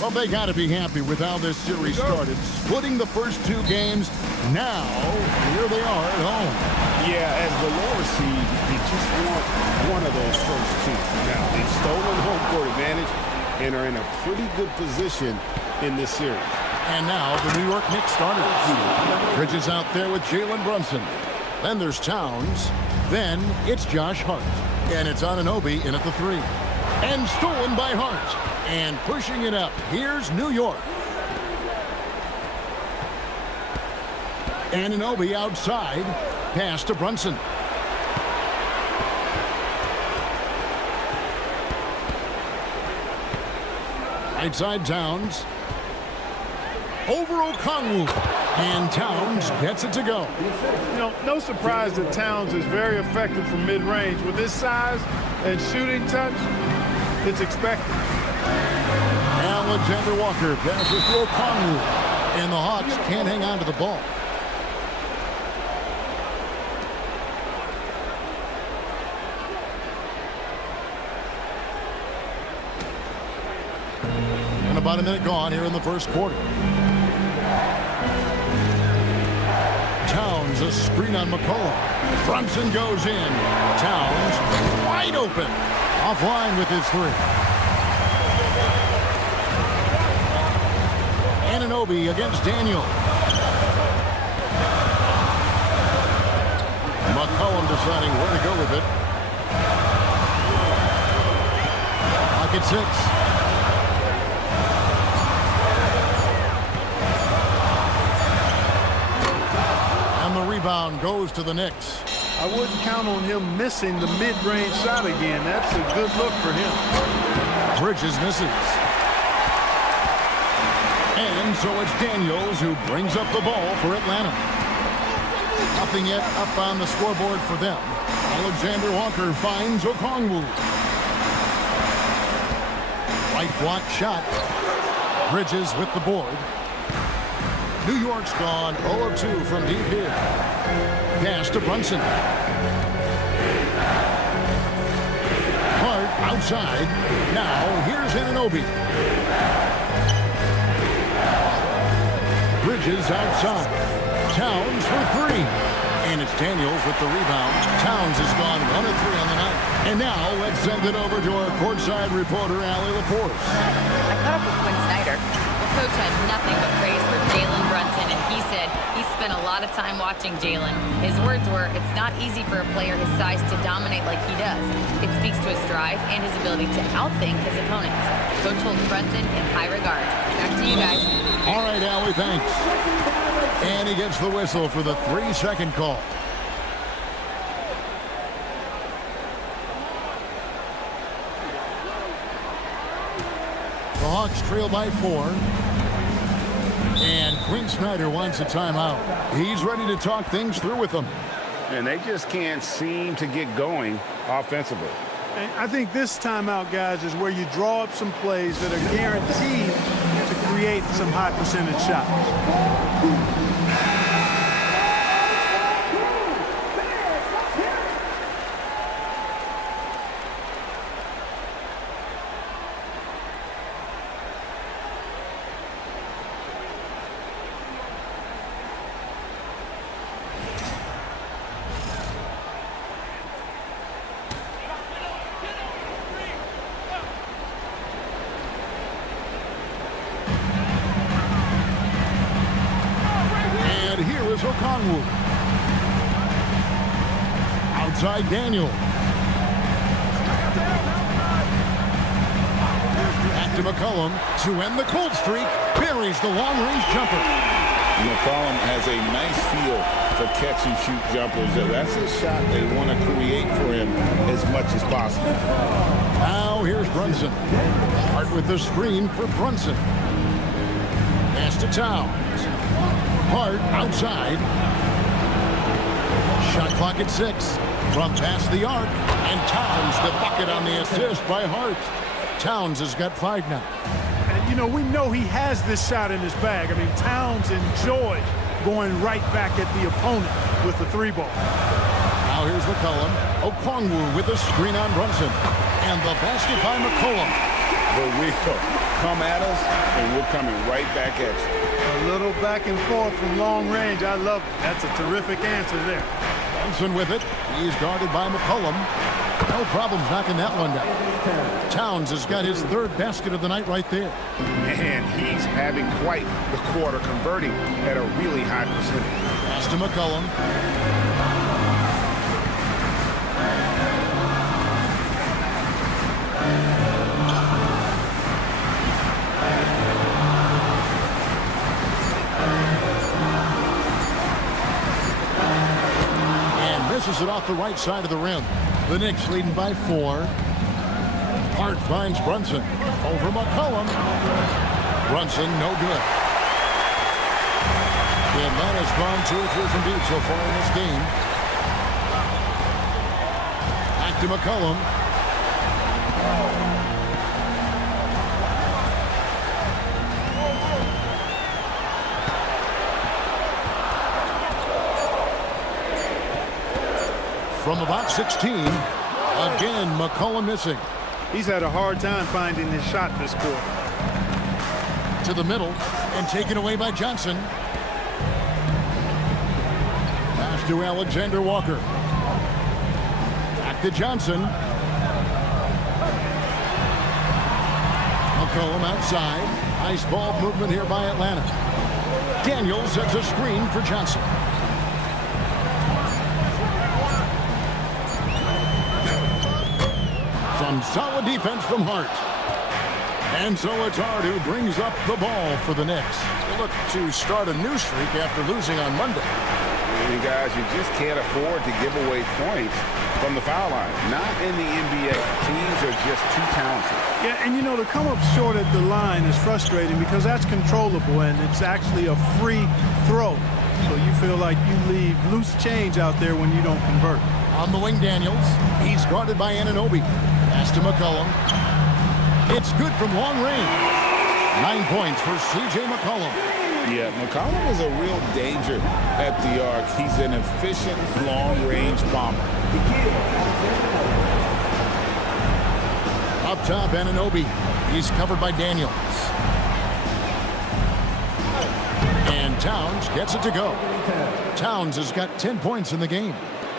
Well, they got to be happy with how this series started. Splitting the first two games. Now, here they are at home. Yeah, as the lower seed, you just want one of those first two. Now, they've stolen home court advantage and are in a pretty good position in this series. And now the New York Knicks starters. Bridges out there with Jalen Brunson. Then there's Towns. Then it's Josh Hart. And it's Anunoby in at the 3. And stolen by Hart. And pushing it up, here's New York. Anunoby outside. Pass to Brunson. Right side Towns. Over Okongwu. And Towns gets it to go. You know, no surprise that Towns is very effective from mid-range. With his size and shooting touch, it's expected. Alexander Walker passes to Okongwu. And the Hawks can't hang on to the ball. And about a minute gone here in the first quarter. Towns, a screen on McCollum. Brunson goes in. Towns wide open. Offline with his 3. Anunoby against Daniel. McCollum deciding where to go with it. Pocket 6. And the rebound goes to the Knicks. I wouldn't count on him missing the mid-range shot again. That's a good look for him. Bridges misses. And so it's Daniels who brings up the ball for Atlanta. Nothing yet up on the scoreboard for them. Alexander Walker finds Okongwu. Right block shot. Bridges with the board. New York's gone 0 of 2 from deep here. Pass to Brunson. Hart outside. Now here's Anunoby. Bridges outside. Towns for 3. And it's Daniels with the rebound. Towns has gone 1 of 3 on the night. And now let's send it over to our courtside reporter, Allie LaForce. I caught up with Quinn Snyder. The coach had nothing but praise for Jalen Brunson, and he said he spent a lot of time watching Jalen. His words were, it's not easy for a player his size to dominate like he does. It speaks to his drive and his ability to outthink his opponents. Coach holds Brunson in high regard. Back to you guys. All right, Allie, thanks. And he gets the whistle for the 3-second call. The Hawks trail by 4. And Quinn Snyder wants a timeout. He's ready to talk things through with them. And they just can't seem to get going offensively. And I think this timeout, guys, is where you draw up some plays that are guaranteed to create some high percentage shots. Okongwu. Outside Daniel. Back to McCollum to end the cold streak. Buries the long-range jumper. McCollum has a nice feel for catch-and-shoot jumpers. That's a shot they want to create for him as much as possible. Now here's Brunson. Hart with the screen for Brunson. Pass to Towns. Hart outside. Shot clock at 6. From past the arc. And Towns the bucket on the assist by Hart. Towns has got 5 now. And, you know, we know he has this shot in his bag. I mean, Towns enjoyed going right back at the opponent with the 3-ball. Now here's McCollum. Okongwu with a screen on Brunson. And the basket by McCollum. The wheel Come at us, and we're coming right back at you. A little back and forth from long range. I love it. That's a terrific answer there. Brunson with it. He's guarded by McCollum. No problems knocking that one down. Towns has got his third basket of the night right there. And he's having quite the quarter, converting at a really high percentage. Pass to McCollum. And misses it off the right side of the rim. The Knicks leading by 4. Hart finds Brunson. Over McCollum. Brunson, no good. Atlanta's gone 2 or 3 from deep so far in this game. Back to McCollum. From about 16, again, McCollum missing. He's had a hard time finding his shot this quarter. To the middle and taken away by Johnson. Pass to Alexander Walker. Back to Johnson. McCollum outside. Nice ball movement here by Atlanta. Daniels sets a screen for Johnson. Some solid defense from Hart. And so it's Hart who brings up the ball for the Knicks. They look to start a new streak after losing on Monday. And guys, you just can't afford to give away points from the foul line. Not in the NBA. Teams are just too talented. Yeah, and you know, to come up short at the line is frustrating because that's controllable and it's actually a free throw. So you feel like you leave loose change out there when you don't convert. On the wing, Daniels. He's guarded by Anunoby. Pass to McCollum. It's good from long range. 9 points for C.J. McCollum. Yeah, McCollum is a real danger at the arc. He's an efficient long-range bomber. Up top, Anunoby. He's covered by Daniels. And Towns gets it to go. Towns has got 10 points in the game.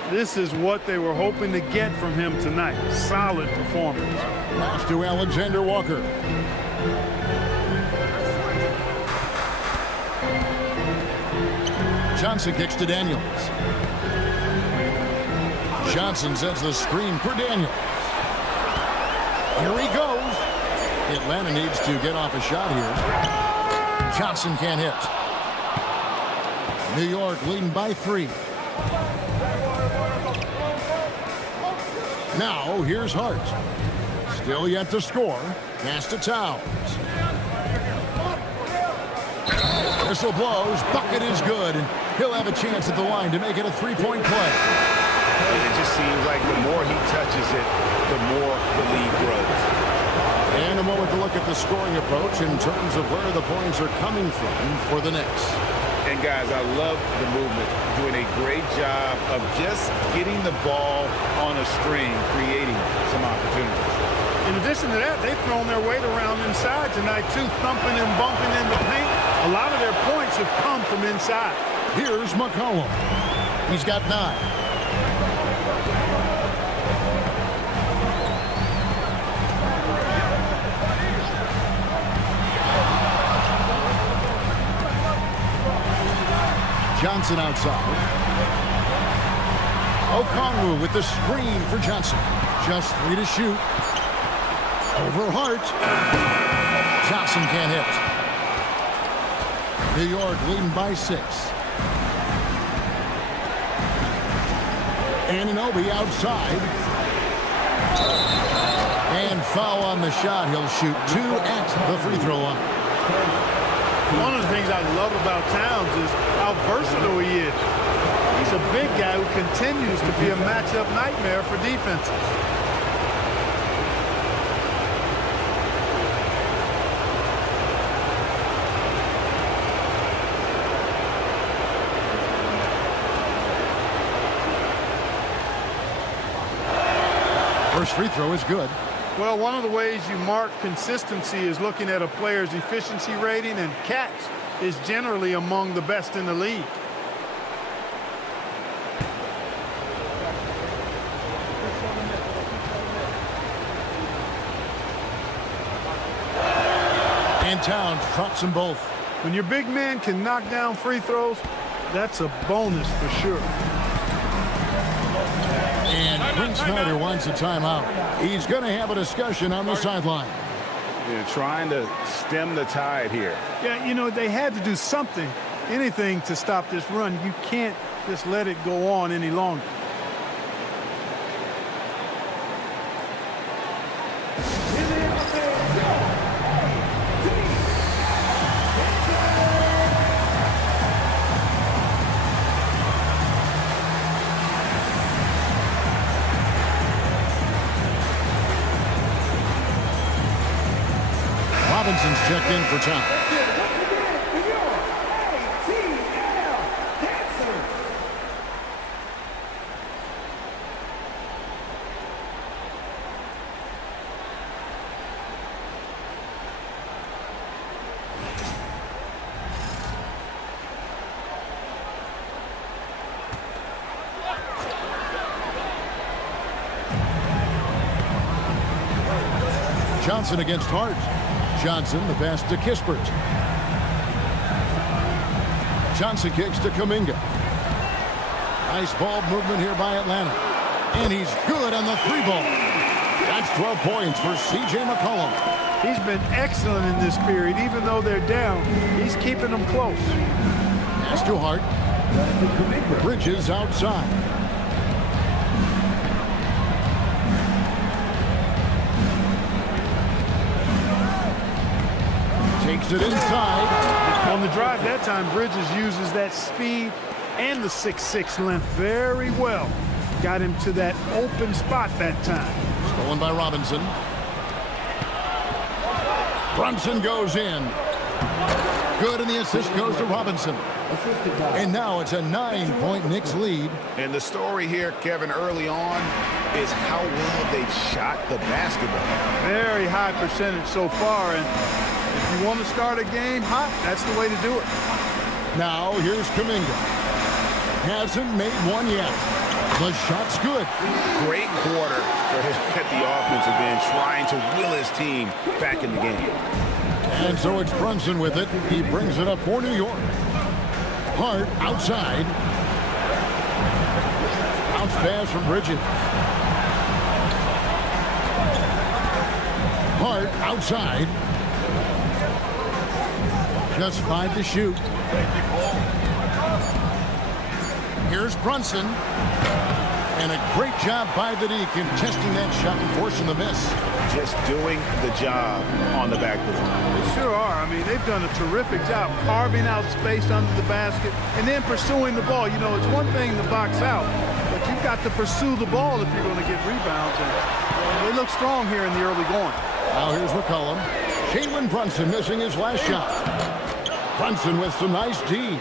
This is what they were hoping to get from him tonight. Solid performance. Pass to Alexander Walker. Johnson kicks to Daniels. Johnson sets the screen for Daniels. Here he goes. Atlanta needs to get off a shot here. Johnson can't hit. New York leading by 3. Now, here's Hart. Still yet to score. Pass to Towns. Whistle blows. Bucket is good. And he'll have a chance at the line to make it a 3-point play. It just seems like the more he touches it, the more the lead grows. And a moment to look at the scoring approach in terms of where the points are coming from for the Knicks. And guys, I love the movement. Doing a great job of just getting the ball on a string, creating some opportunities. In addition to that, they've thrown their weight around inside tonight, too, thumping and bumping in the paint. A lot of their points have come from inside. Here's McCollum. He's got 9. Johnson outside. Okongwu with the screen for Johnson. Just 3 to shoot. Over Hart. Johnson can't hit. New York leading by 6. Anunoby outside. And foul on the shot. He'll shoot 2 at the free throw line. One of the things I love about Towns is how versatile he is. He's a big guy who continues to be a matchup nightmare for defenses. First free throw is good. Well, one of the ways you mark consistency is looking at a player's efficiency rating, and catch is generally among the best in the league. And Towns drops them both. When your big man can knock down free throws, that's a bonus for sure. And Quinn Snyder wants a timeout. He's going to have a discussion on the sideline. They're trying to stem the tide here. Yeah, you know, they had to do something, anything to stop this run. You can't just let it go on any longer. Robinson's checked in for time. Johnson against Hart. Johnson, the pass to Kispert. Johnson kicks to Kuminga. Nice ball movement here by Atlanta. And he's good on the three ball. That's 12 points for C.J. McCollum. He's been excellent in this period. Even though they're down, he's keeping them close. Pass to Hart. Bridges outside. Takes it inside. On the drive that time, Bridges uses that speed and the 6'6" length very well. Got him to that open spot that time. Stolen by Robinson. Brunson goes in. Good, and the assist goes to Robinson. And now it's a 9-point Knicks lead. And the story here, Kevin, early on is how well they shot the basketball. Very high percentage so far, and if you want to start a game hot, that's the way to do it. Now here's Kuminga. Hasn't made one yet. The shot's good. Great quarter for him at the offensive end, trying to will his team back in the game. And so it's Brunson with it. He brings it up for New York. Hart outside. Bounce pass from Bridges. Hart outside. Just 5 to shoot. Here's Brunson. And a great job by the D contesting that shot and forcing the miss. Just doing the job on the backboard. They sure are. I mean, they've done a terrific job carving out space under the basket and then pursuing the ball. You know, it's one thing to box out, but you've got to pursue the ball if you're going to get rebounds. And they look strong here in the early going. Now here's McCollum. Jalen Brunson missing his last shot. Brunson with some nice D.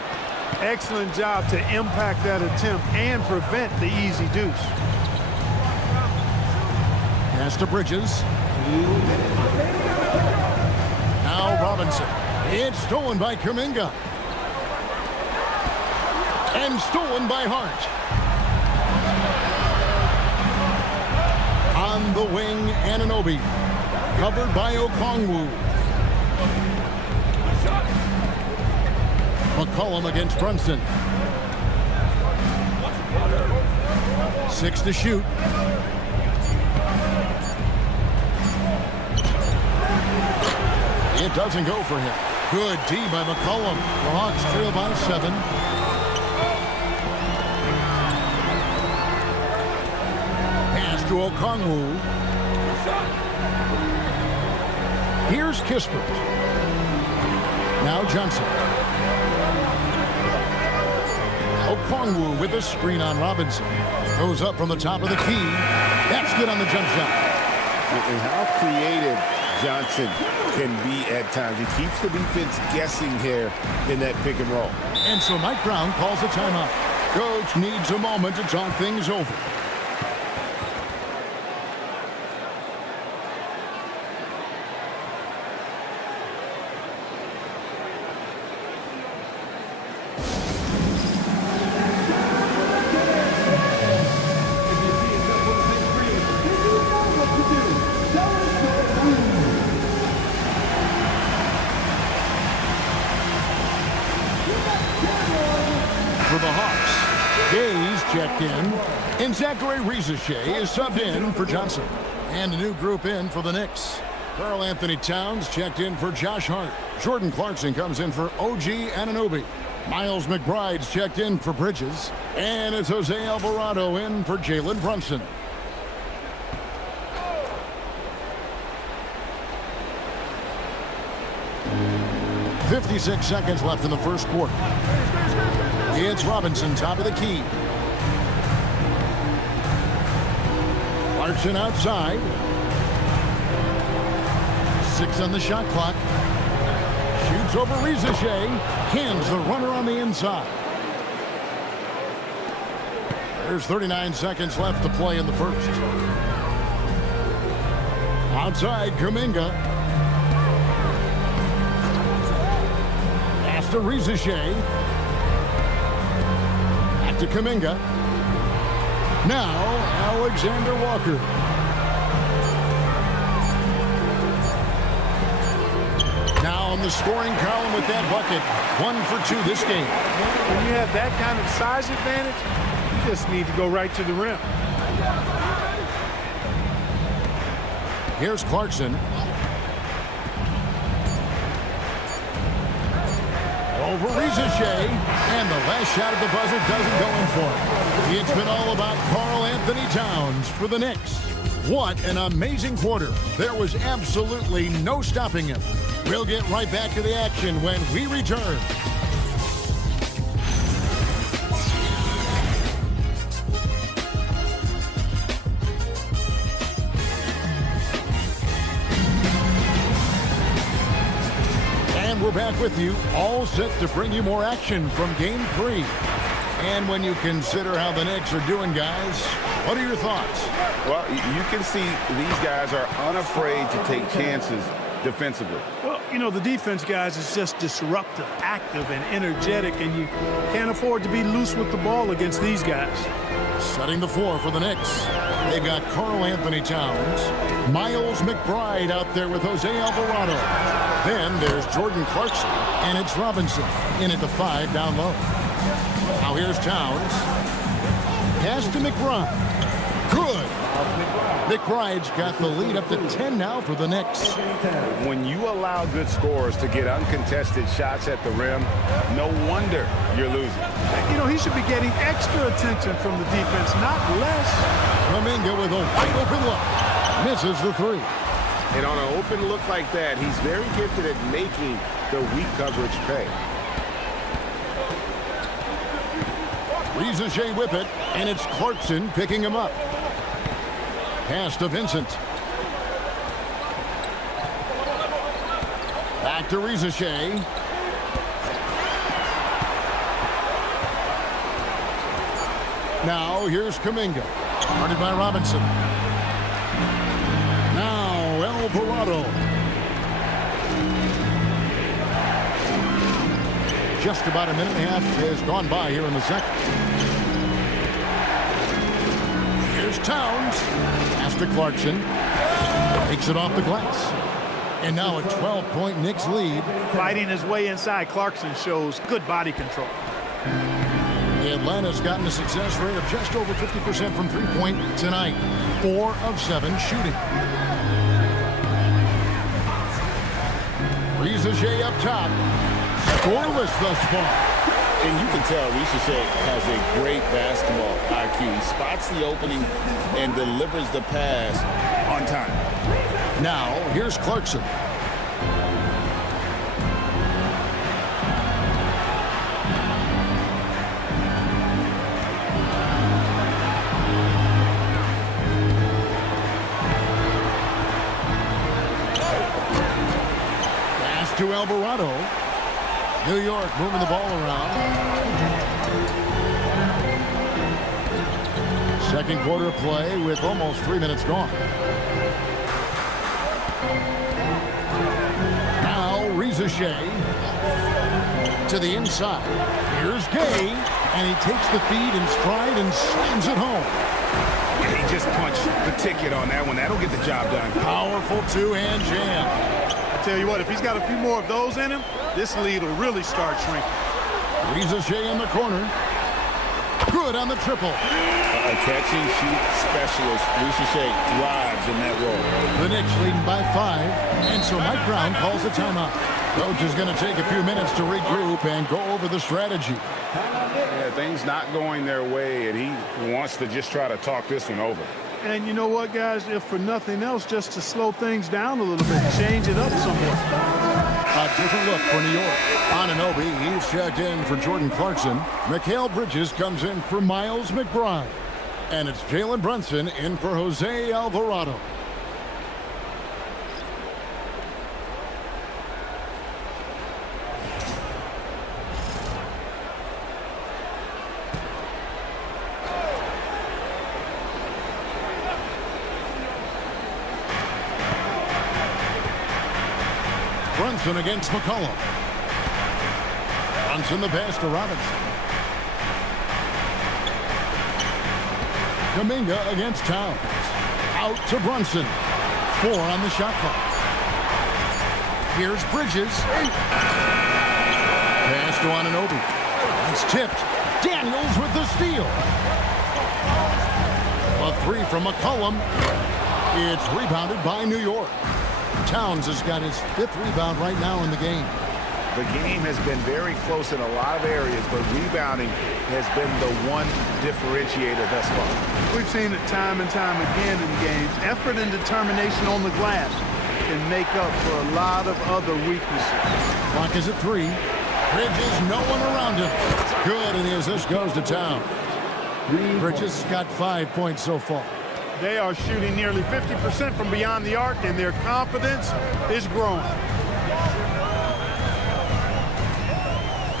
Excellent job to impact that attempt and prevent the easy deuce. Pass to Bridges. Now Robinson. It's stolen by Kuminga. And stolen by Hart. On the wing, Anunoby. Covered by Okongwu. McCollum against Brunson. 6 to shoot. It doesn't go for him. Good D by McCollum. The Hawks trail by 7. Pass to Okongwu. Here's Kispert. Now Johnson. Okongwu with a screen on Robinson. Goes up from the top of the key. That's good on the jump shot. And how creative Johnson can be at times. He keeps the defense guessing here in that pick and roll. And so Mike Brown calls a timeout. Coach needs a moment to talk things over. Gay's checked in, and Zachary Rizachet is subbed in for Johnson. And a new group in for the Knicks. Karl Anthony Towns checked in for Josh Hart. Jordan Clarkson comes in for OG Anunoby. Miles McBride's checked in for Bridges. And it's Jose Alvarado in for Jalen Brunson. .56 seconds left in the first quarter. It's Robinson, top of the key. Clarkson outside. 6 on the shot clock. Shoots over Rizachet. Hands the runner on the inside. There's 39 seconds left to play in the first. Outside, Kuminga. Pass to Rizachet. Back to Kuminga. Now, Alexander Walker. Now on the scoring column with that bucket. 1 for 2 this game. When you have that kind of size advantage, you just need to go right to the rim. Here's Clarkson. Over Rizachet. And the last shot at the buzzer doesn't go in for it. It's been all about Karl Anthony Towns for the Knicks. What an amazing quarter. There was absolutely no stopping him. We'll get right back to the action when we return. And we're back with you, all set to bring you more action from Game 3. And when you consider how the Knicks are doing, guys, what are your thoughts? Well, you can see these guys are unafraid to take chances defensively. Well, you know, the defense, guys, is just disruptive, active, and energetic, and you can't afford to be loose with the ball against these guys. Setting the floor for the Knicks. They've got Karl Anthony Towns, Miles McBride out there with Jose Alvarado. Then there's Jordan Clarkson, and it's Robinson in at the 5 down low. Now here's Towns. Pass to McBride. Good. McBride's got the lead up to 10 now for the Knicks. When you allow good scorers to get uncontested shots at the rim, no wonder you're losing. You know, he should be getting extra attention from the defense, not less. Kuminga with a wide open look. Misses the 3. And on an open look like that, he's very gifted at making the weak coverage pay. Rizachet with it, and it's Clarkson picking him up. Pass to Vincent. Back to Rizachet. Now here's Kuminga. Guarded by Robinson. Now Alvarado. Just about a minute and a half has gone by here in the second. Here's Towns. Pass to Clarkson. Takes it off the glass. And now a 12-point Knicks lead. Fighting his way inside, Clarkson shows good body control. Atlanta's gotten a success rate of just over 50% from three-point tonight. 4 of 7 shooting. Rizachet up top. Scoreless thus far. And you can tell Rizachet has a great basketball IQ. He spots the opening and delivers the pass on time. Now, here's Clarkson. Pass to Alvarado. New York moving the ball around. Second quarter play with almost 3 minutes gone. Now Rizachet to the inside. Here's Gay, and he takes the feed in stride and slams it home. Yeah, he just punched the ticket on that one. That'll get the job done. Powerful two-hand jam. I tell you what, if he's got a few more of those in him, this lead will really start shrinking. Rizachet in the corner. Good on the triple. A catch-and-shoot specialist, Lucia Shea, thrives in that role. The Knicks leading by 5, and so Mike Brown calls a timeout. Coach is going to take a few minutes to regroup and go over the strategy. Yeah, things not going their way, and he wants to just try to talk this one over. And you know what, guys? If for nothing else, just to slow things down a little bit, change it up somewhat. A different look for New York. Anunoby, he's checked in for Jordan Clarkson. Mikal Bridges comes in for Miles McBride. And it's Jalen Brunson in for Jose Alvarado. Brunson against McCollum. Brunson the pass to Robinson. Kuminga against Towns. Out to Brunson. 4 on the shot clock. Here's Bridges. Pass to Anunoby. It's tipped. Daniels with the steal. A 3 from McCollum. It's rebounded by New York. Towns has got his 5th rebound right now in the game. The game has been very close in a lot of areas, but rebounding has been the one differentiator thus far. We've seen it time and time again in games. Effort and determination on the glass can make up for a lot of other weaknesses. Clock is at 3. Bridges, no one around him. Good, and the assist goes to Towns. Bridges got 5 points so far. They are shooting nearly 50% from beyond the arc, and their confidence is growing.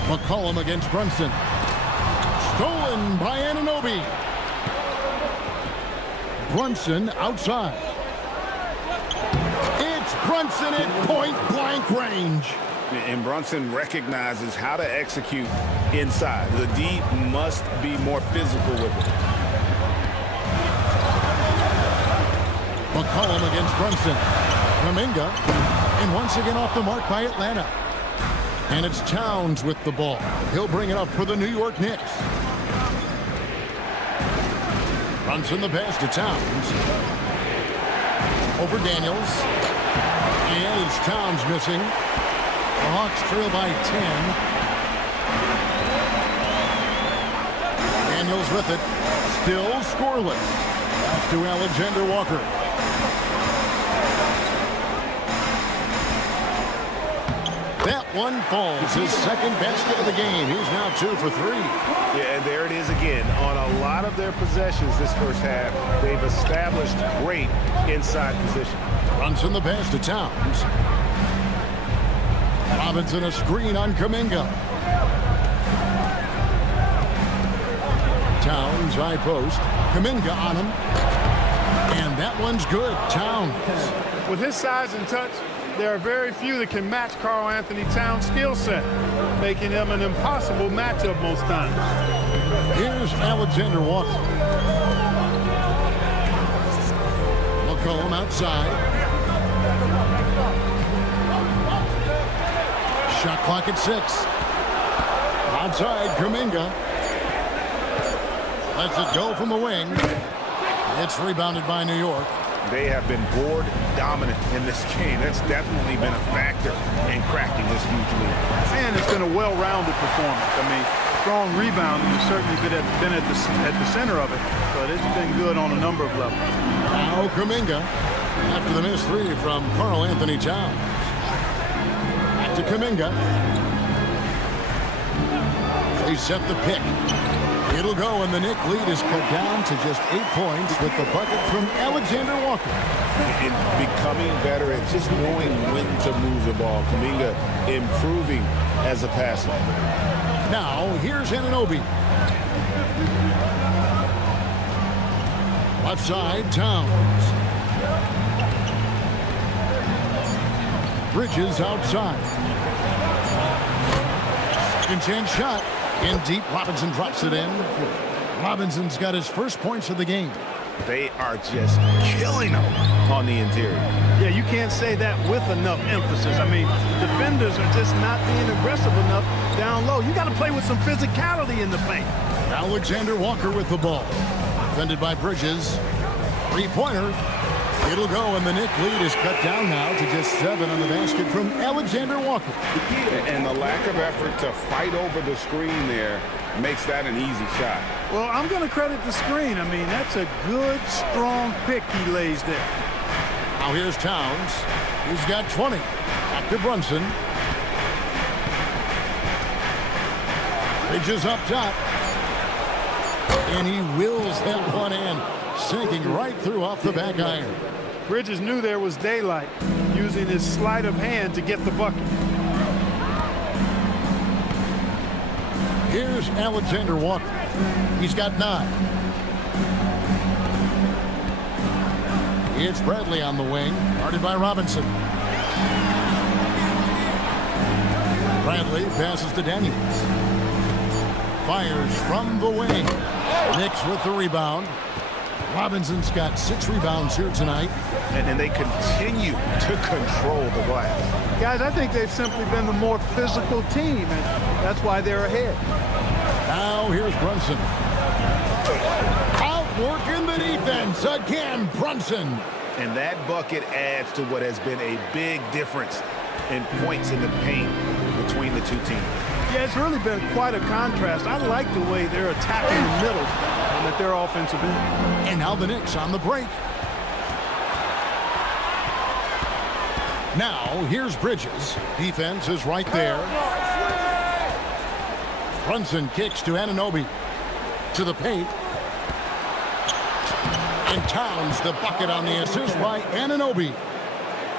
McCollum against Brunson. Stolen by Anunoby. Brunson outside. It's Brunson at point-blank range. And Brunson recognizes how to execute inside. The D must be more physical with it. McCollum against Brunson. Kuminga, and once again off the mark by Atlanta. And it's Towns with the ball. He'll bring it up for the New York Knicks. Brunson the pass to Towns. Over Daniels. And it's Towns missing. The Hawks trail by 10. Daniels with it. Still scoreless. Pass to Alexander Walker. That one falls. His second basket of the game. He's now 2 for 3. Yeah, and there it is again. On a lot of their possessions this first half, they've established great inside position. Brunson the pass to Towns. Robinson a screen on Kuminga. Towns high post. Kuminga on him. And that one's good. Towns. With his size and touch, there are very few that can match Karl Anthony Towns' skill set, making him an impossible matchup most times. Here's Alexander Walker. McCollum outside. Shot clock at 6. Outside, Kuminga. Lets it go from the wing. It's rebounded by New York. They have been board dominant in this game. That's definitely been a factor in cracking this huge lead. And it's been a well-rounded performance. I mean, strong rebounding has certainly been at the center of it, but it's been good on a number of levels. Now Kuminga after the missed 3 from Karl Anthony Towns. Back to Kuminga. They set the pick. It'll go, and the Knicks lead is cut down to just 8 points with the bucket from Alexander Walker. In becoming better at just knowing when to move the ball. Kuminga improving as a passer. Now, here's Anunoby. Left side, Towns. Bridges outside. Second chance shot. In deep, Robinson drops it in. Robinson's got his first points of the game. They are just killing them on the interior. Yeah, you can't say that with enough emphasis. I mean, defenders are just not being aggressive enough down low. You got to play with some physicality in the paint. Alexander Walker with the ball. Defended by Bridges. Three-pointer. It'll go, and the Knicks lead is cut down now to just 7 on the basket from Alexander Walker. And the lack of effort to fight over the screen there makes that an easy shot. Well, I'm going to credit the screen. I mean, that's a good, strong pick he lays there. Now here's Towns. He's got 20. Back to Brunson. Bridges up top. And he wills that one in, sinking right through off the back iron. Bridges knew there was daylight, using his sleight of hand to get the bucket. Here's Alexander Walker. He's got 9. It's Bradley on the wing, guarded by Robinson. Bradley passes to Daniels. Fires from the wing. Knicks with the rebound. Robinson's got 6 rebounds here tonight. And they continue to control the glass. Guys, I think they've simply been the more physical team, and that's why they're ahead. Now here's Brunson. Outworking the defense again, Brunson. And that bucket adds to what has been a big difference in points in the paint between the two teams. Yeah, it's really been quite a contrast. I like the way they're attacking the middle and at their offensive end. And now the Knicks on the break. Now here's Bridges. Defense is right there. Brunson kicks to Anunoby. To the paint. And Towns the bucket on the assist by Anunoby.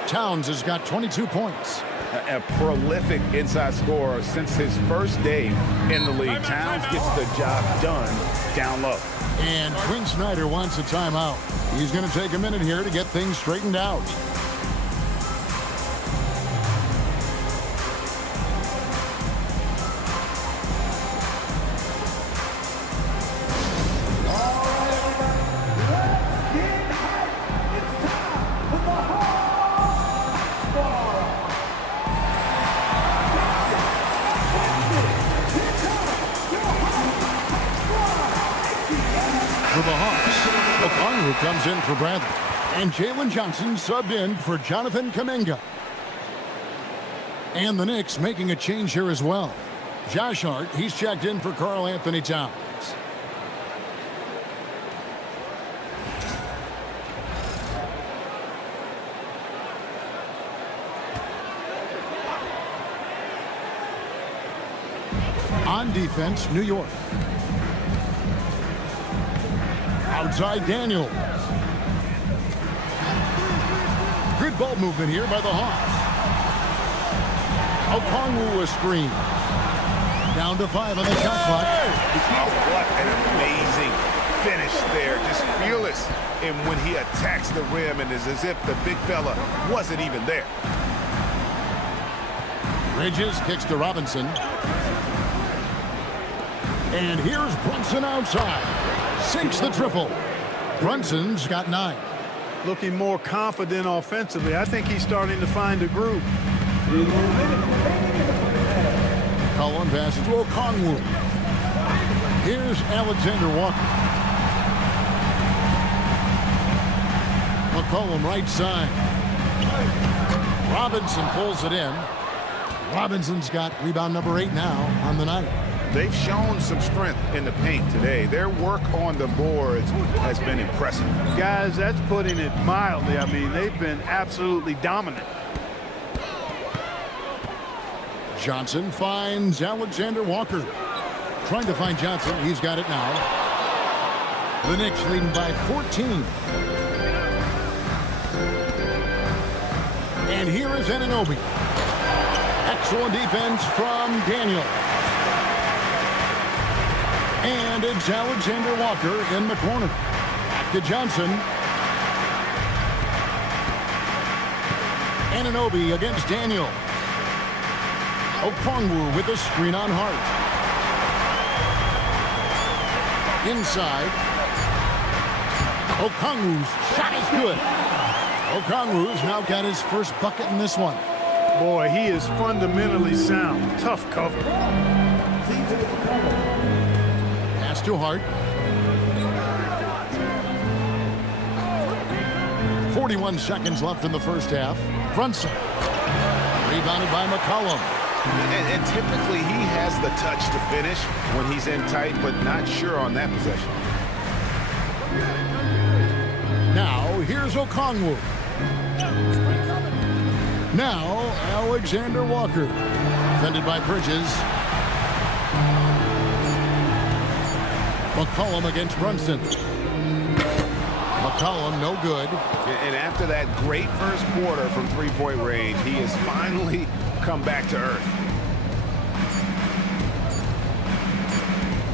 Towns has got 22 points. A prolific inside scorer since his first day in the league. Towns gets the job done down low. And Quinn Snyder wants a timeout. He's going to take a minute here to get things straightened out. For the Hawks, Okongwu comes in for Bradley. And Jalen Johnson subbed in for Jonathan Kuminga. And the Knicks making a change here as well. Josh Hart, he's checked in for Karl Anthony Towns. On defense, New York. Outside Daniel. Good ball movement here by the Hawks. Okongwu a screen. Down to 5 on the shot clock. Oh, what an amazing finish there. Just fearless. And when he attacks the rim, and it's as if the big fella wasn't even there. Bridges kicks to Robinson. And here's Brunson outside. Sinks the triple. Brunson's got 9. Looking more confident offensively. I think he's starting to find a groove. Cullen passes to Okongwu. Here's Alexander Walker. McCollum right side. Robinson pulls it in. Robinson's got rebound number 8 now on the night. They've shown some strength in the paint today. Their work on the boards has been impressive. Guys, that's putting it mildly. I mean, they've been absolutely dominant. Johnson finds Alexander Walker. Trying to find Johnson. He's got it now. The Knicks leading by 14. And here is Anunoby. Excellent defense from Daniel. And it's Alexander Walker in the corner. Back to Johnson. Anunoby against Daniel. Okongwu with a screen on Hart. Inside. Okongwu's shot is good. Okongwu's now got his first bucket in this one. Boy, he is fundamentally sound. Tough cover. pass to Hart. 41 seconds left in the first half. Brunson. Rebounded by McCollum. And typically he has the touch to finish when he's in tight, but not sure on that possession. Now, here's Okongwu. Now, Alexander Walker. Defended by Bridges. McCollum against Brunson. McCollum, no good. And after that great first quarter from three-point range, he has finally come back to earth.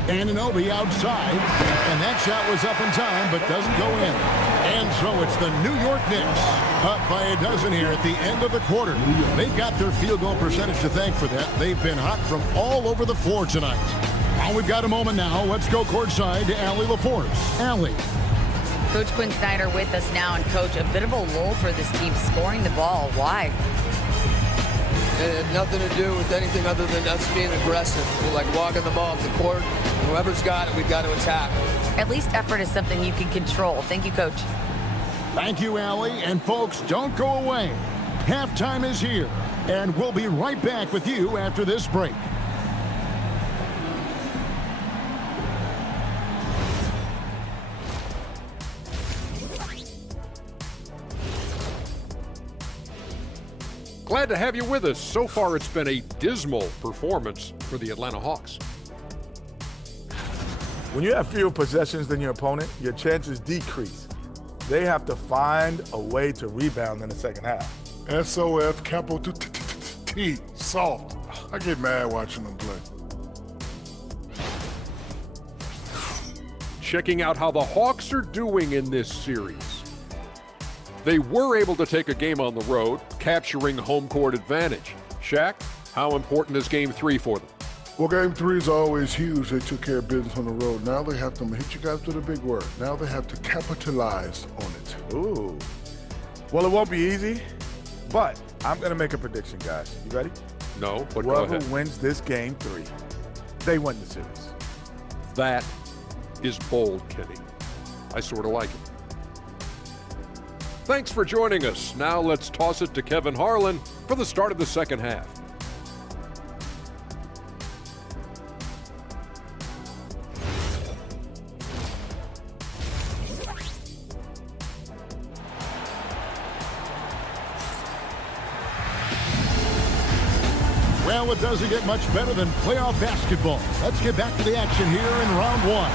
Anunoby outside, and that shot was up in time, but doesn't go in. And so it's the New York Knicks up by a dozen here at the end of the quarter. They've got their field goal percentage to thank for that. They've been hot from all over the floor tonight. Well, we've got a moment now. Let's go courtside to Allie LaForce. Allie. Coach Quinn Snyder with us now, and Coach, a bit of a lull for this team scoring the ball. Why? It had nothing to do with anything other than us being aggressive. We're like walking the ball up the court. Whoever's got it, we've got to attack. At least effort is something you can control. Thank you, Coach. Thank you, Allie. And folks, don't go away. Halftime is here, and we'll be right back with you after this break. Glad to have you with us. So far, it's been a dismal performance for the Atlanta Hawks. When you have fewer possessions than your opponent, your chances decrease. They have to find a way to rebound in the second half. SOF, capital T, soft. I get mad watching them play. Checking out how the Hawks are doing in this series. They were able to take a game on the road, capturing home court advantage. Shaq, how important is Game 3 for them? Well, Game 3 is always huge. They took care of business on the road. Now they have to hit you guys with a big word. Now they have to capitalize on it. Ooh. Well, it won't be easy, but I'm going to make a prediction, guys. You ready? No, but go Whoever ahead. wins this Game 3, they win the series. That is bold, Kenny. I sort of like it. Thanks for joining us. Now let's toss it to Kevin Harlan for the start of the second half. Well, it doesn't get much better than playoff basketball. Let's get back to the action here in round one.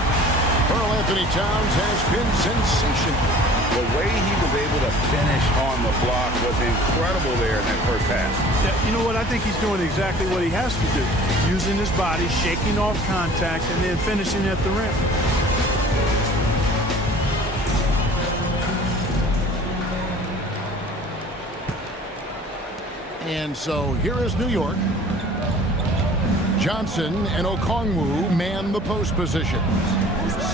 Karl Anthony Towns has been sensational. The way he was able to finish on the block was incredible there in that first half. Yeah, you know what? I think he's doing exactly what he has to do. Using his body, shaking off contact, and then finishing at the rim. And so here is New York. Johnson and Okongwu man the post positions.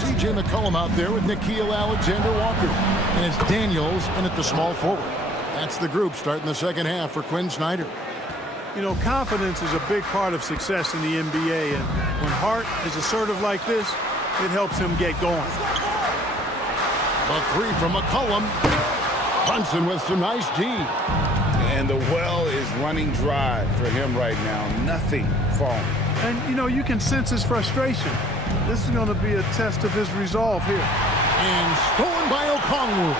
C.J. McCollum out there with Nickeil Alexander-Walker. And it's Daniels in at the small forward. That's the group starting the second half for Quinn Snyder. You know, confidence is a big part of success in the NBA. And when Hart is assertive like this, it helps him get going. A three from McCollum. Brunson with some nice D. And the well is running dry for him right now. Nothing falling. And, you know, you can sense his frustration. This is going to be a test of his resolve here. And stolen by Okongwu.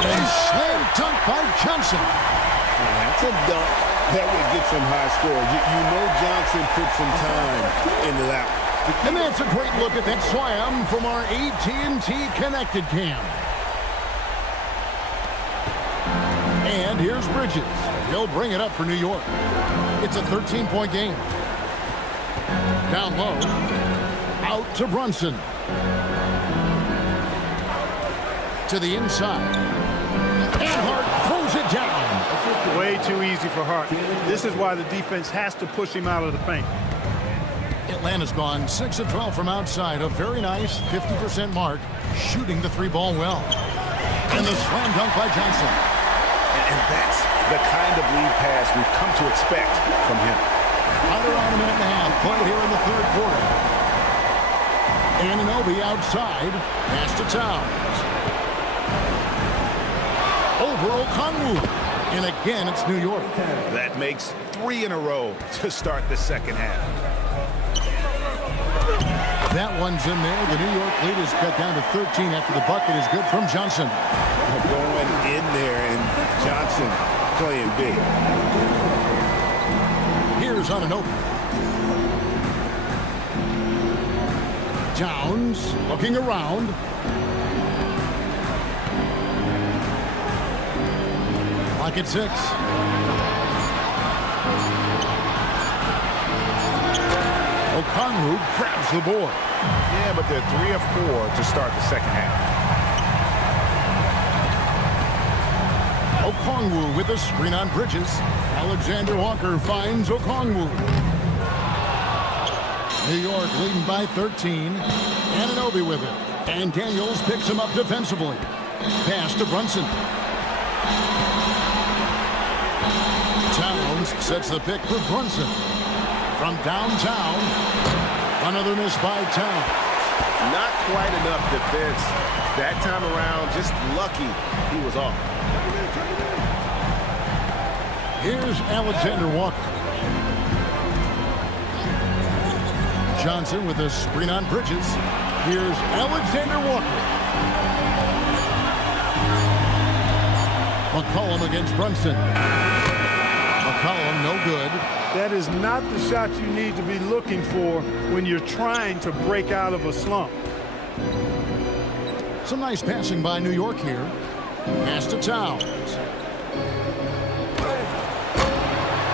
And slam dunk by Johnson. That's a dunk that would get some high score. You know Johnson put some time into that one. And that's a great look at that slam from our AT&T Connected Cam. And here's Bridges. He'll bring it up for New York. It's a 13-point game. Down low. Out to Brunson. To the inside. And Hart throws it down. Way too easy for Hart. This is why the defense has to push him out of the paint. Atlanta's gone 6 of 12 from outside. A very nice 50% mark. Shooting the three ball well. And the slam dunk by Johnson. And that's the kind of lead pass we've come to expect from him. Right around a minute and a half played here in the third quarter. Anunoby outside. Pass to Towns. Over Okongwu. And again, it's New York. That makes 3 in a row to start the second half. That one's in there. The New York lead is cut down to 13 after the bucket is good from Johnson. Going in there, and Johnson playing big. Here's Anunoby. Towns looking around. Clock at 6. Okongwu grabs the board. Yeah, but they're 3 of 4 to start the second half. Okongwu with a screen on Bridges. Alexander Walker finds Okongwu. New York leading by 13. Anunoby with it. And Daniels picks him up defensively. Pass to Brunson. Towns sets the pick for Brunson. From downtown, another miss by Towns. Not quite enough defense that time around. Just lucky he was off. Here's Alexander Walker. Johnson with a screen on Bridges. Here's Alexander Walker. McCollum against Brunson. McCollum no good. That is not the shot you need to be looking for when you're trying to break out of a slump. Some nice passing by New York here. Pass to Towns.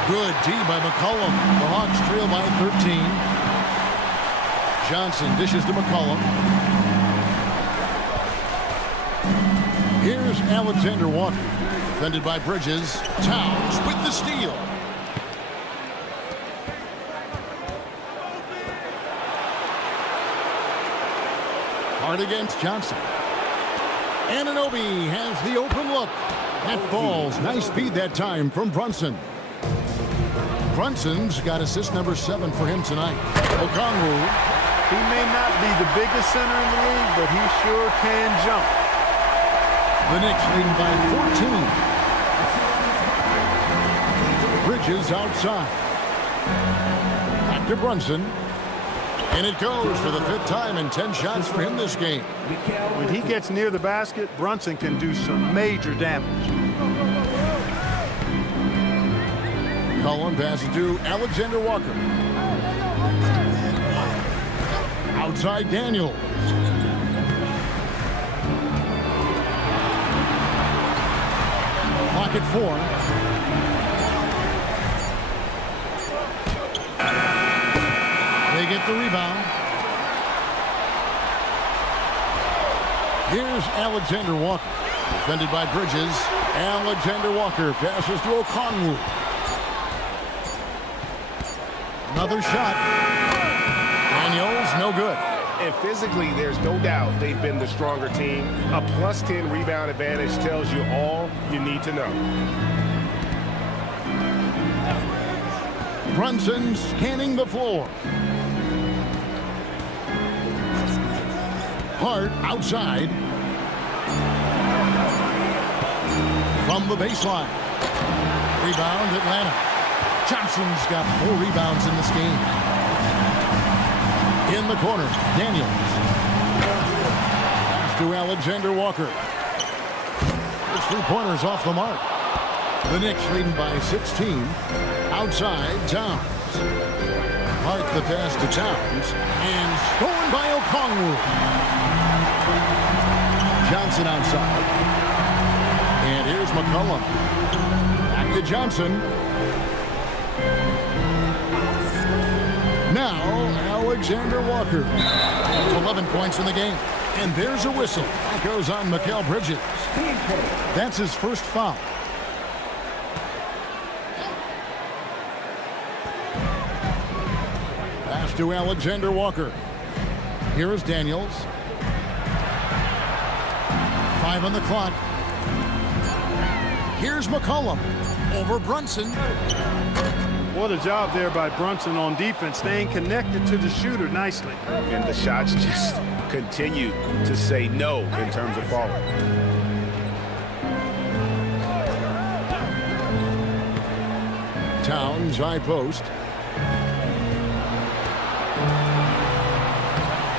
Good D by McCollum. The Hawks trail by 13. Johnson dishes to McCollum. Here's Alexander Walker. Defended by Bridges. Towns with the steal. Hard against Johnson. Anunoby has the open look. That falls. Nice feed that time from Brunson. Brunson's got assist number 7 for him tonight. Okongwu. He may not be the biggest center in the league, but he sure can jump. The Knicks leading by 14. Bridges outside. Back to Brunson. And it goes for the 5th time and 10 shots for him this game. When he gets near the basket, Brunson can do some major damage. Cullen passes to Alexander Walker. Outside Daniels. Clock at 4. They get the rebound. Here's Alexander Walker. Defended by Bridges. Alexander Walker passes to Okongwu. Another shot. Daniels, no good. And physically, there's no doubt they've been the stronger team. A plus 10 rebound advantage tells you all you need to know. Brunson scanning the floor. Hart outside. From the baseline. Rebound Atlanta. Johnson's got 4 rebounds in this game. In the corner, Daniels. Pass to Alexander Walker. His 3-pointers off the mark. The Knicks leading by 16. Outside, Towns. Hart the pass to Towns. And stolen by Okongwu. Johnson outside. And here's McCollum. Back to Johnson. Now, Alexander Walker. 11 points in the game. And there's a whistle. That goes on Mikal Bridges. That's his first foul. Pass to Alexander Walker. Here is Daniels. 5 on the clock. Here's McCollum. Over Brunson. What a job there by Brunson on defense, staying connected to the shooter nicely. And the shots just continue to say no in terms of falling. Towns, high post.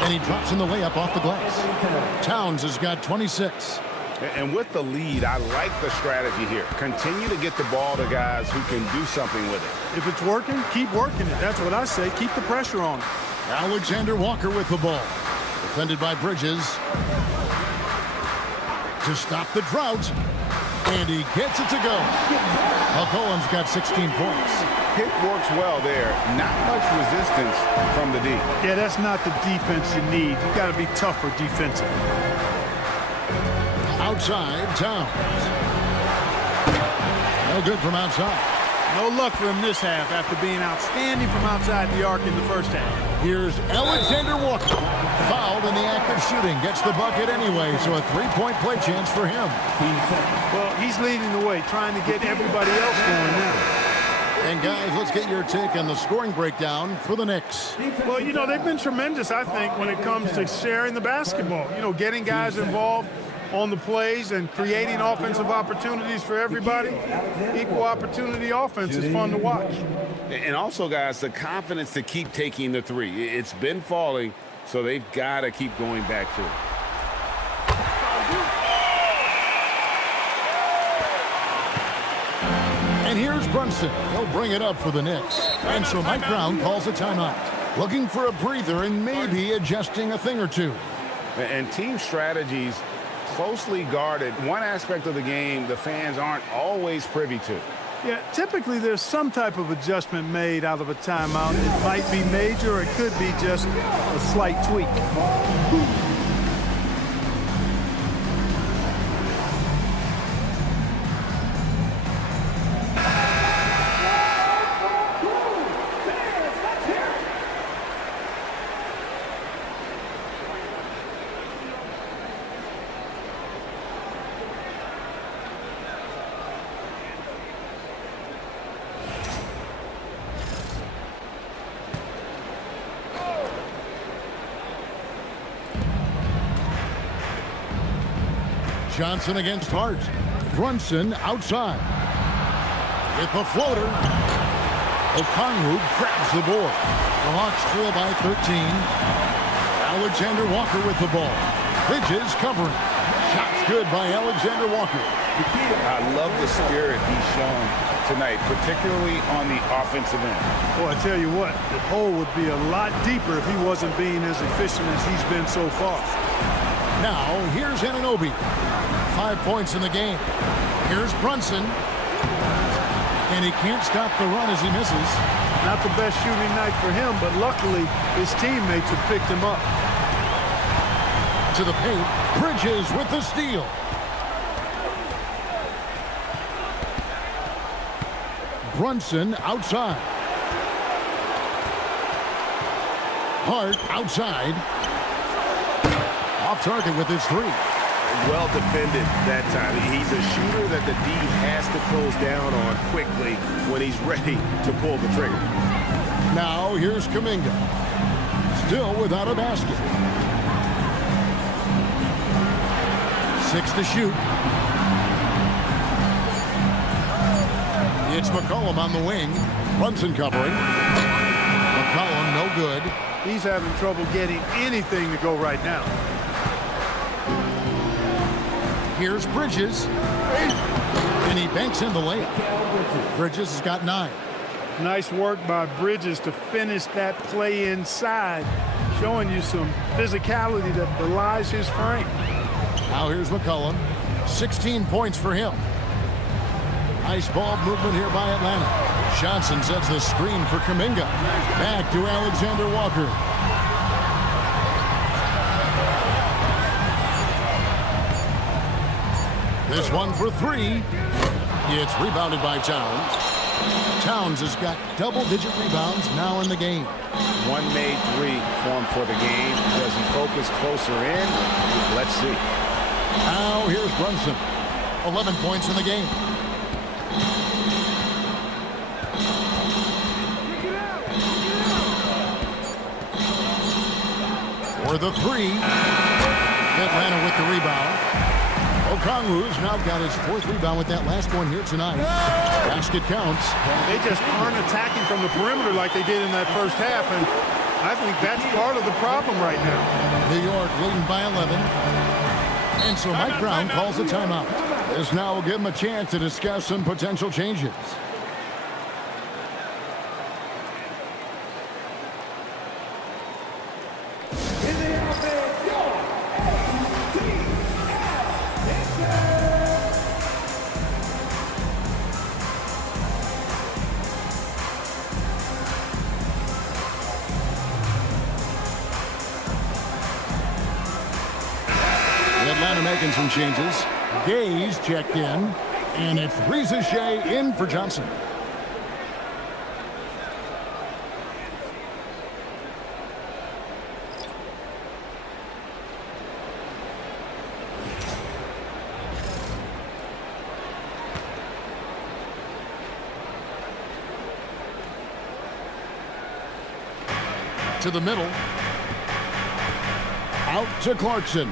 And he drops in the layup off the glass. Towns has got 26. And with the lead, I like the strategy here. Continue to get the ball to guys who can do something with it. If it's working, keep working it. That's what I say. Keep the pressure on it. Alexander Walker with the ball. Defended by Bridges. To stop the drought. And he gets it to go. McCollum's got 16 points. Pick works well there. Not much resistance from the D. Yeah, that's not the defense you need. You got to be tougher defensively. Outside, Towns. No good from outside. No luck for him this half after being outstanding from outside the arc in the first half. Here's Alexander Walker. Fouled in the act of shooting. Gets the bucket anyway, so a three-point play chance for him. Well, he's leading the way, trying to get everybody else going now. And guys, let's get your take on the scoring breakdown for the Knicks. Well, you know, they've been tremendous, I think, when it comes to sharing the basketball. You know, getting guys involved on the plays and creating offensive opportunities for everybody. Equal opportunity offense is fun to watch. And also, guys, the confidence to keep taking the three. It's been falling, so they've got to keep going back to it. And here's Brunson. He'll bring it up for the Knicks. And so Mike Brown calls a timeout. Looking for a breather and maybe adjusting a thing or two. And team strategies closely guarded. One aspect of the game the fans aren't always privy to. Yeah, typically there's some type of adjustment made out of a timeout. It might be major or it could be just a slight tweak. Johnson against Hart. Brunson outside. With the floater. Okongwu grabs the board. The Hawks trail by 13. Alexander Walker with the ball. Bridges covering. Shots good by Alexander Walker. I love the spirit he's shown tonight, particularly on the offensive end. Well, I tell you what, the hole would be a lot deeper if he wasn't being as efficient as he's been so far. Now, here's Anunoby. 5 points in the game. Here's Brunson. And he can't stop the run as he misses. Not the best shooting night for him, but luckily his teammates have picked him up. To the paint. Bridges with the steal. Brunson outside. Hart outside. Off target with his three. Well defended that time. He's a shooter that the D has to close down on quickly when he's ready to pull the trigger. Now here's Kuminga. Still without a basket. 6 to shoot. It's McCollum on the wing. Brunson covering. McCollum no good. He's having trouble getting anything to go right now. Here's Bridges. And he banks in the layup. Bridges has got 9. Nice work by Bridges to finish that play inside, showing you some physicality that belies his frame. Now here's McCollum. 16 points for him. Nice ball movement here by Atlanta. Johnson sets the screen for Kuminga. Back to Alexander Walker. This one for 3. It's rebounded by Towns. Towns has got double-digit rebounds now in the game. One made 3 for him for the game. Does he focus closer in? Let's see. Now here's Brunson. 11 points in the game. for the three. Atlanta with the rebound. Okongwu's now got his 4th rebound with that last one here tonight. Basket counts. They just aren't attacking from the perimeter like they did in that first half, and I think that's part of the problem right now. New York leading by 11. And so Mike Brown calls a timeout. This now will give him a chance to discuss some potential changes. Atlanta making some changes. Gaze checked in, and it's Rizichet in for Johnson. To the middle. Out to Clarkson.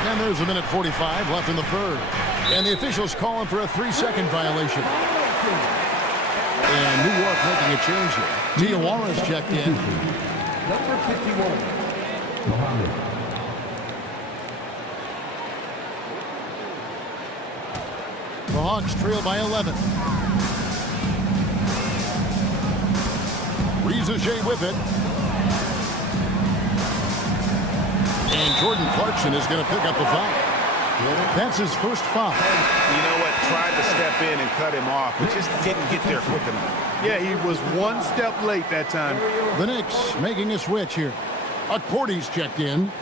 And there's a minute 45 left in the third. And the officials calling for a 3-second violation. And New York making a change here. Diawara's checked in. Number 51, Mohammed. The Hawks trail by 11. Rizichet with it. And Jordan Clarkson is going to pick up the foul. That's his first foul. You know what? Tried to step in and cut him off, but just didn't get there quick enough. Yeah, he was one step late that time. The Knicks making a switch here. Akporti's checked in.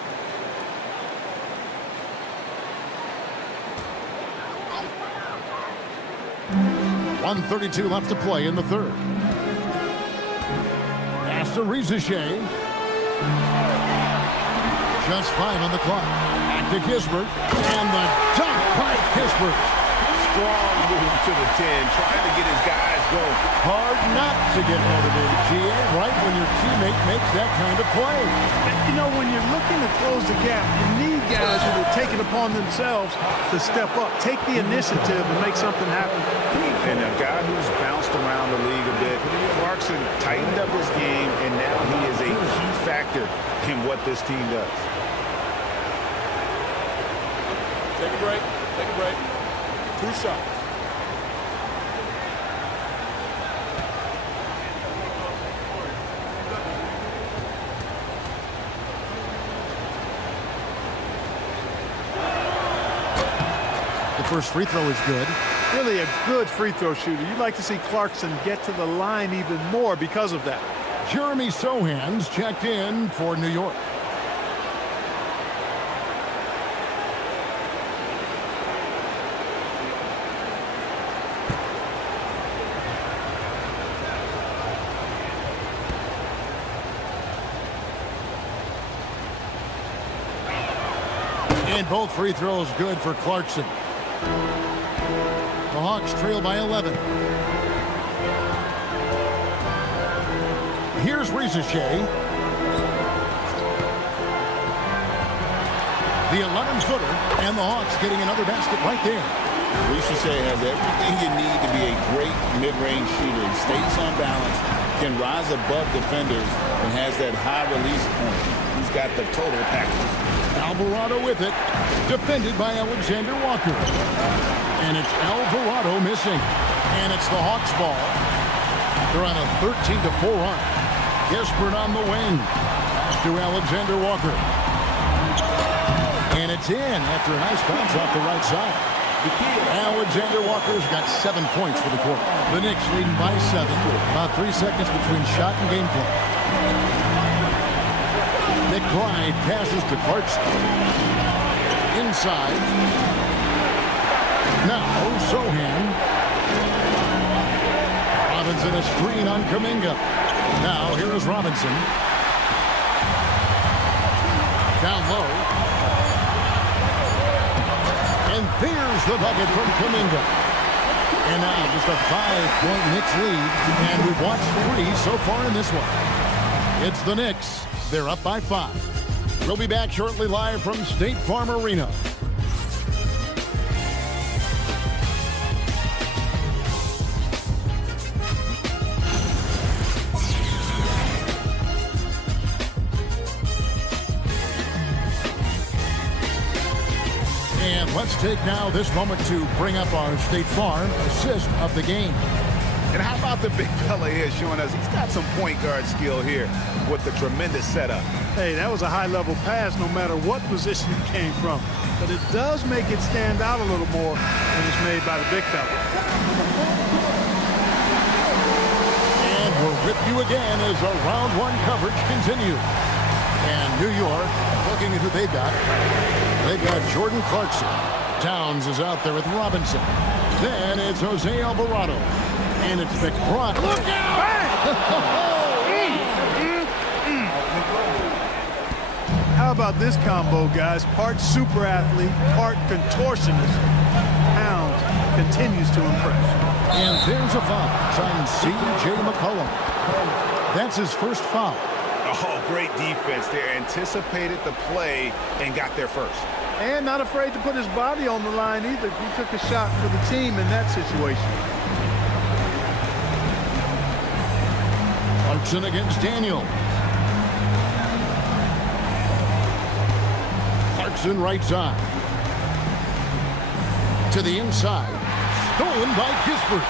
.132 left to play in the third. Pass to Rizichet. Just 5 on the clock. Back to Kispert. And the dunk by Kispert. Strong move to the 10, trying to get his guys going. Hard not to get motivated, GA, right when your teammate makes that kind of play. You know, when you're looking to close the gap, you need guys who will take it upon themselves to step up, take the initiative, and make something happen. And a guy who's bounced around the league a bit, Clarkson tightened up his game, and now he is a key factor in what this team does. Take a break. Take a break. 2 shots. The first free throw is good. Really a good free throw shooter. You'd like to see Clarkson get to the line even more because of that. Jeremy Sohan's checked in for New York. And both free throws good for Clarkson. The Hawks trail by 11. Here's Rizichet. The 11-footer, and the Hawks getting another basket right there. Rizichet has everything you need to be a great mid-range shooter. He stays on balance, can rise above defenders, and has that high release point. He's got the total package. Alvarado with it, defended by Alexander Walker. And it's Alvarado missing. And it's the Hawks ball. They're on a 13-4 run. Kispert on the wing. To Alexander Walker. And it's in after a nice bounce off the right side. Alexander Walker's got 7 points for the quarter. The Knicks leading by 7. About 3 seconds between shot and gameplay. McBride passes to Clarkson. Inside. Now Sohan. Robinson a screen on Kuminga. Now here is Robinson. Down low. And there's the bucket from Kuminga. And now just a 5-point Knicks lead. And we've watched 3 so far in this one. It's the Knicks. They're up by 5. We'll be back shortly live from State Farm Arena. And let's take now this moment to bring up our State Farm assist of the game. And how about the big fella here showing us he's got some point guard skill here with the tremendous setup. Hey, that was a high-level pass no matter what position it came from. But it does make it stand out a little more when it's made by the big fella. And we're with you again as our round 1 coverage continues. And New York, looking at who they've got. They've got Jordan Clarkson. Towns is out there with Robinson. Then it's Jose Alvarado. And it's McBride. Look out! How about this combo, guys? Part super athlete, part contortionist. Towns continues to impress. And there's a foul. It's on C.J. McCollum. That's his first foul. Oh, great defense there. Anticipated the play and got there first. And not afraid to put his body on the line either. He took a shot for the team in that situation. Clarkson against Daniel. Clarkson right side. To the inside. Stolen by Kispert.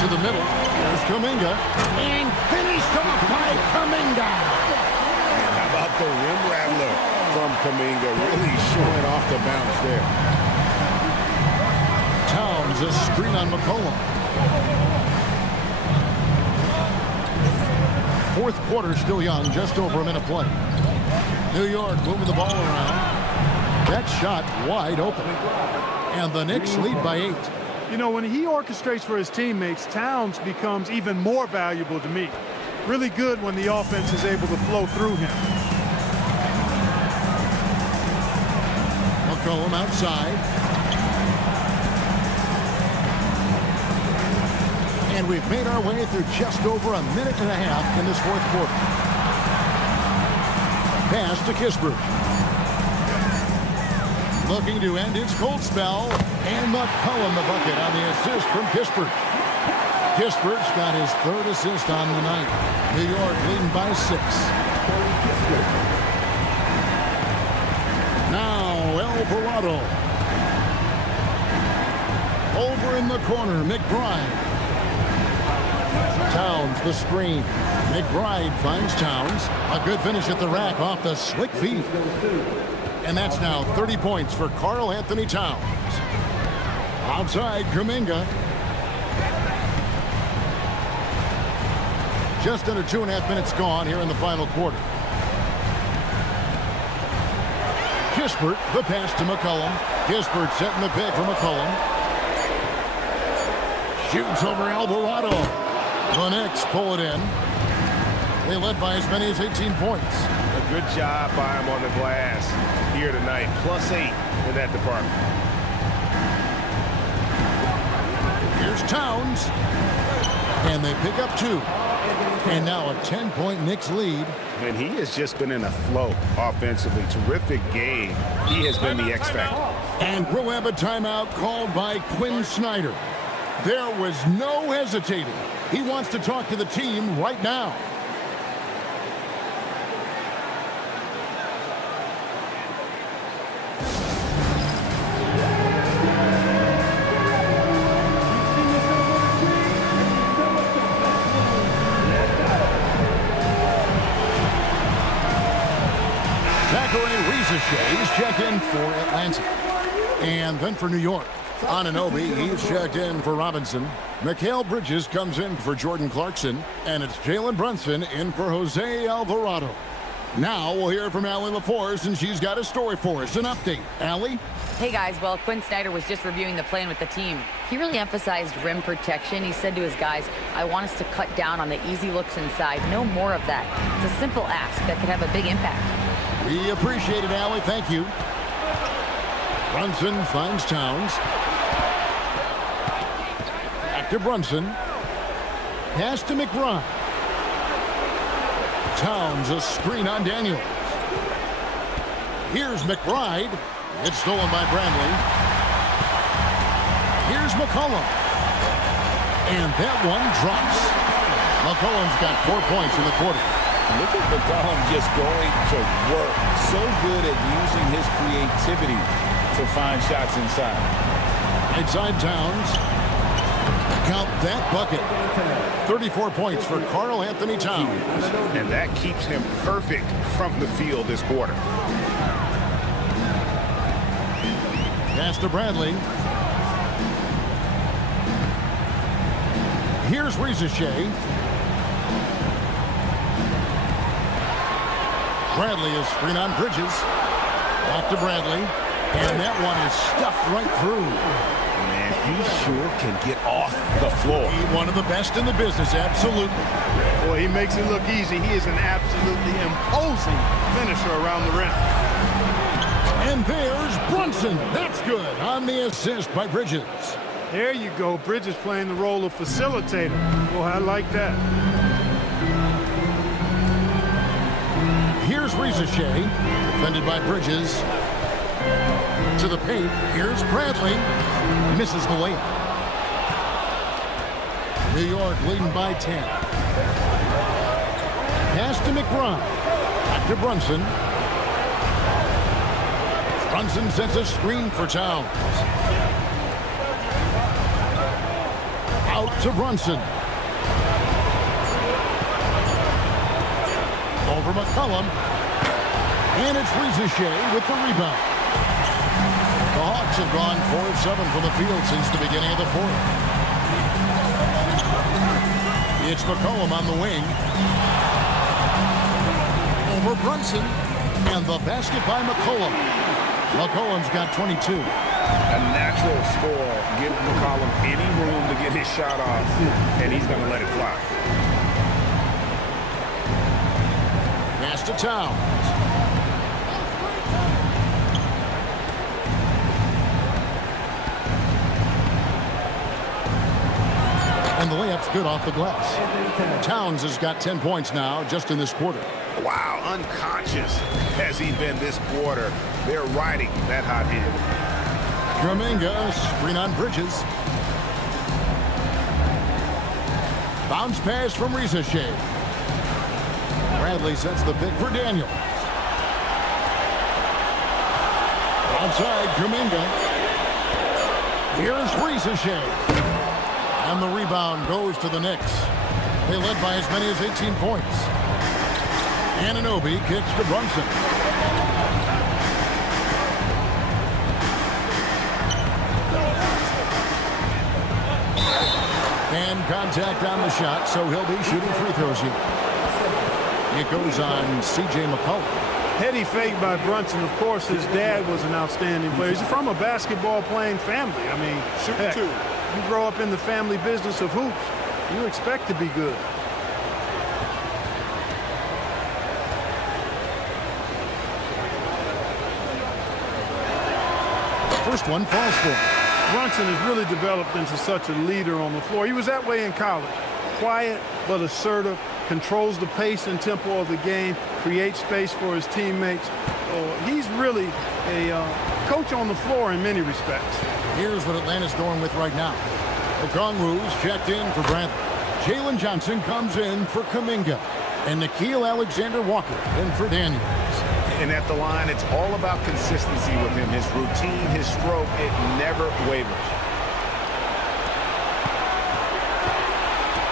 To the middle. There's Kuminga. And finished off by Kuminga. And how about the rim rattler from Kuminga? Really showing off the bounce there. Towns a screen on McCollum. Fourth quarter still young, just over a minute play. New York moving the ball around. That shot wide open. And the Knicks lead by 8. You know, when he orchestrates for his teammates, Towns becomes even more valuable to me. Really good when the offense is able to flow through him. McCollum outside. And we've made our way through just over a minute and a half in this fourth quarter. Pass to Kispert. Looking to end his cold spell. And McCollum the bucket on the assist from Kispert. Kispert's got his 3rd assist on the night. New York leading by 6. Now Alvarado. Over in the corner, McBride. Towns the screen. McBride finds Towns. A good finish at the rack off the slick feet. And that's now 30 points for Karl Anthony Towns. Outside, Kuminga. Just under 2.5 minutes gone here in the final quarter. Kispert, the pass to McCollum. Kispert setting the pick for McCollum. Shoots over Alvarado. The Knicks pull it in. They led by as many as 18 points. A good job by him on the glass here tonight. +8 in that department. Here's Towns. And they pick up 2. And now a 10-point Knicks lead. And he has just been in a flow offensively. Terrific game. He has been the X factor. And we'll have a timeout called by Quinn Snyder. There was no hesitating. He wants to talk to the team right now. He's checked in for Atlanta. And then for New York. Anunoby, he's checked in for Robinson. Mikal Bridges comes in for Jordan Clarkson. And it's Jalen Brunson in for Jose Alvarado. Now we'll hear from Allie LaForce, and she's got a story for us. An update. Allie? Hey guys, well, Quinn Snyder was just reviewing the plan with the team. He really emphasized rim protection. He said to his guys, I want us to cut down on the easy looks inside. No more of that. It's a simple ask that could have a big impact. We appreciate it, Allie. Thank you. Brunson finds Towns. Back to Brunson. Pass to McBride. Towns a screen on Daniels. Here's McBride. It's stolen by Bradley. Here's McCollum. And that one drops. McCollum's got 4 points in the quarter. Look at McCollum just going to work. So good at using his creativity to find shots inside. Inside Towns. Count that bucket. 34 points for Karl Anthony Towns. And that keeps him perfect from the field this quarter. Pass to Bradley. Here's Rizichet. Bradley is screen on Bridges. Back to Bradley. And that one is stuffed right through. Man, he sure can get off the floor. One of the best in the business, absolutely. Boy, he makes it look easy. He is an absolutely imposing finisher around the rim. And there's Brunson. That's good on the assist by Bridges. There you go. Bridges playing the role of facilitator. Boy, I like that. Here's Rizichet, defended by Bridges. To the paint. Here's Bradley. Misses the layup. New York leading by 10. Pass to McBride. Back to Brunson. Brunson sets a screen for Towns. Out to Brunson. Over McCollum. And it's Rizichet with the rebound. The Hawks have gone 4 of 7 from the field since the beginning of the fourth. It's McCollum on the wing. Over Brunson. And the basket by McCollum. McCollum's got 22. A natural score. Give McCollum any room to get his shot off, and he's going to let it fly. Pass to Towns. And the layup's good off the glass. Towns has got 10 points now just in this quarter. Wow, unconscious has he been this quarter. They're riding that hot hand. Kuminga, screen on Bridges. Bounce pass from Rizichet. Bradley sets the pick for Daniels. Outside, Kuminga. Here's Rizichet. And the rebound goes to the Knicks. They led by as many as 18 points. Anunoby kicks to Brunson. And contact on the shot, so he'll be shooting free throws here. It goes on C.J. McCollum. Heady fake by Brunson. Of course, his dad was an outstanding player. He's from a basketball-playing family. I mean, heck, you grow up in the family business of hoops, you expect to be good. First one falls for him. Brunson has really developed into such a leader on the floor. He was that way in college. Quiet but assertive, controls the pace and tempo of the game, creates space for his teammates. He's really a coach on the floor in many respects. Here's what Atlanta's going with right now. Okongwu's checked in for Bradley. Jalen Johnson comes in for Kuminga. And Nickeil Alexander-Walker in for Daniels. And at the line, it's all about consistency with him. His routine, his stroke, it never wavers.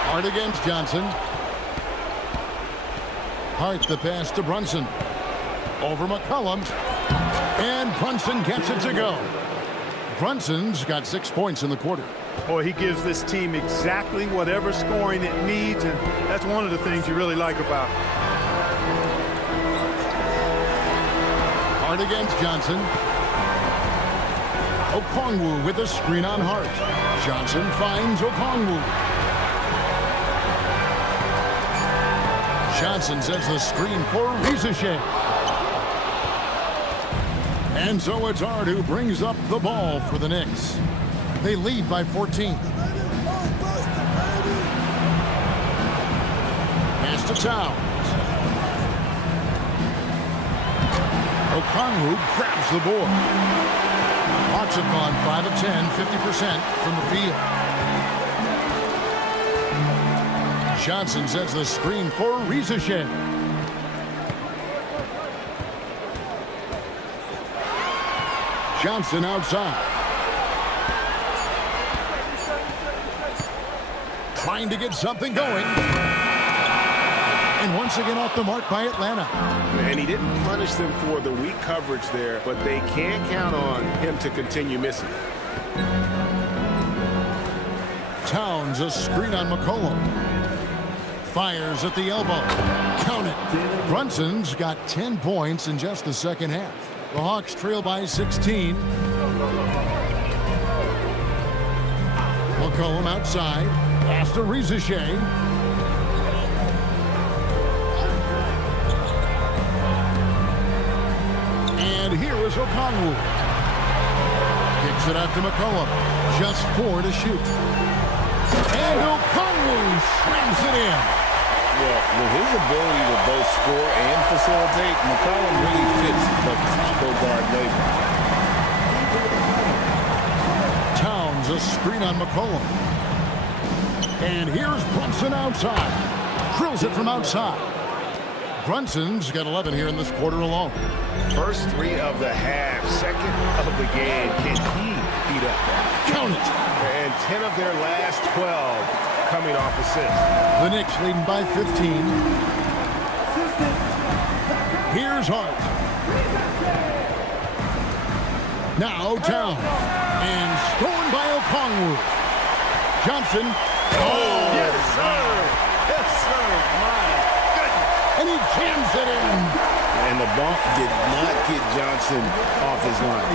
Hart against Johnson. Hart the pass to Brunson. Over McCollum. And Brunson gets it to go. Brunson's got 6 points in the quarter. Boy, he gives this team exactly whatever scoring it needs, and that's one of the things you really like about him. Hart against Johnson. Okongwu with a screen on Hart. Johnson finds Okongwu. Johnson sets the screen for Rizichet. And so it's Hart who brings up the ball for the Knicks. They lead by 14. to Towns. Okongwu grabs the board. Hawks have gone 5 of 10, 50% from the field. Johnson sets the screen for Rizeshe. Johnson outside. Trying to get something going. And once again off the mark by Atlanta. And he didn't punish them for the weak coverage there, but they can't count on him to continue missing. Towns, a screen on McCollum. Fires at the elbow. Count it. Brunson's got 10 points in just the second half. The Hawks trail by 16. McCollum outside. Pass to Rizeshe. And here is Okongwu. Kicks it out to McCollum. Just 4 to shoot. And Okongwu slams it in. Well, with his ability to both score and facilitate, McCollum really fits the combo guard label. Towns, a screen on McCollum. And here's Brunson outside. Drills it from outside. Brunson's got 11 here in this quarter alone. First 3 of the half, second of the game. Can he beat up? Count it. And 10 of their last 12 coming off assists. The Knicks leading by 15. Here's Hart. Now Towns. And stolen by Okongwu. Johnson. Oh, Yes, sir. Yes, sir. My goodness. and he jams it in. And the bump did not get Johnson off his line.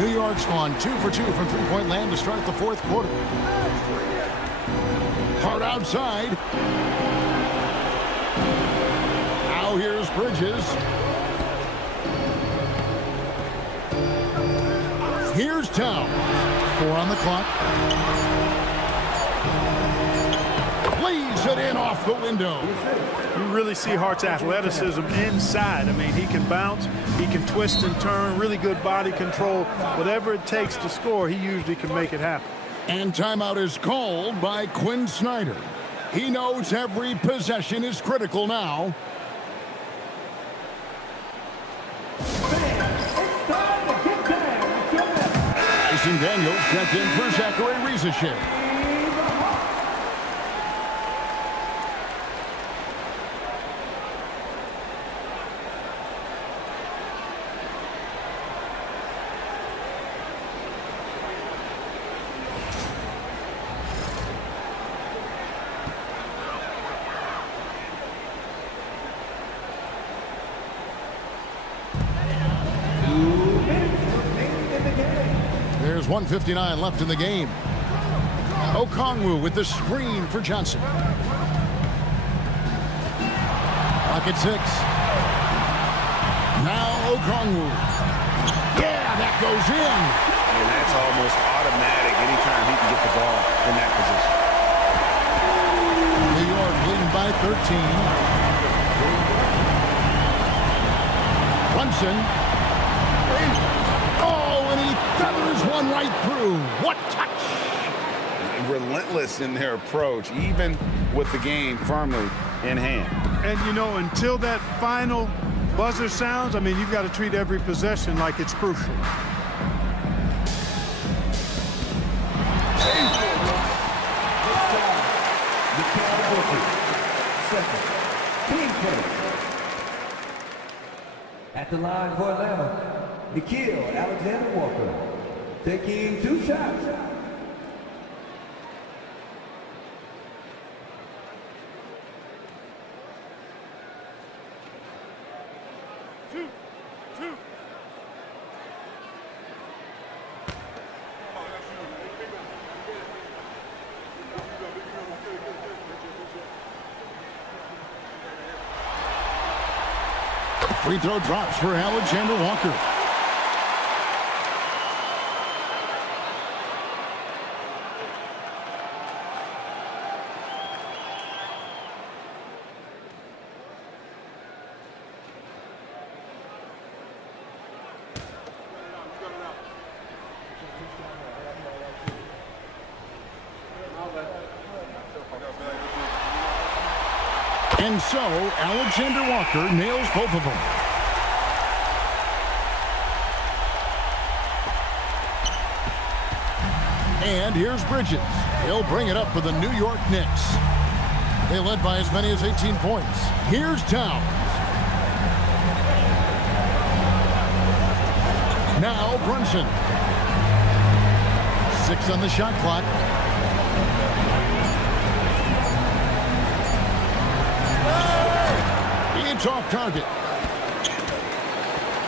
New York's gone 2 for 2 from three-point land to start the fourth quarter. Hart outside. Now here's Bridges. Here's Towns. 4 on the clock. Lays it in off the window. You really see Hart's athleticism inside. I mean, he can bounce, he can twist and turn, really good body control. Whatever it takes to score, he usually can make it happen. And timeout is called by Quinn Snyder. He knows every possession is critical now. Jason Daniels checked in for Zachary Rizeshe. There's 1:59 left in the game. Okongwu with the screen for Johnson. Clock at 6. Now Okongwu. Yeah, that goes in. And that's almost automatic anytime he can get the ball in that position. New York leading by 13. Brunson. Oh, and he feathers one right through. What touch! Relentless in their approach, even with the game firmly in hand. And, you know, until that final buzzer sounds, I mean, you've got to treat every possession like it's crucial. At the line for Atlanta, Nikhil Alexander Walker, taking 2 shots. Free throw drops for Alexander Walker. And so, Alexander Walker nails both of them. And here's Bridges. He'll bring it up for the New York Knicks. They led by as many as 18 points. Here's Towns. Now Brunson. 6 on the shot clock. It's off target.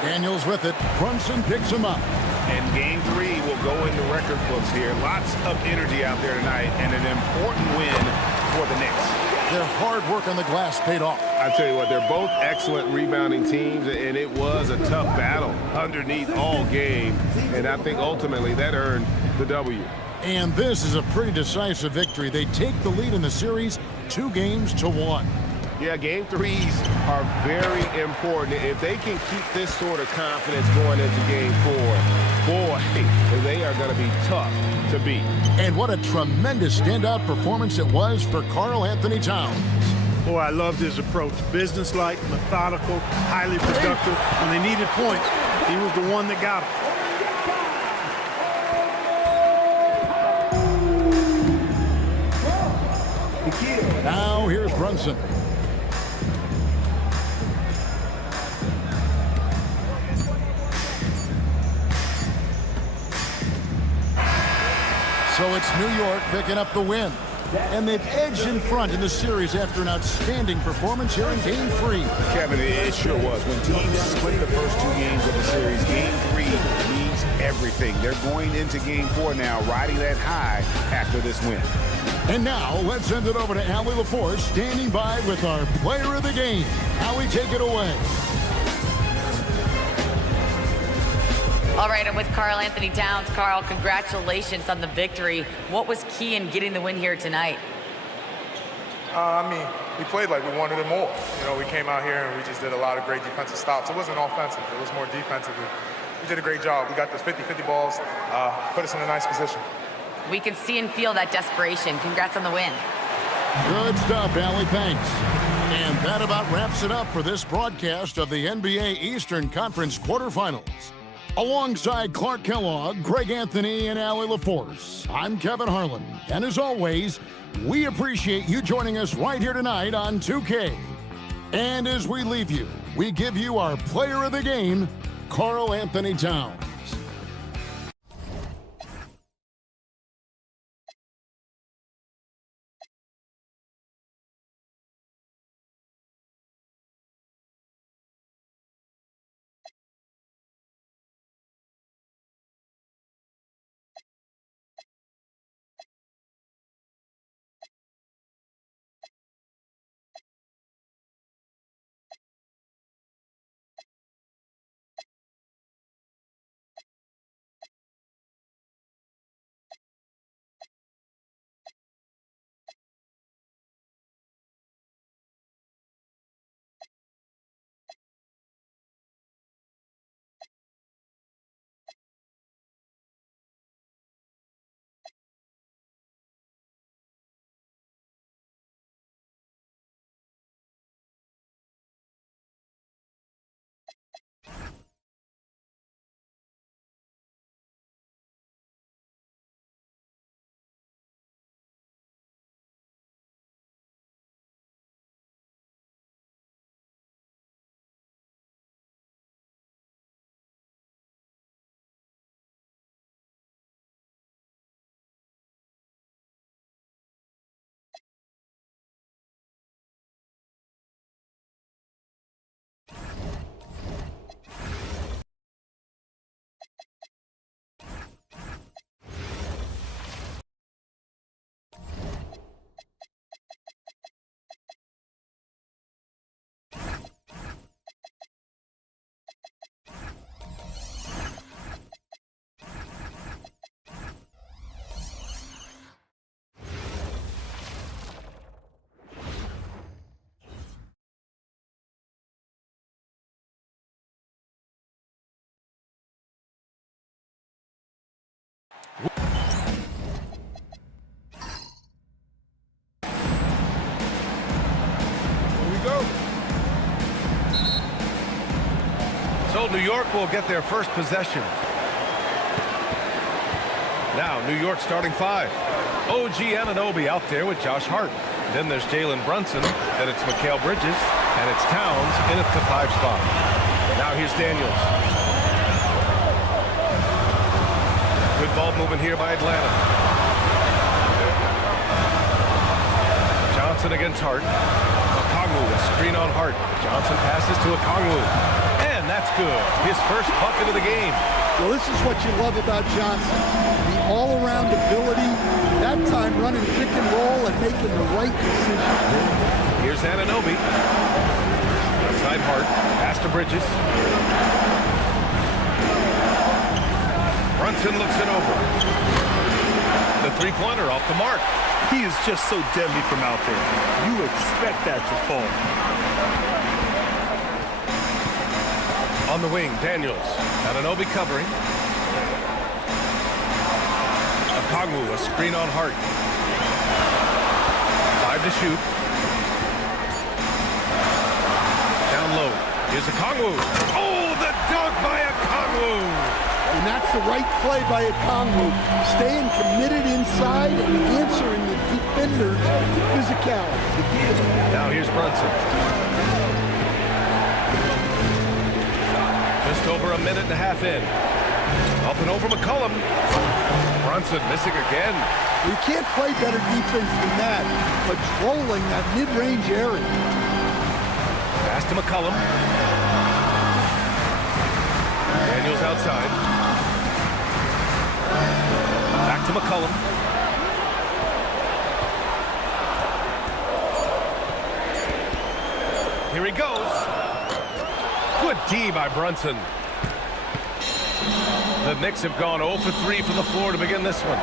Daniels with it. Brunson picks him up. And game 3 will go in the record books here. Lots of energy out there tonight, and an important win for the Knicks. Their hard work on the glass paid off. I tell you what, they're both excellent rebounding teams, and it was a tough battle underneath all game. And I think ultimately that earned the W. And this is a pretty decisive victory. They take the lead in the series 2-1. Yeah, game 3s are very important. If they can keep this sort of confidence going into game 4, boy, they are going to be tough to beat. And what a tremendous standout performance it was for Karl Anthony Towns. Boy, I loved his approach. Businesslike, methodical, highly productive. When they needed points, he was the one that got them. Now here's Brunson. So it's New York picking up the win. And they've edged in front in the series after an outstanding performance here in Game 3. Kevin, it sure was. When teams split the first 2 games of the series, Game 3 means everything. They're going into Game 4 now, riding that high after this win. And now, let's send it over to Allie LaForce, standing by with our player of the game. Allie, take it away. All right, I'm with Karl Anthony Towns. Karl, congratulations on the victory. What was key in getting the win here tonight? We played like we wanted it more. We came out here and we just did a lot of great defensive stops. It wasn't offensive. It was more defensive. We did a great job. We got those 50-50 balls, put us in a nice position. We can see and feel that desperation. Congrats on the win. Good stuff, Allie. Thanks. And that about wraps it up for this broadcast of the NBA Eastern Conference quarterfinals. Alongside Clark Kellogg, Greg Anthony, and Allie LaForce, I'm Kevin Harlan. And as always, we appreciate you joining us right here tonight on 2K. And as we leave you, we give you our player of the game, Karl Anthony Towns. So New York will get their first possession. Now New York starting 5. OG Anunoby out there with Josh Hart. Then there's Jalen Brunson. Then it's Mikal Bridges. And it's Towns in at the 5 spot. Now here's Daniels. Good ball movement here by Atlanta. Johnson against Hart. Okongwu, a screen on Hart. Johnson passes to Okongwu. And that's good. His first bucket of the game. Well, this is what you love about Johnson. The all-around ability, that time running pick and roll and making the right decision. Here's Anunoby. Outside Hart. Pass to Bridges. Brunson looks it over. The three-pointer off the mark. He is just so deadly from out there. You expect that to fall. On the wing, Daniels. Anunoby covering. Okongwu, a screen on Hart. 5 to shoot. Down low. Here's Okongwu. Oh, the dunk by Okongwu! And that's the right play by Okongwu. Staying committed inside and answering the defender's physicality. Now here's Brunson. Just over a minute and a half in. Up and over McCollum. Brunson missing again. You can't play better defense than that, patrolling that mid-range area. Pass to McCollum. Daniels outside. Back to McCollum. Here he goes. Good D by Brunson. The Knicks have gone 0 for 3 from the floor to begin this one.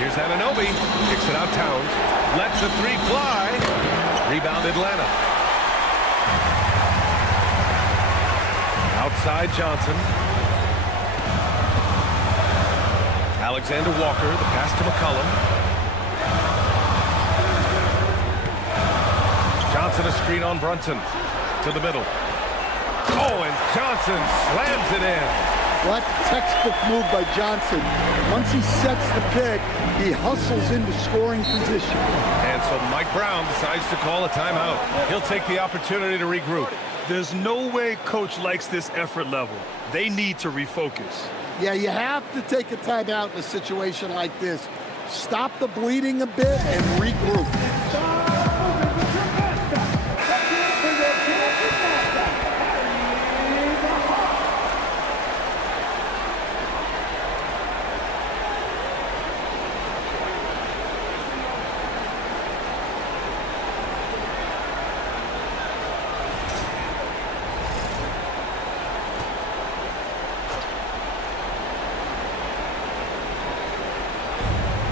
Here's Anunoby. Kicks it out Towns. Lets the 3 fly. Rebound Atlanta. Outside Johnson. Alexander Walker. The pass to McCollum. Johnson a screen on Brunson. To the middle. Oh, and Johnson slams it in. Well, that's a textbook move by Johnson. Once he sets the pick, he hustles into scoring position. And so Mike Brown decides to call a timeout. He'll take the opportunity to regroup. There's no way coach likes this effort level. They need to refocus. Yeah, you have to take a timeout in a situation like this. Stop the bleeding a bit and regroup.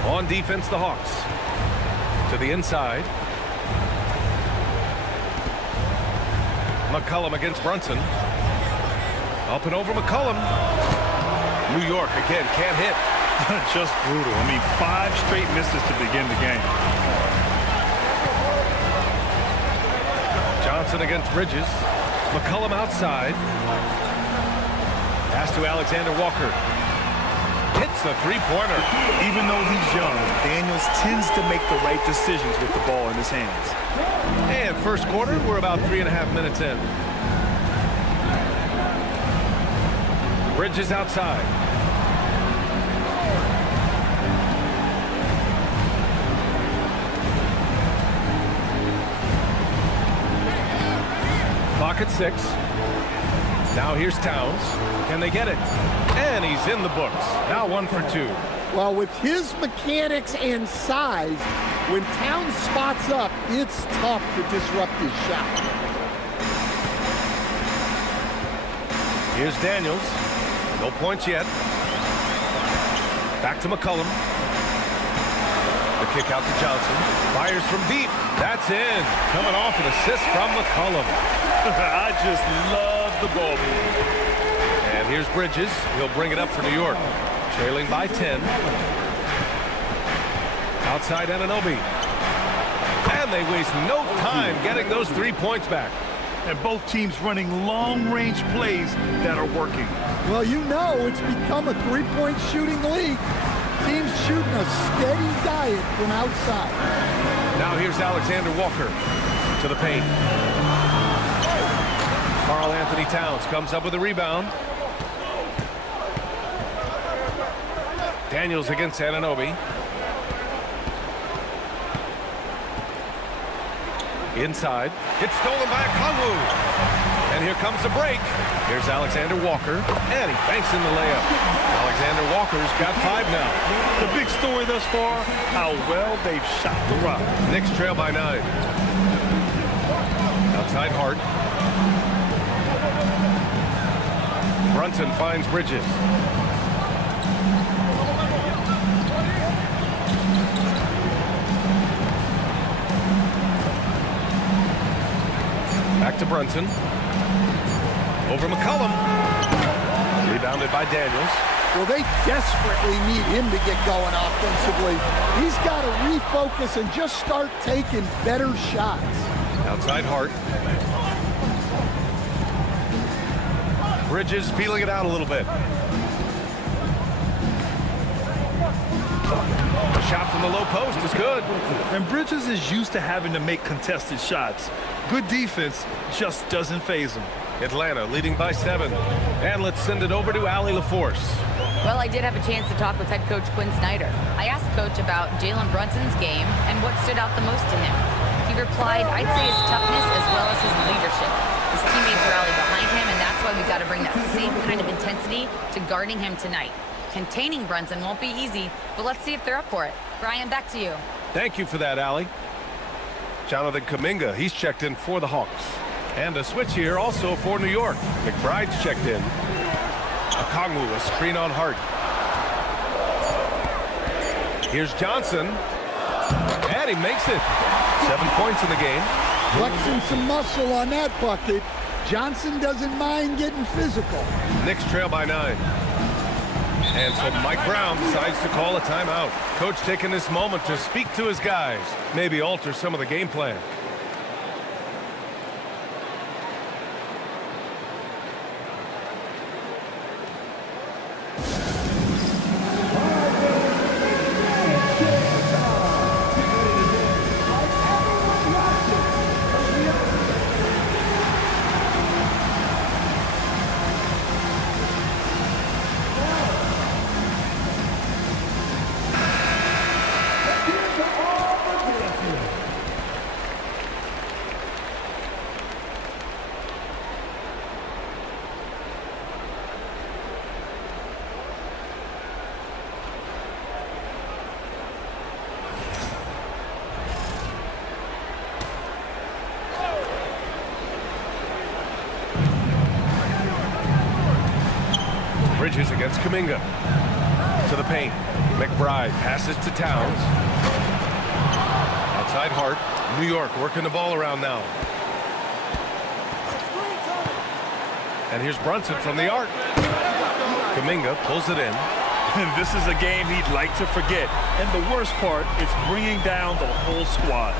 On defense, the Hawks. To the inside. McCollum against Brunson. Up and over McCollum. New York again, can't hit. Just brutal. I mean, 5 straight misses to begin the game. Johnson against Bridges. McCollum outside. Pass to Alexander Walker. Hits a three-pointer. Even though he's young, Daniels tends to make the right decisions with the ball in his hands. And first quarter, we're about 3.5 minutes in. Bridges outside. Clock at 6. Now here's Towns. Can they get it? And he's in the books. Now 1 for 2. Well, with his mechanics and size, when Towns spots up, it's tough to disrupt his shot. Here's Daniels. No points yet. Back to McCollum. The kick out to Johnson. Fires from deep. That's in. Coming off an assist from McCollum. I just love the ball move. And here's Bridges. He'll bring it up for New York. Trailing by 10. Outside Anunoby. And and they waste no time getting those 3 points back. And both teams running long-range plays that are working. Well, you know it's become a three-point shooting league. Teams shooting a steady diet from outside. Now here's Alexander Walker to the paint. Karl Anthony Towns comes up with a rebound. Daniels against Anunoby. Inside. It's stolen by Okongwu. And here comes the break. Here's Alexander Walker. And he banks in the layup. Alexander Walker's got 5 now. The big story thus far, how well they've shot the rock. Knicks trail by 9. Outside Hart. Brunson finds Bridges. Back to Brunson. Over McCollum. Rebounded by Daniels. Well, they desperately need him to get going offensively. He's got to refocus and just start taking better shots. Outside Hart. Bridges feeling it out a little bit. A shot from the low post is good. And Bridges is used to having to make contested shots. Good defense just doesn't faze him. Atlanta leading by 7. And let's send it over to Allie LaForce. Well, I did have a chance to talk with head coach Quinn Snyder. I asked Coach about Jalen Brunson's game and what stood out the most to him. He replied, I'd say his toughness as well as his leadership. His teammates rally behind him, and that's why we've got to bring that same kind of intensity to guarding him tonight. Containing Brunson won't be easy, but let's see if they're up for it. Brian, back to you. Thank you for that, Allie. Jonathan Kuminga, he's checked in for the Hawks. And a switch here also for New York. McBride's checked in. Okongwu, a screen on Hart. Here's Johnson. And he makes it. 7 points in the game. Flexing some muscle on that bucket. Johnson doesn't mind getting physical. Knicks trail by 9. And so Mike Brown decides to call a timeout. Coach taking this moment to speak to his guys. Maybe alter some of the game plan. Bridges against Kuminga. To the paint. McBride passes to Towns. Outside Hart. New York working the ball around now. And here's Brunson from the arc. Kuminga pulls it in. And this is a game he'd like to forget. And the worst part is bringing down the whole squad.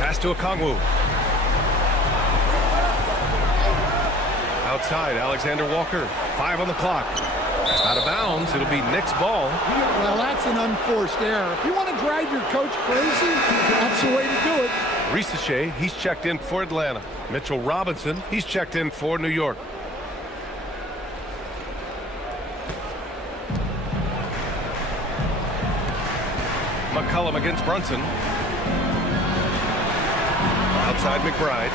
Pass to Okongwu. Outside, Alexander Walker. 5 on the clock. Out of bounds. It'll be Knicks ball. Well, that's an unforced error. If you want to drive your coach crazy, that's the way to do it. Ricochet, he's checked in for Atlanta. Mitchell Robinson, he's checked in for New York. McCollum against Brunson. Outside McBride.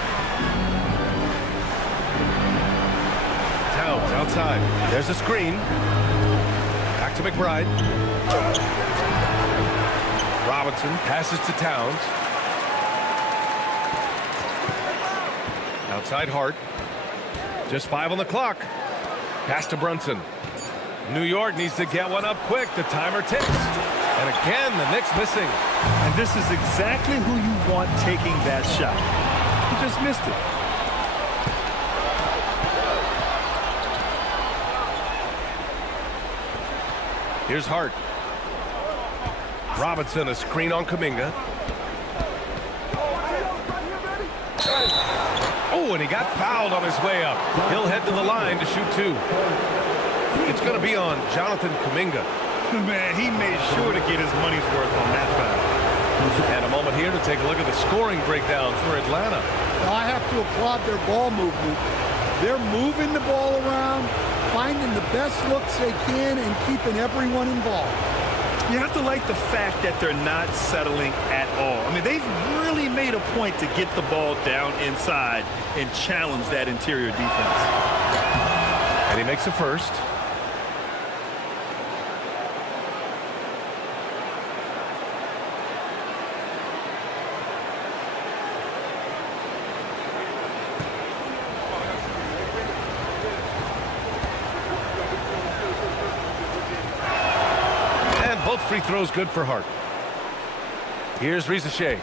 Towns outside. There's a screen. Back to McBride. Robinson passes to Towns. Outside Hart. Just 5 on the clock. Pass to Brunson. New York needs to get one up quick. The timer ticks. And again, the Knicks missing. And this is exactly who you want taking that shot. He just missed it. Here's Hart. Robinson, a screen on Kuminga. Oh, and he got fouled on his way up. He'll head to the line to shoot 2. It's going to be on Jonathan Kuminga. Man, he made sure to get his money's worth on that foul. And a moment here to take a look at the scoring breakdown for Atlanta. Well, I have to applaud their ball movement. They're moving the ball around, finding the best looks they can, and keeping everyone involved. You have to like the fact that they're not settling at all. I mean, they've really made a point to get the ball down inside and challenge that interior defense. And he makes the first. Free throws good for Hart. Here's Rizachet.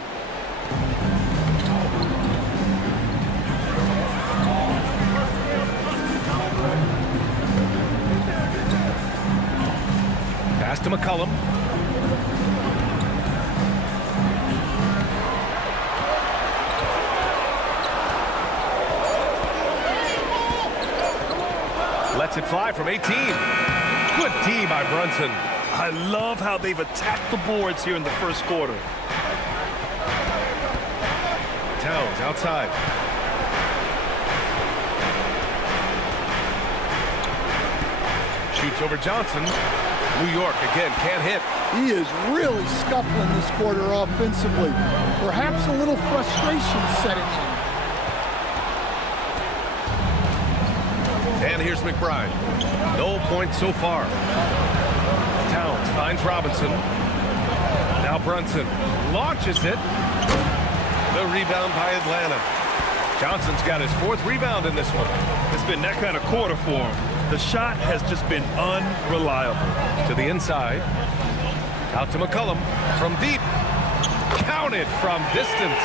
Pass to McCollum. Lets it fly from 18. Good D by Brunson. I love how they've attacked the boards here in the first quarter. Towns outside. Shoots over Johnson. New York again can't hit. He is really scuffling this quarter offensively. Perhaps a little frustration setting in. And here's McBride. No points so far. Towns finds Robinson. Now Brunson launches it. The rebound by Atlanta. Johnson's got his 4th rebound in this one. It's been that kind of quarter for him. The shot has just been unreliable. To the inside. Out to McCollum from deep. Counted from distance.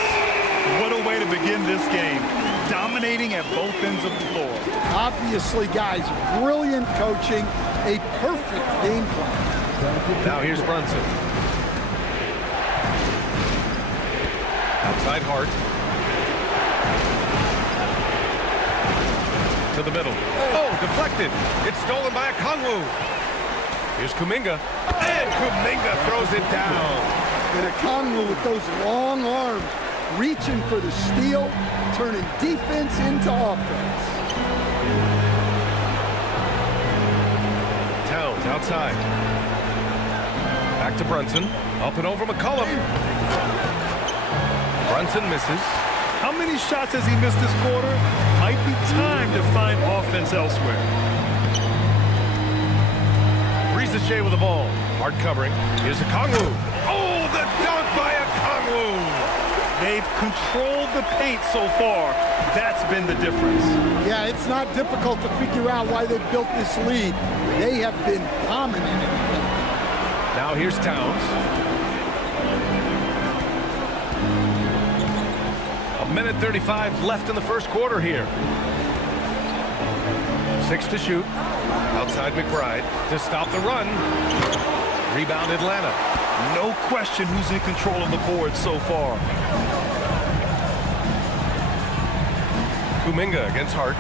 What a way to begin this game. Dominating at both ends of the floor. Obviously, guys, brilliant coaching. A perfect game plan. Now here's Brunson. Outside Hart. To the middle. Oh, deflected. It's stolen by Okongwu. Here's Kuminga. And Kuminga throws it down. And Okongwu with those long arms, reaching for the steal, turning defense into offense. Towns outside. Back to Brunson. Up and over McCollum. Brunson misses. How many shots has he missed this quarter? Might be time to find offense elsewhere. Rizachet with the ball. Hard covering. Here's Okongwu. Oh, the dunk by Okongwu. They've controlled the paint so far. That's been the difference. Yeah, it's not difficult to figure out why they built this lead. They have been dominant in the paint. Now here's Towns. A minute 35 left in the first quarter here. 6 to shoot. Outside McBride to stop the run. Rebound Atlanta. No question who's in control of the board so far. Kuminga against Hart.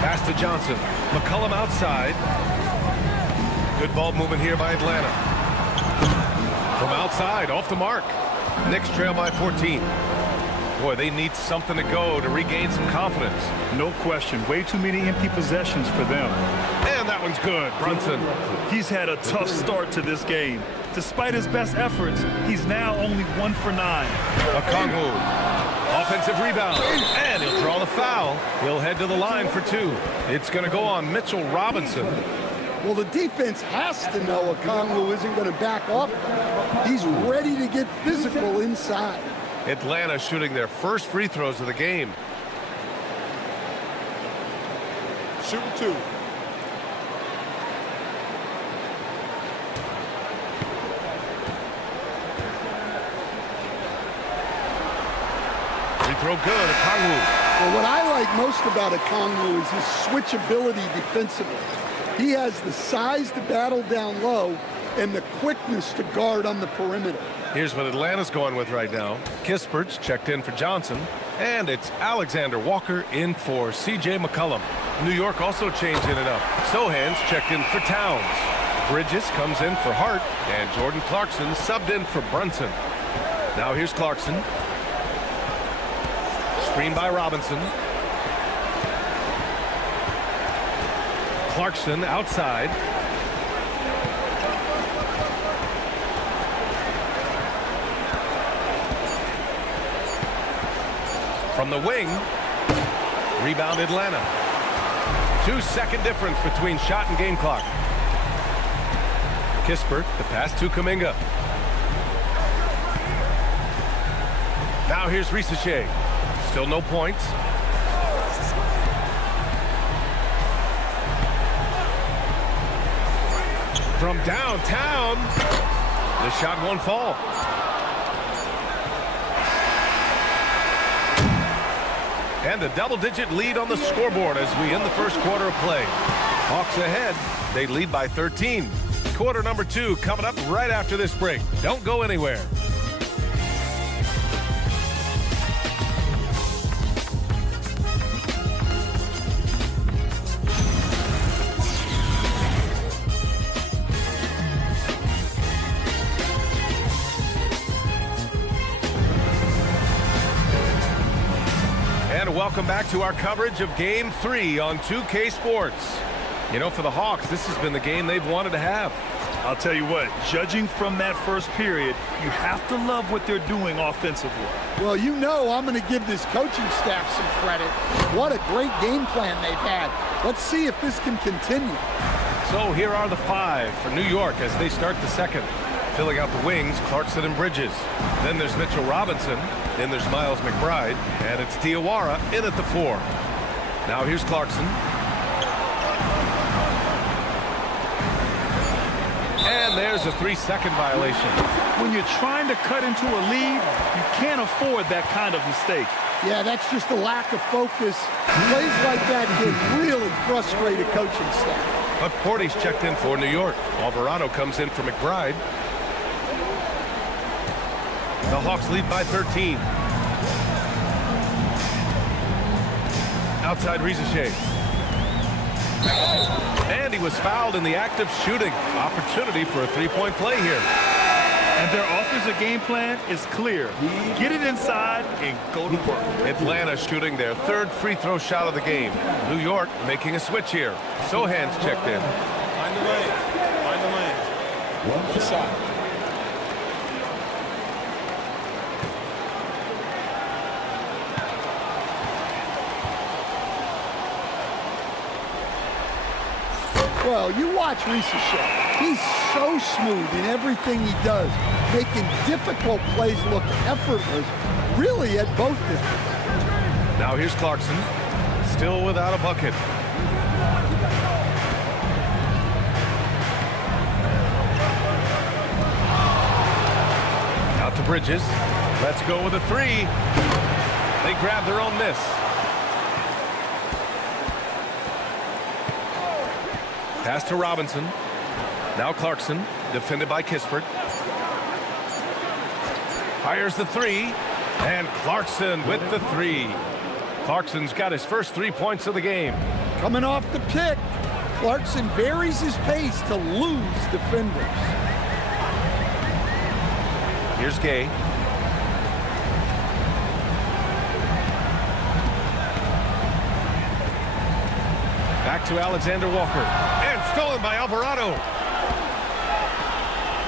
Pass to Johnson. McCollum outside. Good ball movement here by Atlanta. From outside, off the mark. Knicks trail by 14. Boy, they need something to go to regain some confidence. No question. Way too many empty possessions for them. And that one's good. Brunson. He's had a tough start to this game. Despite his best efforts, he's now only 1 for 9. Okongwu. Offensive rebound. And he'll draw the foul. He'll head to the line for 2. It's going to go on Mitchell Robinson. Well, the defense has to know Okongwu isn't going to back off. He's ready to get physical inside. Atlanta shooting their first free throws of the game. Shooting 2. Free throw good, Okongwu. Well, what I like most about Okongwu is his switchability defensively. He has the size to battle down low, and the quickness to guard on the perimeter. Here's what Atlanta's going with right now. Kispert's checked in for Johnson, and it's Alexander Walker in for C.J. McCollum. New York also changing it up. Sohan's checked in for Towns. Bridges comes in for Hart, and Jordan Clarkson subbed in for Brunson. Now here's Clarkson. Screen by Robinson. Clarkson outside. From the wing, rebound Atlanta. 2-second difference between shot and game clock. Kispert, the pass to Kuminga. Now here's Risacher. Still no points. From downtown, the shot won't fall. And a double-digit lead on the scoreboard as we end the first quarter of play. Hawks ahead. They lead by 13. Quarter number 2 coming up right after this break. Don't go anywhere. Welcome back to our coverage of Game 3 on 2K Sports. You know, for the Hawks, this has been the game they've wanted to have. I'll tell you what, judging from that first period, you have to love what they're doing offensively. Well, you know I'm going to give this coaching staff some credit. What a great game plan they've had. Let's see if this can continue. So here are the 5 for New York as they start the second. Filling out the wings, Clarkson and Bridges. Then there's Mitchell Robinson. Then there's Miles McBride. And it's Diawara in at the 4. Now here's Clarkson. And there's a 3-second violation. When you're trying to cut into a lead, you can't afford that kind of mistake. Yeah, that's just a lack of focus. Plays like that can really frustrate a coaching staff. But Porty's checked in for New York. Alvarado comes in for McBride. The Hawks lead by 13. Outside Risacher. And he was fouled in the act of shooting. Opportunity for a 3-point play here. And their offensive game plan is clear. Get it inside and go to work. Atlanta shooting their 3rd free throw shot of the game. New York making a switch here. Sohan's checked in. Find the lane. Find the lane. One shot. Well, you watch Risacher. He's so smooth in everything he does, making difficult plays look effortless, really at both ends. Now here's Clarkson, still without a bucket. Out to Bridges. Let's go with a 3. They grab their own miss. Pass to Robinson. Now Clarkson, defended by Kispert. Fires the 3. And Clarkson with the 3. Clarkson's got his first 3 points of the game. Coming off the pick, Clarkson varies his pace to lose defenders. Here's Gay. Back to Alexander Walker. And stolen by Alvarado.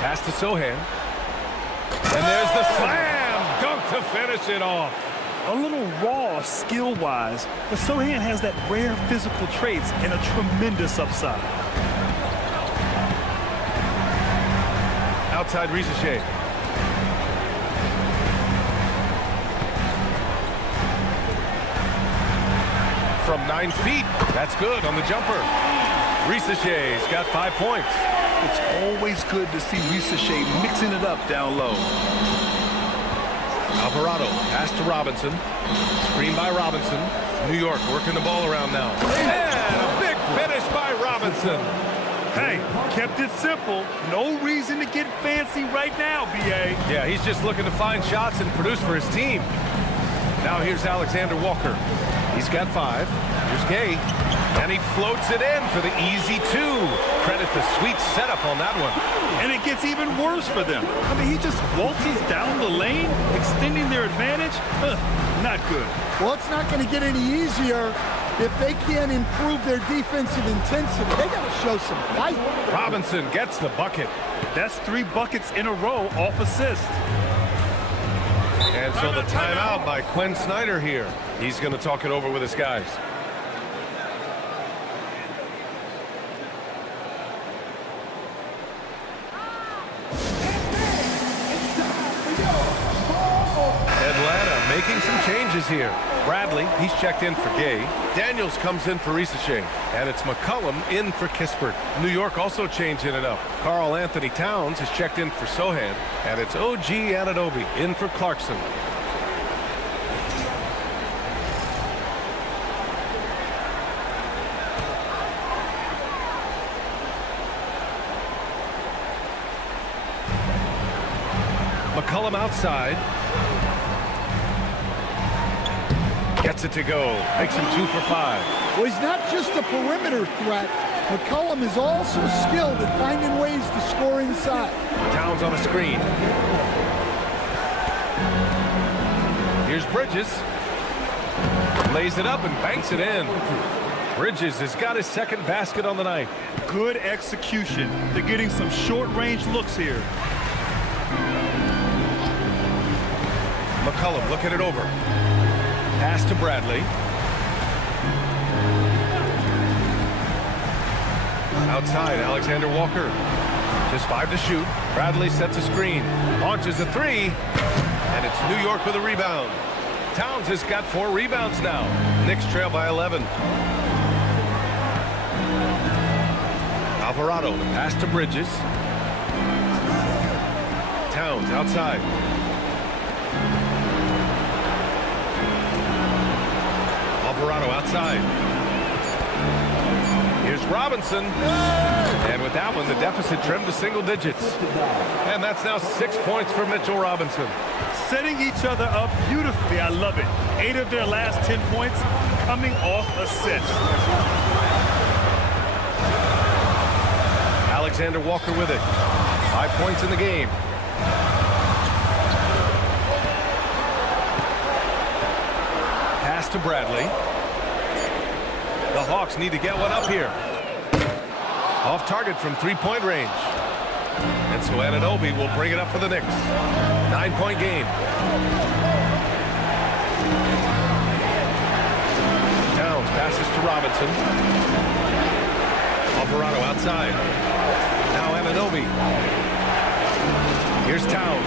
Pass to Sohan. And there's the slam dunk to finish it off. A little raw skill-wise, but Sohan has that rare physical traits and a tremendous upside. Outside Risacher. From 9 feet. That's good on the jumper. Risacher's got 5 points. It's always good to see Risacher mixing it up down low. Alvarado, pass to Robinson. Screen by Robinson. New York working the ball around now. And a big finish by Robinson. Hey, kept it simple. No reason to get fancy right now, B.A. Yeah, he's just looking to find shots and produce for his team. Now here's Alexander Walker. He's got 5. Here's Gay. And he floats it in for the easy 2. Credit the sweet setup on that one. And it gets even worse for them. I mean, he just waltzes down the lane, extending their advantage. Not good. Well, it's not going to get any easier if they can't improve their defensive intensity. They got to show some fight. Robinson gets the bucket. That's 3 buckets in a row off assist. And so the timeout by Quinn Snyder here. He's going to talk it over with his guys. Atlanta making some changes here. Bradley, he's checked in for Gay. Daniels comes in for Risacher. And it's McCollum in for Kispert. New York also changing it up. Karl Anthony Towns is checked in for Sohan. And it's OG Anunoby in for Clarkson. McCollum outside. Gets it to go. Makes him 2 for 5. Well, he's not just a perimeter threat. McCollum is also skilled at finding ways to score inside. Towns on a screen. Here's Bridges. Lays it up and banks it in. Bridges has got his second basket on the night. Good execution. They're getting some short-range looks here. McCollum looking it over. Pass to Bradley. Outside, Alexander Walker. Just 5 to shoot. Bradley sets a screen. Launches a 3. And it's New York with a rebound. Towns has got 4 rebounds now. Knicks trail by 11. Alvarado, the pass to Bridges. Towns outside. Alvarado outside. Here's Robinson. And with that one, the deficit trimmed to single digits. And that's now 6 points for Mitchell Robinson. Setting each other up beautifully. I love it. 8 of their last 10 points coming off assists. Alexander Walker with it. 5 points in the game. Pass to Bradley. The Hawks need to get one up here. Off target from 3-point range. And so Anunoby will bring it up for the Knicks. 9-point game. Towns passes to Robinson. Alvarado outside. Now Anunoby. Here's Towns.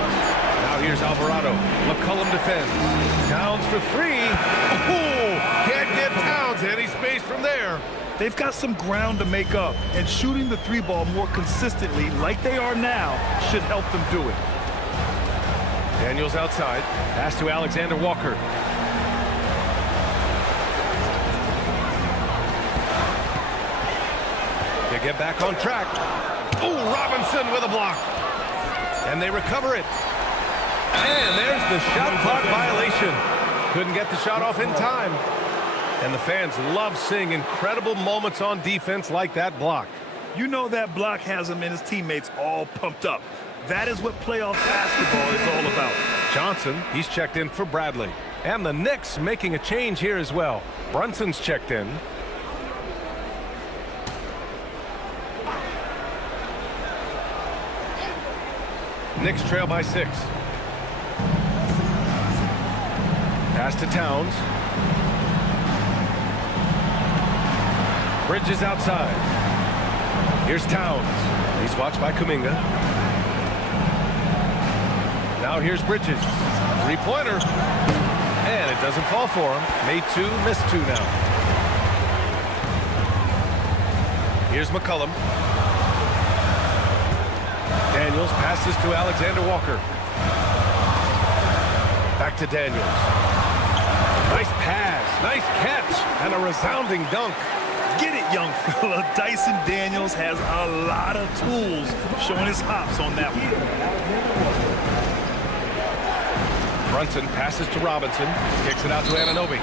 Now here's Alvarado. McCollum defends. Towns for 3. Oh, can't get Towns any space from there. They've got some ground to make up, and shooting the 3-ball more consistently like they are now should help them do it. Daniels outside. Pass to Alexander Walker. To get back on track. Oh, Robinson with a block. And they recover it. And there's the shot clock violation. Couldn't get the shot off in time. And the fans love seeing incredible moments on defense like that block. You know that block has him and his teammates all pumped up. That is what playoff basketball is all about. Johnson, he's checked in for Bradley. And the Knicks making a change here as well. Brunson's checked in. Knicks trail by 6. Pass to Towns. Bridges outside. Here's Towns. He's watched by Kuminga. Now here's Bridges. 3-pointer. And it doesn't fall for him. Made 2, missed 2 now. Here's McCollum. Daniels passes to Alexander Walker. Back to Daniels. Nice pass, nice catch, and a resounding dunk. Get it, young fella. Dyson Daniels has a lot of tools, showing his hops on that one. Brunson passes to Robinson, kicks it out to Anunoby.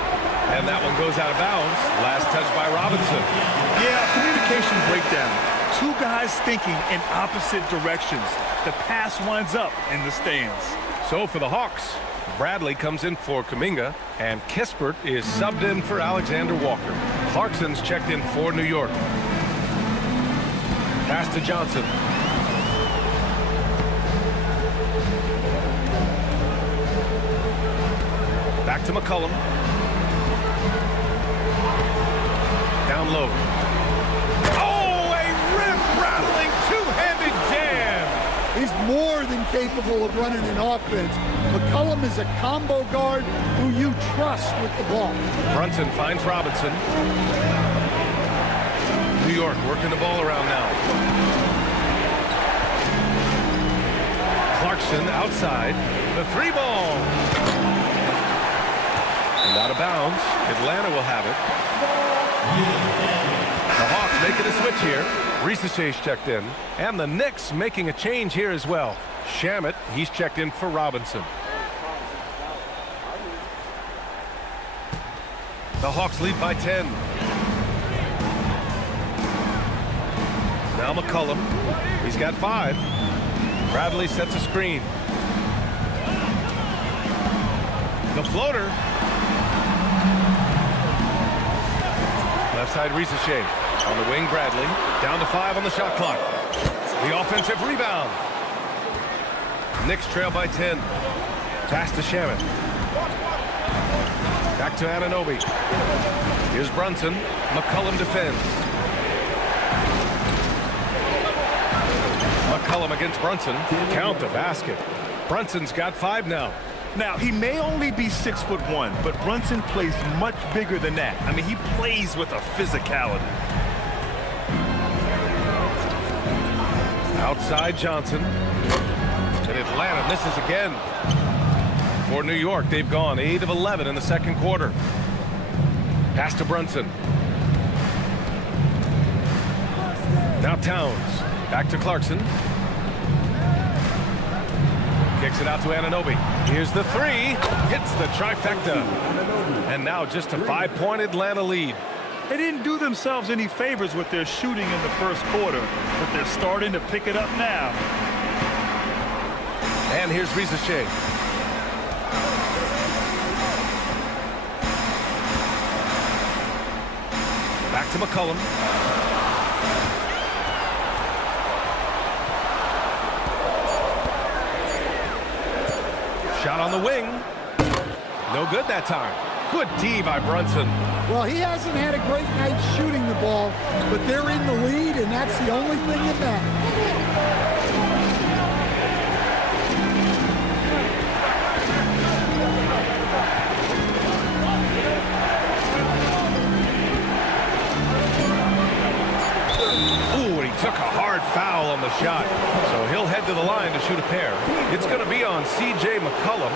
And that one goes out of bounds. Last touch by Robinson. Yeah, communication breakdown. Two guys thinking in opposite directions. The pass winds up in the stands. So for the Hawks, Bradley comes in for Kuminga, and Kispert is subbed in for Alexander Walker. Clarkson's checked in for New York. Pass to Johnson. Back to McCollum. Down low. Oh, a rim-rattling two-handed jam! He's more than capable of running an offense. McCollum is a combo guard who you trust with the ball. Brunson finds Robinson. New York working the ball around now. Clarkson outside. The three ball. And out of bounds. Atlanta will have it. The Hawks making a switch here. Risiché's checked in. And the Knicks making a change here as well. Shamet, he's checked in for Robinson. The Hawks lead by 10. Now McCollum. He's got 5. Bradley sets a screen. The floater. Left side Risaché. On the wing, Bradley. Down to 5 on the shot clock. The offensive rebound. Knicks trail by 10. Pass to Shamet. Back to Anunoby. Here's Brunson. McCollum defends. McCollum against Brunson. Count the basket. Brunson's got 5 now. Now, he may only be 6'1", but Brunson plays much bigger than that. I mean, he plays with a physicality. Outside Johnson. And Atlanta misses again. For New York, they've gone 8 of 11 in the second quarter. Pass to Brunson. Now Towns. Back to Clarkson. Kicks it out to Anunoby. Here's the 3. Hits the trifecta. And now just a 5-point Atlanta lead. They didn't do themselves any favors with their shooting in the first quarter, but they're starting to pick it up now. And here's Risaché. Back to McCollum. Shot on the wing. No good that time. Good D by Brunson. Well, he hasn't had a great night shooting the ball, but they're in the lead, and that's the only thing that matters. Took a hard foul on the shot, so he'll head to the line to shoot a pair. It's going to be on C.J. McCollum.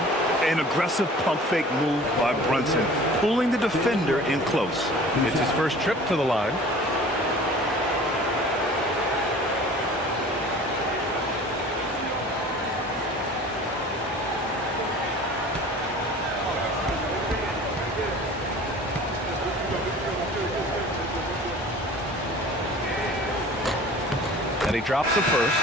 An aggressive pump fake move by Brunson, pulling the defender in close. It's his first trip to the line. And he drops the first.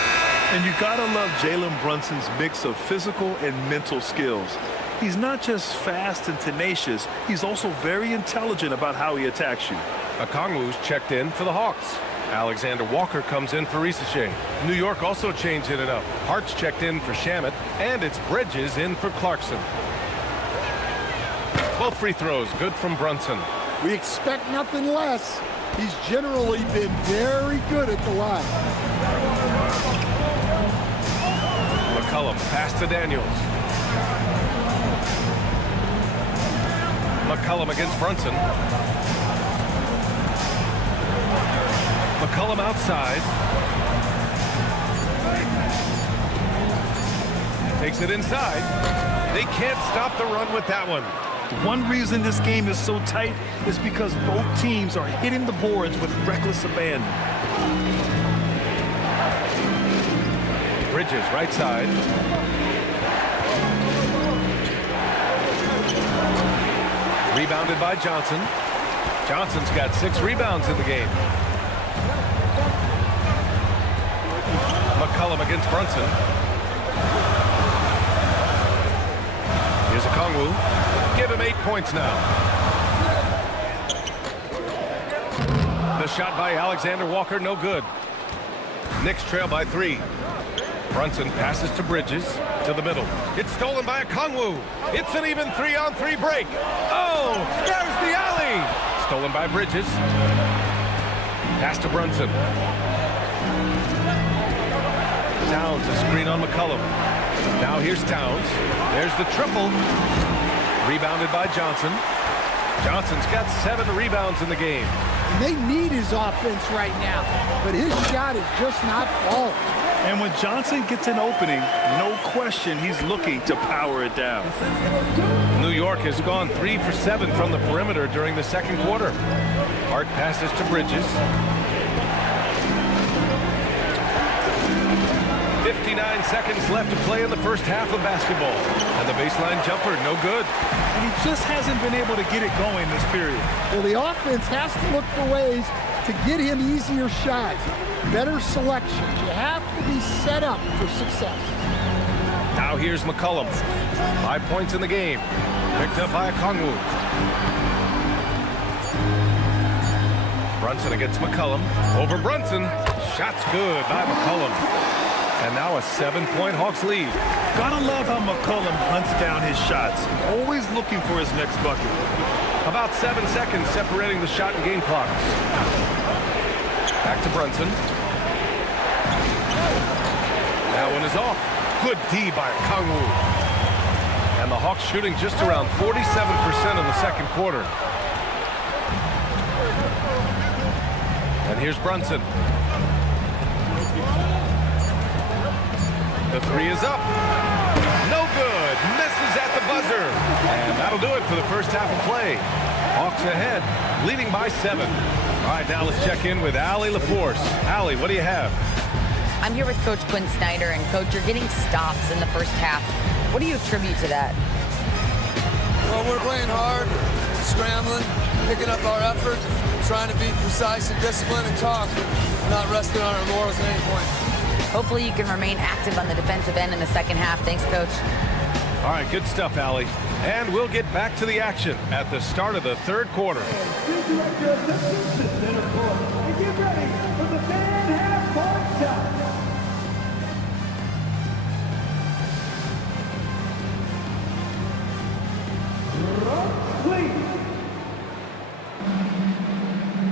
And you gotta love Jalen Brunson's mix of physical and mental skills. He's not just fast and tenacious, he's also very intelligent about how he attacks you. Okongwu's checked in for the Hawks. Alexander Walker comes in for Risaché. New York also changing it up. Hart's checked in for Shamet, and it's Bridges in for Clarkson. Both free throws good from Brunson. We expect nothing less. He's generally been very good at the line. McCollum, pass to Daniels. McCollum against Brunson. McCollum outside. Takes it inside. They can't stop the run with that one. One reason this game is so tight is because both teams are hitting the boards with reckless abandon. Bridges, right side. Rebounded by Johnson. Johnson's got 6 rebounds in the game. McCollum against Brunson. Here's Okongwu. Give him 8 points now. The shot by Alexander Walker, no good. Knicks trail by 3. Brunson passes to Bridges, to the middle. It's stolen by Okongwu. It's an even 3-on-3 break. Oh, there's the alley. Stolen by Bridges. Pass to Brunson. Towns, a screen on McCollum. Now here's Towns. There's the triple. Rebounded by Johnson. Johnson's got 7 rebounds in the game. And they need his offense right now, but his shot is just not falling. And when Johnson gets an opening, no question he's looking to power it down. New York has gone 3 for 7 from the perimeter during the second quarter. Hart passes to Bridges. 59 seconds left to play in the first half of basketball. And the baseline jumper, no good. And he just hasn't been able to get it going this period. Well, the offense has to look for ways to get him easier shots, better selections. You have to be set up for success. Now here's McCollum. 5 points in the game. Picked up by Okongwu. Brunson against McCollum. Over Brunson. Shot's good by McCollum. And now a 7-point Hawks lead. Gotta love how McCollum hunts down his shots, always looking for his next bucket. About 7 seconds separating the shot and game clocks. Back to Brunson. That one is off. Good D by Okongwu. And the Hawks shooting just around 47% in the second quarter. And here's Brunson. The 3 is up. No good. Misses at the buzzer. And that'll do it for the first half of play. Hawks ahead, leading by 7. All right, now let's check in with Allie LaForce. Allie, what do you have? I'm here with Coach Quinn Snyder, and Coach, you're getting stops in the first half. What do you attribute to that? Well, we're playing hard, scrambling, picking up our effort, trying to be precise and disciplined and talk, not resting on our laurels at any point. Hopefully you can remain active on the defensive end in the second half. Thanks, Coach. All right, good stuff, Allie. And we'll get back to the action at the start of the third quarter. Please direct your attention to center court and get ready for the fan half-court shot. Please.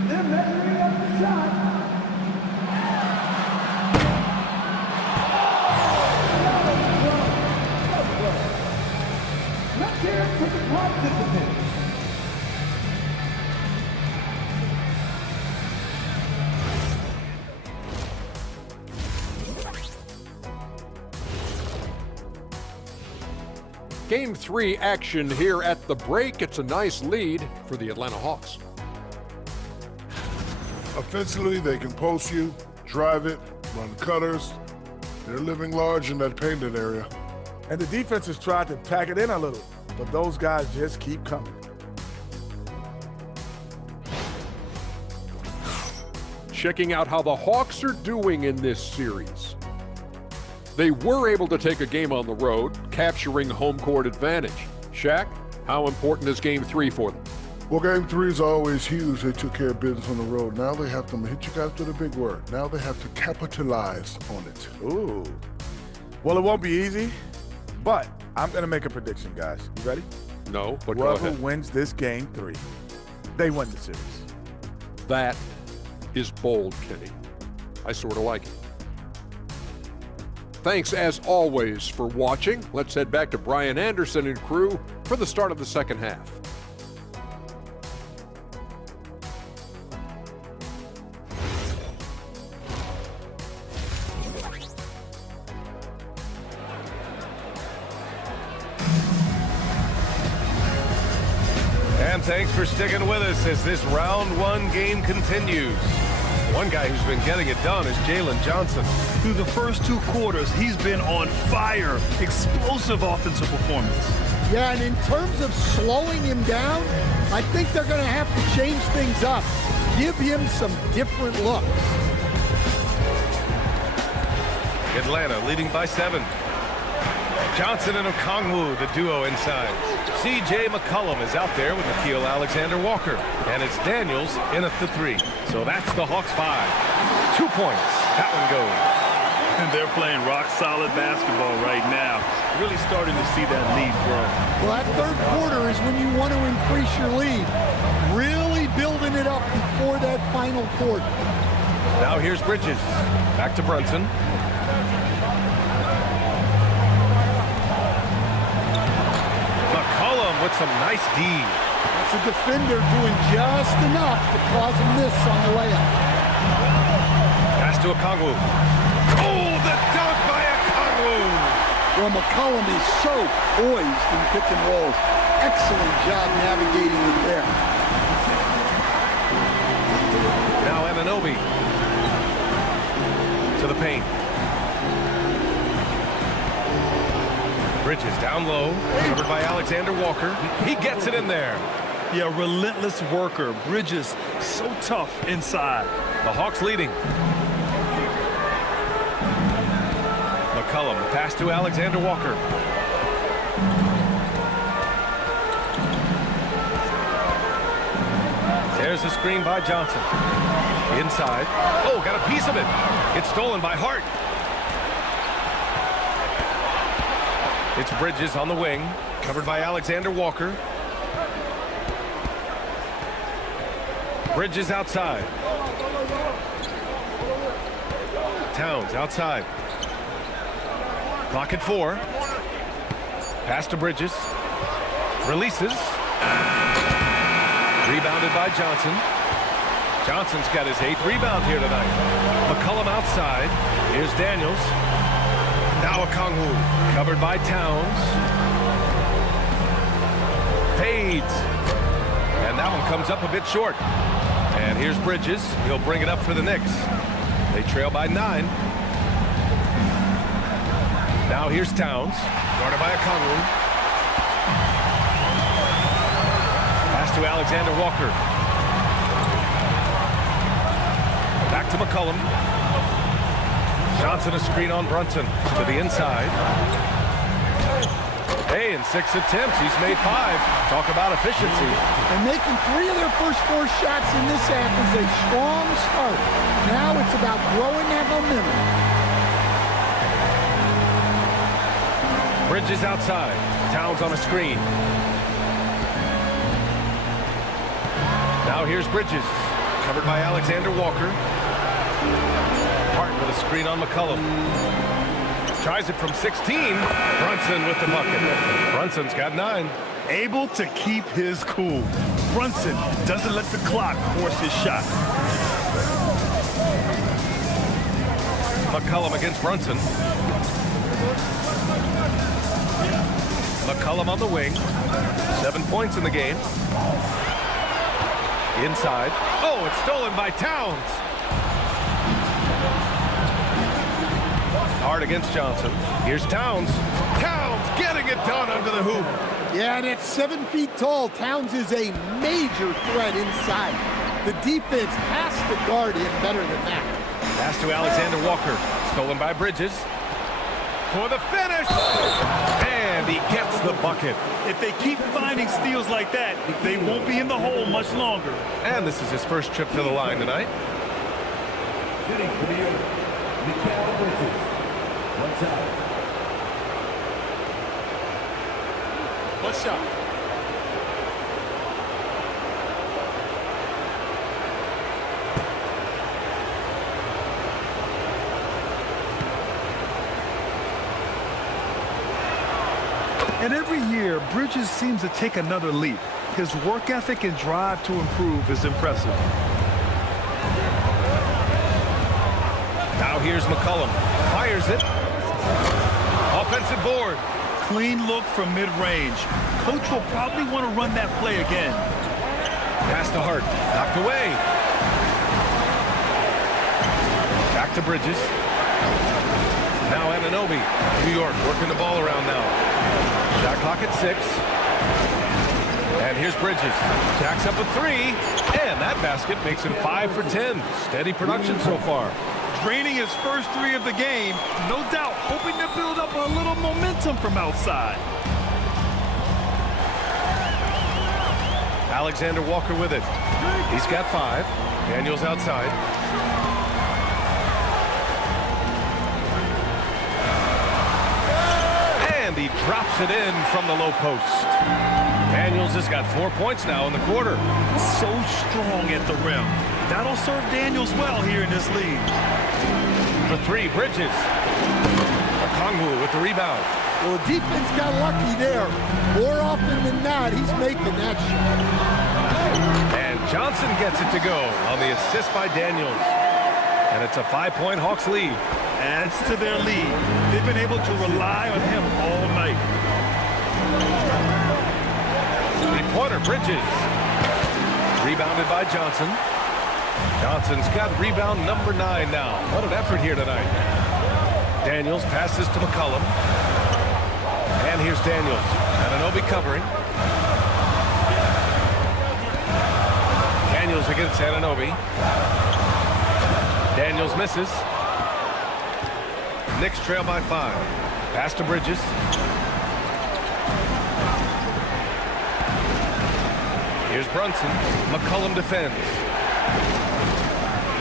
They're measuring up the shot. Let's hear it for the participants. Game 3 action here at the break. It's a nice lead for the Atlanta Hawks. Offensively, they can post you, drive it, run cutters. They're living large in that painted area. And the defense has tried to pack it in a little, but those guys just keep coming. Checking out how the Hawks are doing in this series. They were able to take a game on the road, capturing home court advantage. Shaq, how important is Game 3 for them? Well, Game 3 is always huge. They took care of business on the road. Now they have to hit you guys with a big word. Now they have to capitalize on it. Ooh. Well, it won't be easy, but I'm going to make a prediction, guys. You ready? No, but go Whoever ahead. wins this Game 3, they win the series. That is bold, Kenny. I sort of like it. Thanks, as always, for watching. Let's head back to Brian Anderson and crew for the start of the second half. And thanks for sticking with us as this round one game continues. One guy who's been getting it done is Jalen Johnson. Through the first 2 quarters, he's been on fire. Explosive offensive performance. Yeah, and in terms of slowing him down, I think they're going to have to change things up. Give him some different looks. Atlanta leading by 7. Johnson and Okongwu, the duo inside. C.J. McCollum is out there with Nickeil Alexander-Walker. And it's Daniels in at the 3. So that's the Hawks 5. 2 points. That one goes. And they're playing rock-solid basketball right now. Really starting to see that lead grow. Well, that third quarter is when you want to increase your lead. Really building it up before that final quarter. Now here's Bridges. Back to Brunson. McCollum with some nice D. That's a defender doing just enough to cause a miss on the layup. Pass to Okongwu. Oh, the dunk by Okongwu. Well, McCollum is so poised in pick and rolls. Excellent job navigating it there. Now Anunoby to the paint. Bridges down low, covered by Alexander Walker. He gets it in there. Yeah, relentless worker. Bridges so tough inside. The Hawks leading. McCollum, the pass to Alexander Walker. There's a screen by Johnson. Inside. Oh, got a piece of it. It's stolen by Hart. It's Bridges on the wing, covered by Alexander Walker. Bridges outside. Towns outside. Clock at 4. Pass to Bridges. Releases. Rebounded by Johnson. Johnson's got his 8th rebound here tonight. McCollum outside. Here's Daniels. Now Okongwu, covered by Towns. Fades. And that one comes up a bit short. And here's Bridges. He'll bring it up for the Knicks. They trail by 9. Now here's Towns, guarded by Okongwu. Pass to Alexander Walker. Back to McCollum. Johnson a screen on Brunson to the inside. Hey, in 6 attempts, he's made 5. Talk about efficiency. And making 3 of their first 4 shots in this half is a strong start. Now it's about growing that momentum. Bridges outside. Towns on a screen. Now here's Bridges, covered by Alexander Walker. Hart with a screen on McCollum. Tries it from 16. Brunson with the bucket. Brunson's got 9. Able to keep his cool. Brunson doesn't let the clock force his shot. McCollum against Brunson. McCollum on the wing. 7 points in the game. Inside. Oh, it's stolen by Towns. Hard against Johnson. Here's Towns. Towns getting it done under the hoop. Yeah, and at 7 feet tall, Towns is a major threat inside. The defense has to guard him better than that. Pass to Alexander Walker. Stolen by Bridges. For the finish. And he gets the bucket. If they keep finding steals like that, they won't be in the hole much longer. And this is his first trip to the line tonight. Shooting for New York, Nickeil Bridges. One shot. One shot. And every year, Bridges seems to take another leap. His work ethic and drive to improve is impressive. Now here's McCollum. Fires it. Offensive board. Clean look from mid-range. Coach will probably want to run that play again. Pass to Hart. Knocked away. Back to Bridges. Now Anunoby. New York working the ball around now. Shot clock at 6. And here's Bridges. Jacks up a 3. And that basket makes him 5 for 10. Steady production so far. Draining his first 3 of the game. No doubt hoping to build up a little momentum from outside. Alexander Walker with it. He's got 5. Daniels outside. And he drops it in from the low post. Daniels has got 4 points now in the quarter. So strong at the rim. That'll serve Daniels well here in this league. For 3, Bridges. Okongwu with the rebound. Well, the defense got lucky there. More often than not, he's making that shot. And Johnson gets it to go on the assist by Daniels. And it's a 5-point Hawks lead. Adds to their lead. They've been able to rely on him all night. Three-pointer, Bridges. Rebounded by Johnson. Johnson's got rebound number 9 now. What an effort here tonight. Daniels passes to McCollum. And here's Daniels. Anunoby covering. Daniels against Anunoby. Daniels misses. Knicks trail by 5. Pass to Bridges. Here's Brunson. McCollum defends.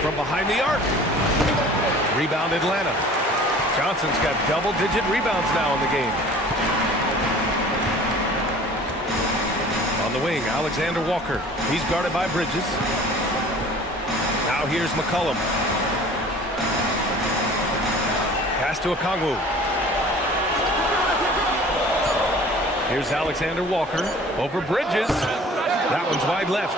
From behind the arc. Rebound Atlanta. Johnson's got double-digit rebounds now in the game. On the wing, Alexander Walker. He's guarded by Bridges. Now here's McCollum. Pass to Okongwu. Here's Alexander Walker over Bridges. That one's wide left.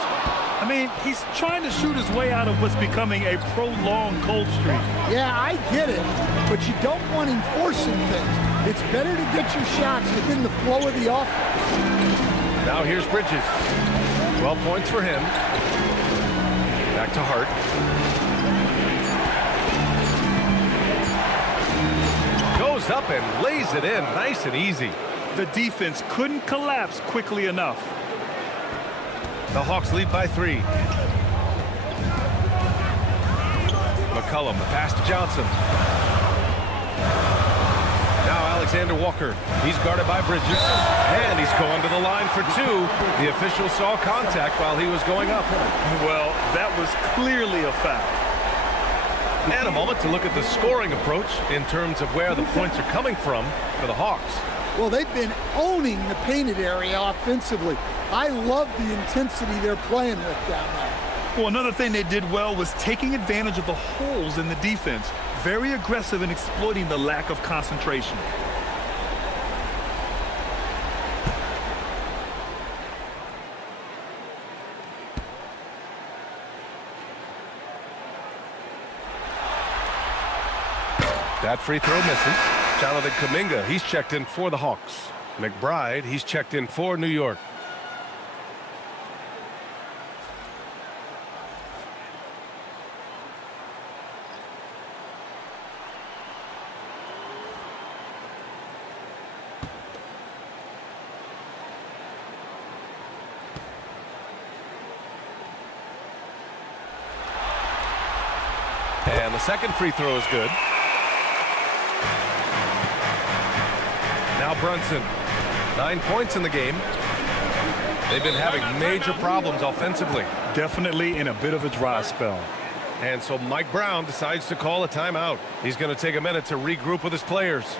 I mean, he's trying to shoot his way out of what's becoming a prolonged cold streak. Yeah, I get it, but you don't want him forcing things. It's better to get your shots within the flow of the offense. Now here's Bridges. 12 points for him. Back to Hart. Goes up and lays it in nice and easy. The defense couldn't collapse quickly enough. The Hawks lead by 3. McCollum, the pass to Johnson. Now Alexander Walker. He's guarded by Bridges. And he's going to the line for 2. The official saw contact while he was going up. Well, that was clearly a foul. And a moment to look at the scoring approach in terms of where the points are coming from for the Hawks. Well, they've been owning the painted area offensively. I love the intensity they're playing with down there. Well, another thing they did well was taking advantage of the holes in the defense. Very aggressive in exploiting the lack of concentration. That free throw misses. Jonathan Kuminga, he's checked in for the Hawks. McBride, he's checked in for New York. And the second free throw is good. Now Brunson, 9 points in the game. They've been having major problems offensively. Definitely in a bit of a dry spell. And so Mike Brown decides to call a timeout. He's going to take a minute to regroup with his players.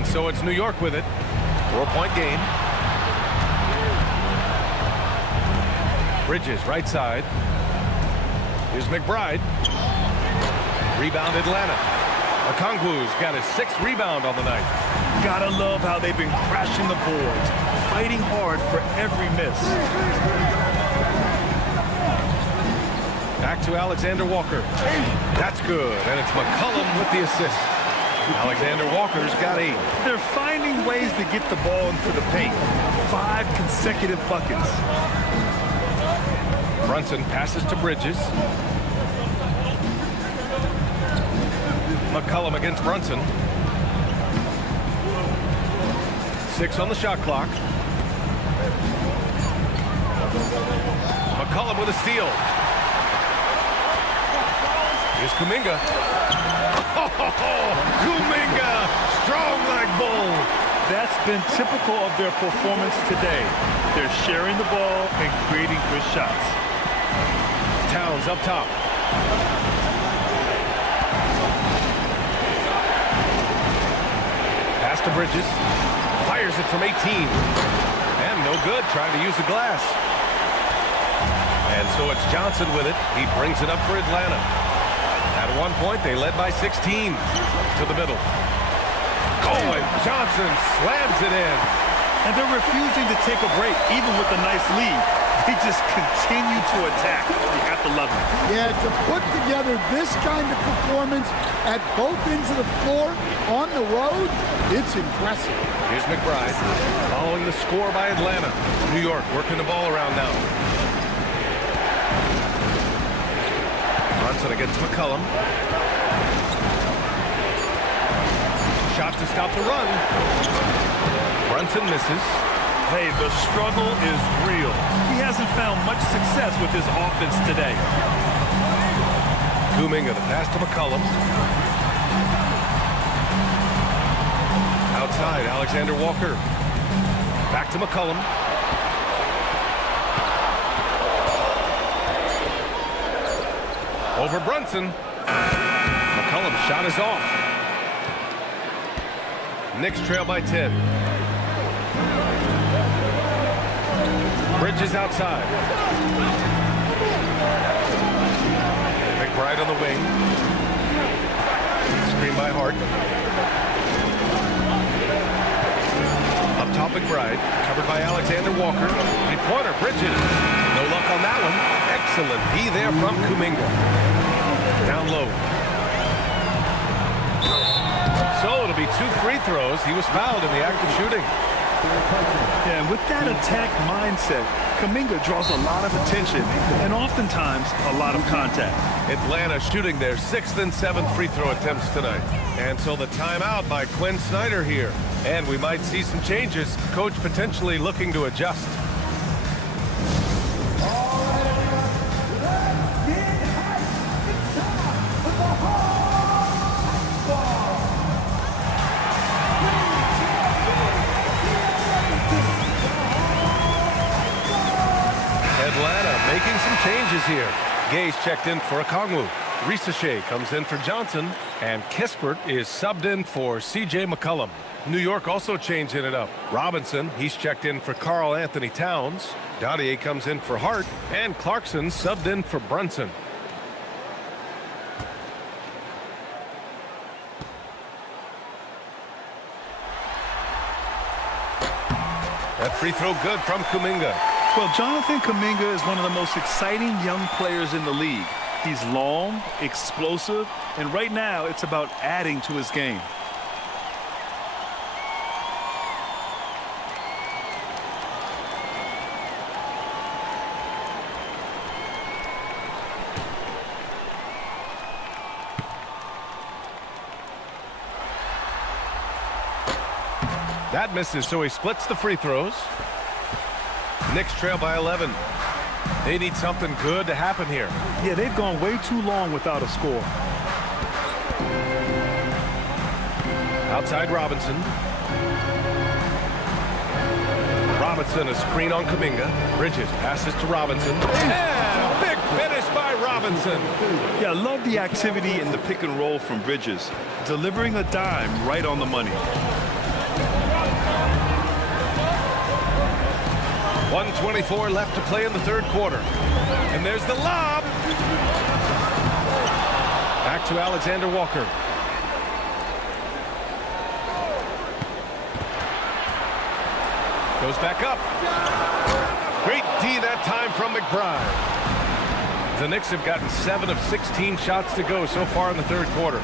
And so it's New York with it. 4-point game. Bridges, right side. Here's McBride. Rebound Atlanta. Okongwu's got his 6th rebound on the night. Gotta love how they've been crashing the boards, fighting hard for every miss. Back to Alexander Walker. That's good, and it's McCollum with the assist. Alexander Walker's got 8. They're finding ways to get the ball into the paint. 5 consecutive buckets. Brunson passes to Bridges. McCollum against Brunson. 6 on the shot clock. McCollum with a steal. Here's Kuminga. Kuminga! Strong like bull. That's been typical of their performance today. They're sharing the ball and creating good shots. Towns up top. Pass to Bridges. Fires it from 18. And no good, trying to use the glass. And so it's Johnson with it. He brings it up for Atlanta. At one point, they led by 16. To the middle. Oh, and Johnson slams it in. And they're refusing to take a break, even with a nice lead. They just continue to attack. You have to love it. Yeah, to put together this kind of performance at both ends of the floor on the road, it's impressive. Here's McBride following the score by Atlanta. New York working the ball around now. Brunson against McCollum. Shot to stop the run. Brunson misses. Hey, the struggle is real. He hasn't found much success with his offense today. Kuminga, the pass to McCollum. Outside, Alexander Walker. Back to McCollum. Over Brunson. McCollum's shot is off. Knicks trail by 10. Bridges outside. McBride on the wing. Screen by Hart. Up top McBride. Covered by Alexander Walker. Three-pointer, Bridges. No luck on that one. Excellent D there from Kuminga. Down low. So it'll be 2 free throws. He was fouled in the act of shooting. Yeah, and with that attack mindset, Kuminga draws a lot of attention and oftentimes a lot of contact. Atlanta shooting their 6th and 7th free throw attempts tonight. And so the timeout by Quinn Snyder here. And we might see some changes. Coach potentially looking to adjust. Atlanta making some changes here. Gay's checked in for Okongwu. Risachet comes in for Johnson. And Kispert is subbed in for C.J. McCollum. New York also changing it up. Robinson, he's checked in for Karl Anthony Towns. Dottier comes in for Hart. And Clarkson subbed in for Brunson. That free throw good from Kuminga. Well, Jonathan Kuminga is one of the most exciting young players in the league. He's long, explosive, and right now it's about adding to his game. That misses, so he splits the free throws. Knicks trail by 11. They need something good to happen here. Yeah, they've gone way too long without a score. Outside Robinson. Robinson, a screen on Kuminga. Bridges passes to Robinson. And a big finish by Robinson. Yeah, I love the activity in the pick and roll from Bridges, delivering a dime right on the money. 1:24 left to play in the third quarter. And there's the lob. Back to Alexander Walker. Goes back up. Great D that time from McBride. The Knicks have gotten 7 of 16 shots to go so far in the third quarter.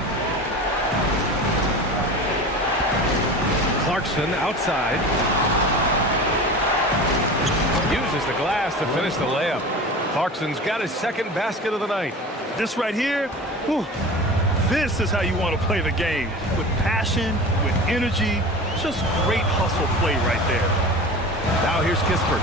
Clarkson outside. Uses the glass to finish the layup. Clarkson's got his second basket of the night. This right here, whew, this is how you want to play the game. With passion, with energy, just great hustle play right there. Now here's Kispert.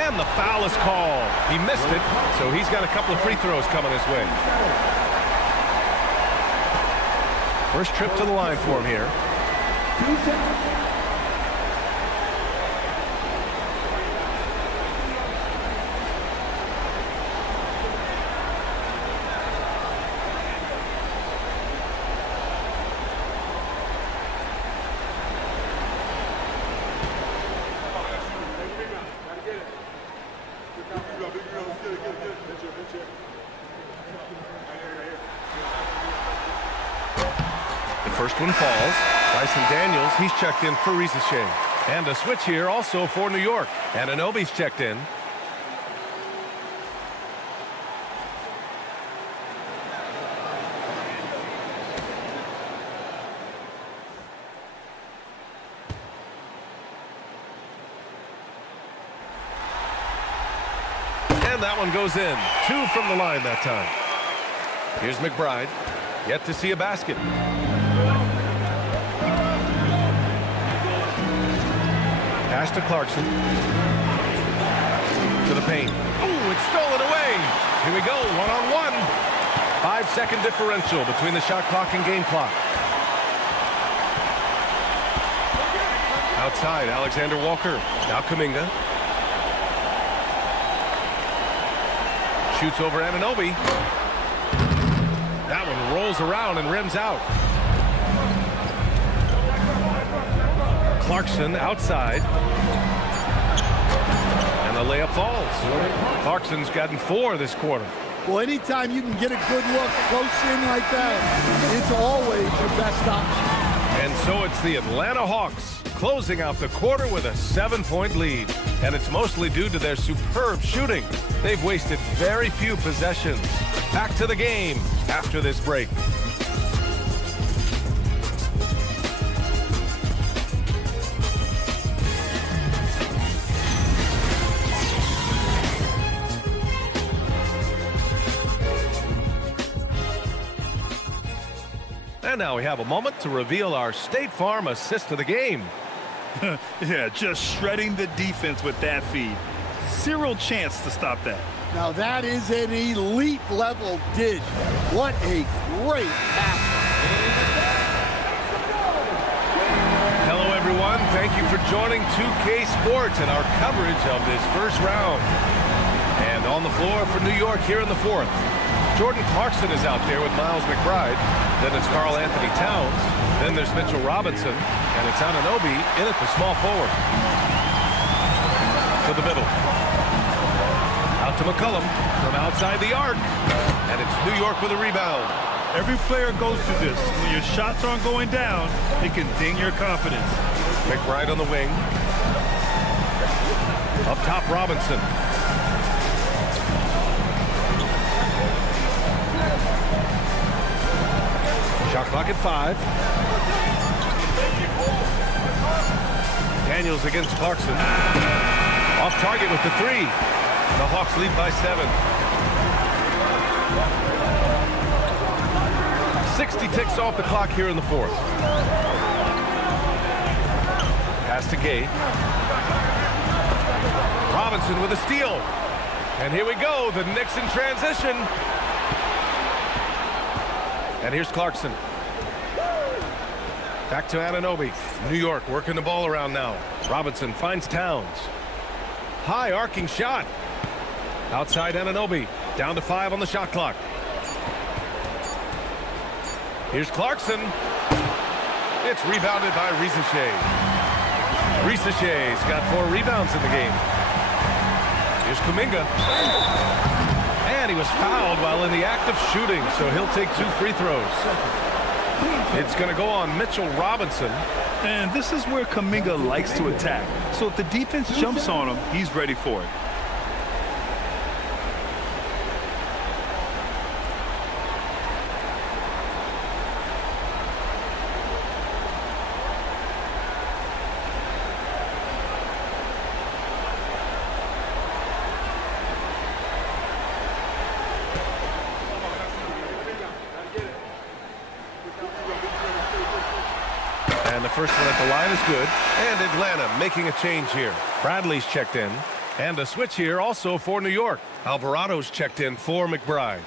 And the foul is called. He missed it, so he's got a couple of free throws coming his way. First trip to the line for him here. 2 seconds. First one falls. Bryson Daniels, he's checked in for Riesesheim. And a switch here also for New York. Anunoby's checked in. And that one goes in. 2 from the line that time. Here's McBride. Yet to see a basket. Pass to Clarkson. To the paint. Oh, it's stolen away. Here we go, one-on-one. 5-second differential between the shot clock and game clock. Outside, Alexander Walker. Now Kuminga. Shoots over Anunoby. That one rolls around and rims out. Clarkson outside. And the layup falls. Clarkson's gotten 4 this quarter. Well, anytime you can get a good look close in like that, it's always your best option. And so it's the Atlanta Hawks closing out the quarter with a 7-point lead. And it's mostly due to their superb shooting. They've wasted very few possessions. Back to the game after this break. And now we have a moment to reveal our State Farm assist of the game. Yeah, just shredding the defense with that feed. Zero chance to stop that. Now that is an elite level dish. What a great pass. Hello everyone, thank you for joining 2K Sports and our coverage of this first round. And on the floor for New York here in the fourth. Jordan Clarkson is out there with Miles McBride. Then it's Karl Anthony Towns. Then there's Mitchell Robinson. And it's Anunoby in at the small forward. To the middle. Out to McCollum from outside the arc. And it's New York with a rebound. Every player goes through this. When your shots aren't going down, it can ding your confidence. McBride on the wing. Up top, Robinson. Shot clock at 5. Daniels against Clarkson. Off target with the 3. The Hawks lead by 7. 60 ticks off the clock here in the fourth. Pass to Gay. Robinson with a steal. And here we go, the Knicks in transition. And here's Clarkson. Back to Anunoby. New York working the ball around now. Robinson finds Towns. High arcing shot. Outside Anunoby. Down to 5 on the shot clock. Here's Clarkson. It's rebounded by Riesesheim. Risache's got 4 rebounds in the game. Here's Kuminga. And he was fouled while in the act of shooting, so he'll take 2 free throws. It's going to go on Mitchell Robinson. And this is where Kuminga likes to attack. So if the defense jumps on him, he's ready for it. And the first one at the line is good. And Atlanta making a change here. Bradley's checked in. And a switch here also for New York. Alvarado's checked in for McBride.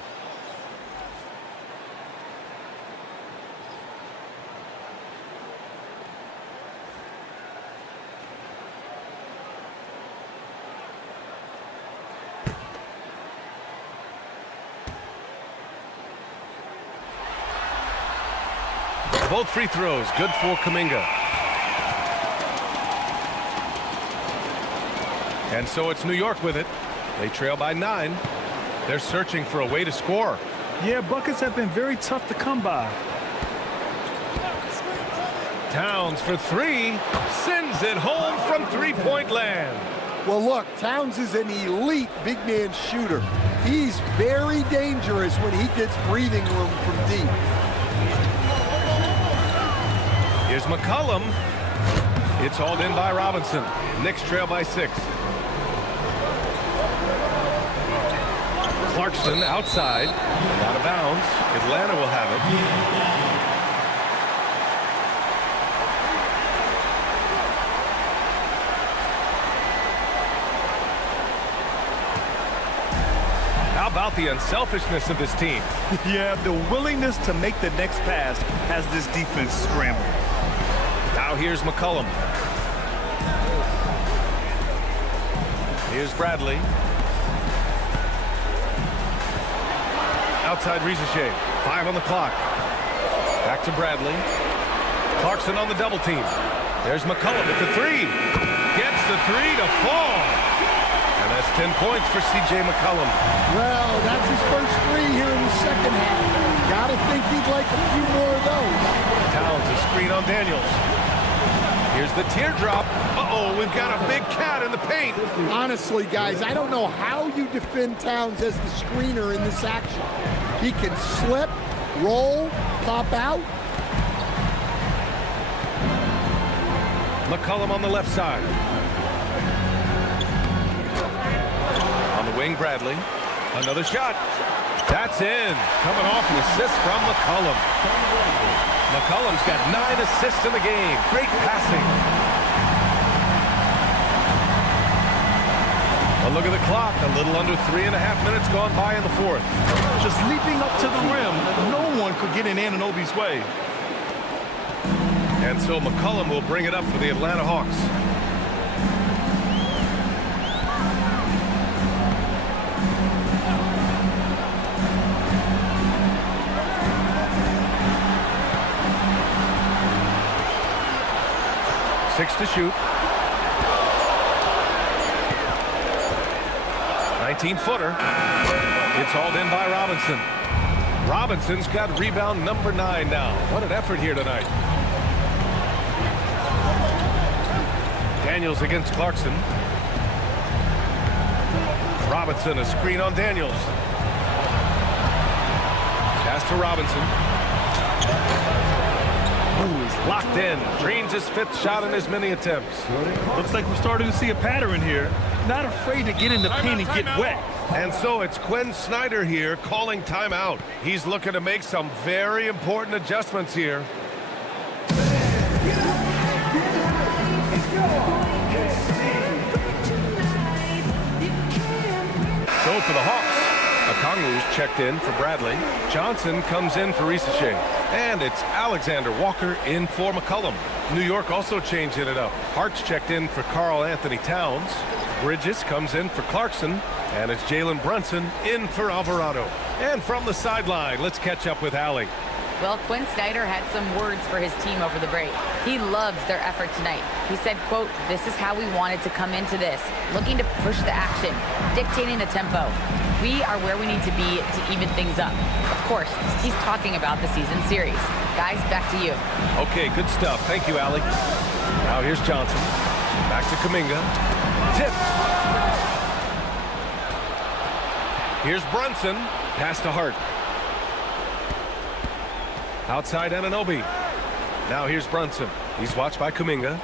Both free throws good for Kuminga. And so it's New York with it. They trail by 9. They're searching for a way to score. Yeah, buckets have been very tough to come by. Towns for 3. Sends it home from three-point land. Well, look, Towns is an elite big man shooter. He's very dangerous when he gets breathing room from deep. Here's McCollum. It's hauled in by Robinson. Knicks trail by 6. Clarkson outside. And out of bounds. Atlanta will have it. How about the unselfishness of this team? Yeah, the willingness to make the next pass has this defense scrambled. Now here's McCollum. Here's Bradley. Outside Risache. 5 on the clock. Back to Bradley. Clarkson on the double team. There's McCollum at the 3. Gets the 3 to fall. And that's 10 points for C.J. McCollum. Well, that's his first 3 here in the second half. Gotta think he'd like a few more of those. Towns a screen on Daniels. Here's the teardrop. Uh-oh, we've got a big cat in the paint. Honestly, guys, I don't know how you defend Towns as the screener in this action. He can slip, roll, pop out. McCollum on the left side. On the wing, Bradley. Another shot. That's in. Coming off an assist from McCollum. McCollum's got 9 assists in the game. Great passing. A look at the clock. A little under 3.5 minutes gone by in the 4th. Just leaping up to the rim. No one could get in Anunoby's way. And so McCollum will bring it up for the Atlanta Hawks. Six to shoot. 19-footer. It's hauled in by Robinson. Robinson's got rebound number 9 now. What an effort here tonight. Daniels against Clarkson. Robinson, a screen on Daniels. Pass to Robinson. Ooh, he's locked in. Drains his 5th shot in as many attempts. Looks like we're starting to see a pattern here. Not afraid to get in the paint and get wet. And so it's Quinn Snyder here calling timeout. He's looking to make some very important adjustments here. So for the Hawks, Okongwu's checked in for Bradley. Johnson comes in for Risache. And it's Alexander Walker in for McCollum. New York also changing it up. Hart's checked in for Karl Anthony Towns. Bridges comes in for Clarkson. And it's Jalen Brunson in for Alvarado. And from the sideline, let's catch up with Allie. Well, Quinn Snyder had some words for his team over the break. He loves their effort tonight. He said, quote, "This is how we wanted to come into this, looking to push the action, dictating the tempo. We are where we need to be to even things up." Of course, he's talking about the season series. Guys, back to you. Okay, good stuff. Thank you, Allie. Now here's Johnson. Back to Kuminga. Tipped. Here's Brunson. Pass to Hart. Outside Anunoby. Now here's Brunson. He's watched by Kuminga.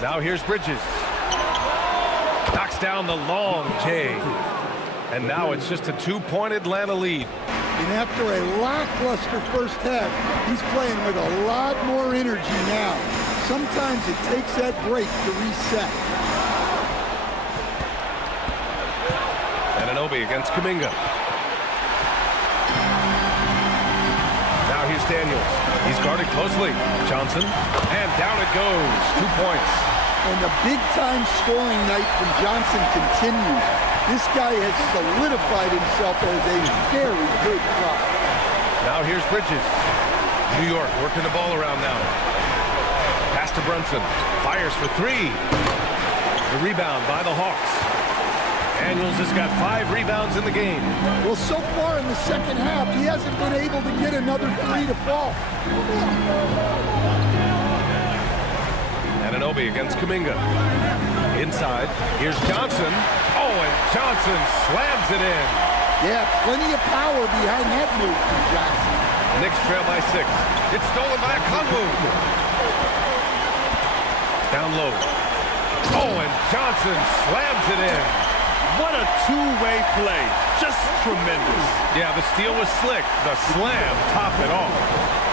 Now here's Bridges. Knocks down the long J. And now it's just a two-point Atlanta lead. And after a lackluster first half, he's playing with a lot more energy now. Sometimes it takes that break to reset. Anunoby against Kuminga. Now here's Daniels. He's guarded closely. Johnson. And down it goes. 2 points. And the big-time scoring night from Johnson continues. This guy has solidified himself as a very good prop. Now here's Bridges. New York working the ball around now. Pass to Brunson. Fires for three. The rebound by the Hawks. Daniels has got 5 rebounds in the game. Well, so far in the second half, he hasn't been able to get another three to fall. Anunoby against Kuminga. Inside, here's Johnson. Oh, and Johnson slams it in. Yeah, plenty of power behind that move from Johnson. Knicks trail by 6. It's stolen by Kongwu. Down low. Oh, and Johnson slams it in. What a two-way play. Just tremendous. Yeah, the steal was slick. The slam topped it off.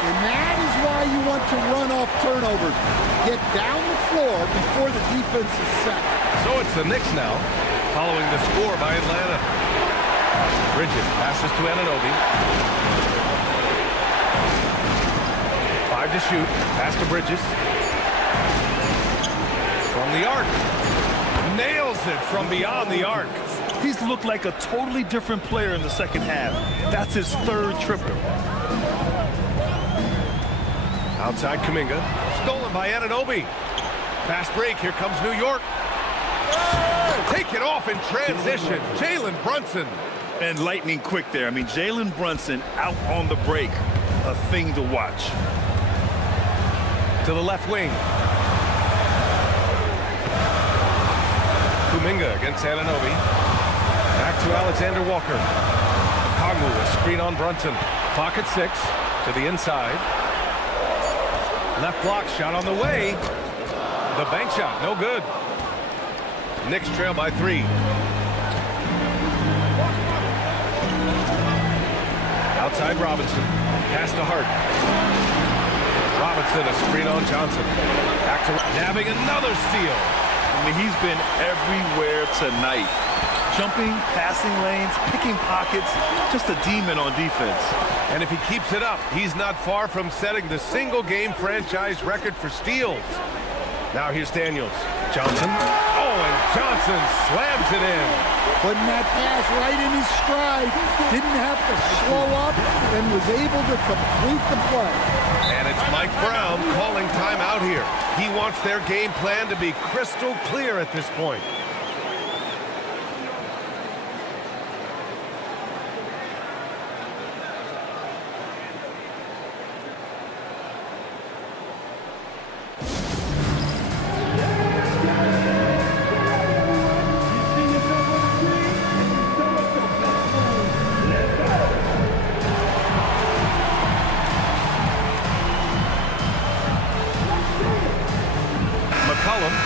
And that is why you want to run off turnovers. Get down the floor before the defense is set. So it's the Knicks now, following the score by Atlanta. Bridges passes to Anunoby. 5 to shoot. Pass to Bridges. From the arc. Nails it from beyond the arc. He's looked like a totally different player in the second half. That's his 3rd triple. Outside Kuminga. Stolen by Anunoby. Fast break. Here comes New York. Take it off in transition. Jalen Brunson. And lightning quick there. I mean, Jalen Brunson out on the break. A thing to watch. To the left wing. Kuminga against Anunoby. Back to Alexander Walker. Kongwu, a screen on Brunson. Clock at 6. To the inside. Left block shot on the way. The bank shot, no good. Knicks trail by 3. Outside Robinson. Pass to Hart. Robinson, a screen on Johnson. Back to nabbing another steal. I mean, he's been everywhere tonight. Jumping, passing lanes, picking pockets. Just a demon on defense. And if he keeps it up, he's not far from setting the single-game franchise record for steals. Now here's Daniels. Johnson. Oh, and Johnson slams it in. Putting that pass right in his stride. Didn't have to slow up and was able to complete the play. And it's Mike Brown calling timeout here. He wants their game plan to be crystal clear at this point.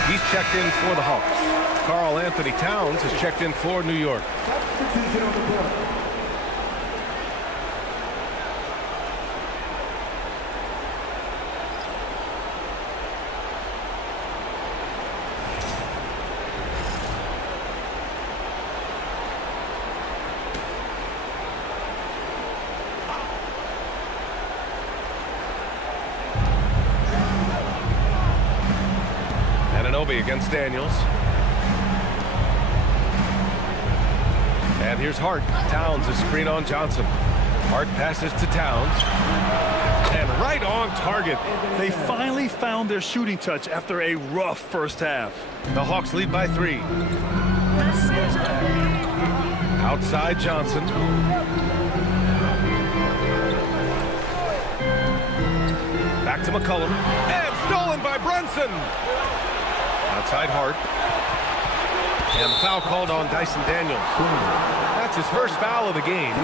He's checked in for the Hawks. Karl Anthony Towns has checked in for New York. Against Daniels. And here's Hart. Towns is screen on Johnson. Hart passes to Towns. And right on target. They finally found their shooting touch after a rough first half. The Hawks lead by 3. Outside Johnson. Back to McCollum. And stolen by Brunson. Outside Hart. And foul called on Dyson Daniels. That's his first foul of the game.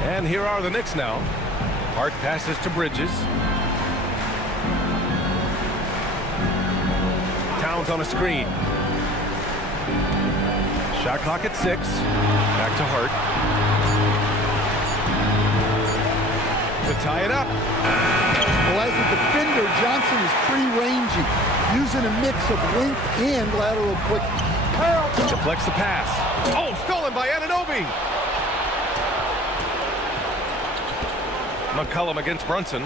And here are the Knicks now. Hart passes to Bridges. Towns on a screen. Shot clock at 6. Back to Hart. To tie it up. Well, as a defender, Johnson is pretty rangy, using a mix of length and lateral quickness. Deflects the pass. Oh, stolen by Anunoby. McCollum against Brunson.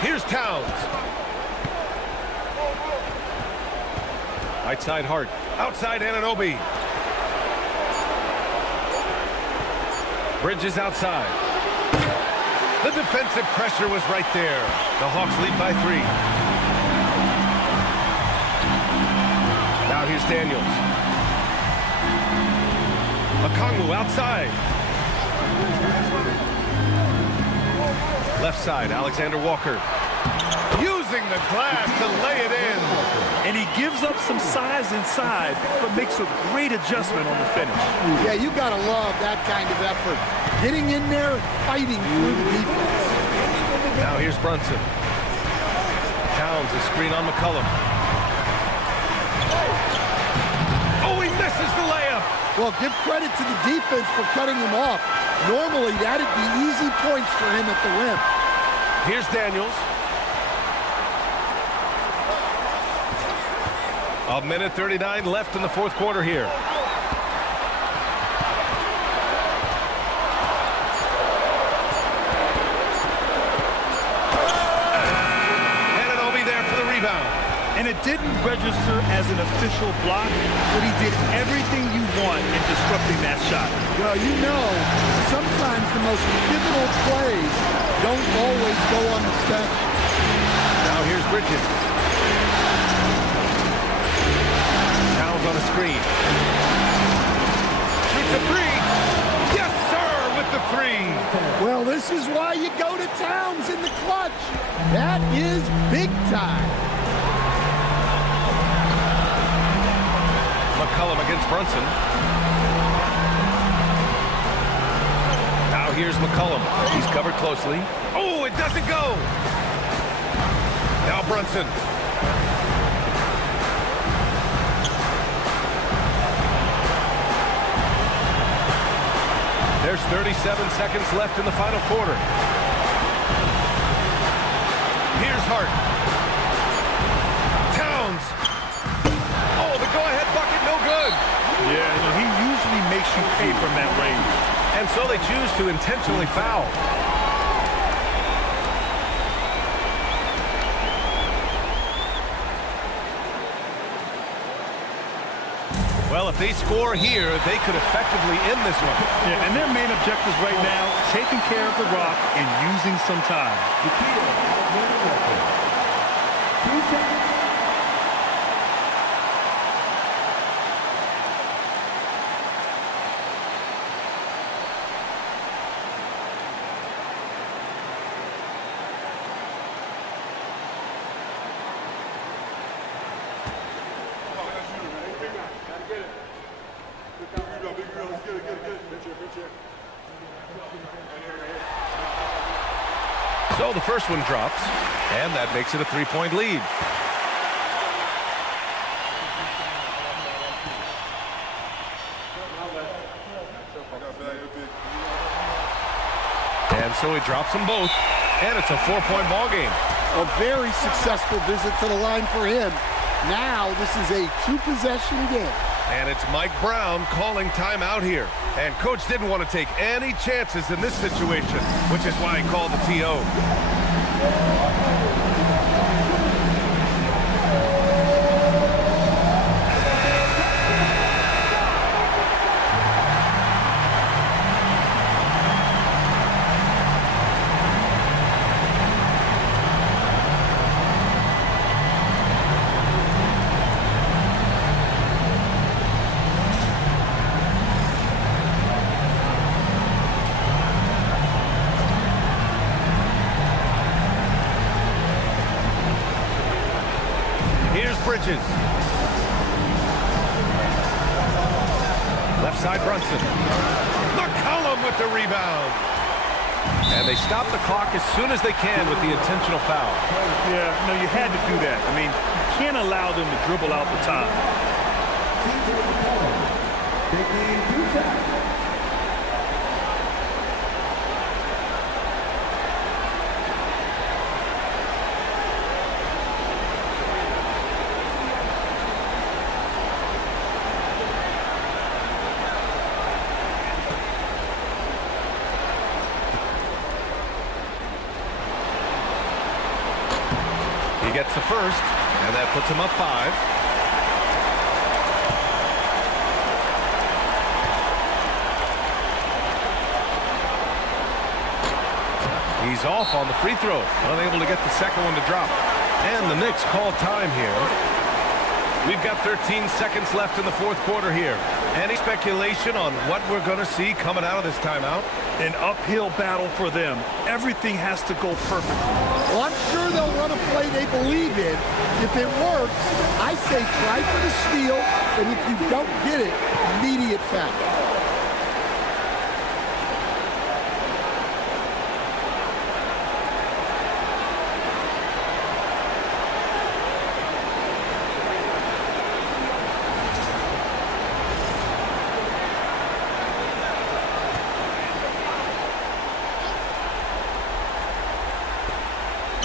Here's Towns. Right side Hart. Outside Anunoby. Bridges outside. The defensive pressure was right there. The Hawks lead by 3. Now here's Daniels. Okongwu outside. Left side, Alexander Walker. Using the glass to lay it in. And he gives up some size inside, but makes a great adjustment on the finish. Yeah, you got to love that kind of effort. Getting in there and fighting through the defense. Now here's Brunson. Towns a screen on McCollum. Oh, he misses the layup. Well, give credit to the defense for cutting him off. Normally, that'd be easy points for him at the rim. Here's Daniels. A minute 39 left in the fourth quarter here. Anunoby there for the rebound. And it didn't register as an official block, but he did everything you want in disrupting that shot. Well, you know, sometimes the most pivotal plays don't always go on the stretch. Now here's Bridges. Towns on a screen. Shoots a 3. Yes, sir, with the 3. Well, this is why you go to Towns in the clutch. That is big time. McCollum against Brunson. Now here's McCollum. He's covered closely. Oh, it doesn't go. Now Brunson. There's 37 seconds left in the final quarter. Here's Hart. Towns. Oh, the go-ahead bucket, no good. Yeah, he usually makes you pay from that range. And so they choose to intentionally foul. Well, if they score here, they could effectively end this one. Yeah, and their main objectives right now, taking care of the rock and using some time. 2 seconds. So the first one drops, and that makes it a 3-point lead. And so he drops them both, and it's a 4-point ball game. A very successful visit to the line for him. Now this is a 2-possession game. And it's Mike Brown calling timeout here. And coach didn't want to take any chances in this situation, which is why he called the TO. Bridges. Left side Brunson. McCollum with the rebound. And they stop the clock as soon as they can with the intentional foul. Yeah, no, you had to do that. I mean, you can't allow them to dribble out the time. Taking 2 shots. He gets the first, and that puts him up 5. He's off on the free throw, unable to get the second one to drop. And the Knicks call time here. We've got 13 seconds left in the fourth quarter here. Any speculation on what we're going to see coming out of this timeout? An uphill battle for them. Everything has to go perfectly. Well, I'm sure they'll run a play they believe in. If it works, I say try for the steal, and if you don't get it, immediate foul.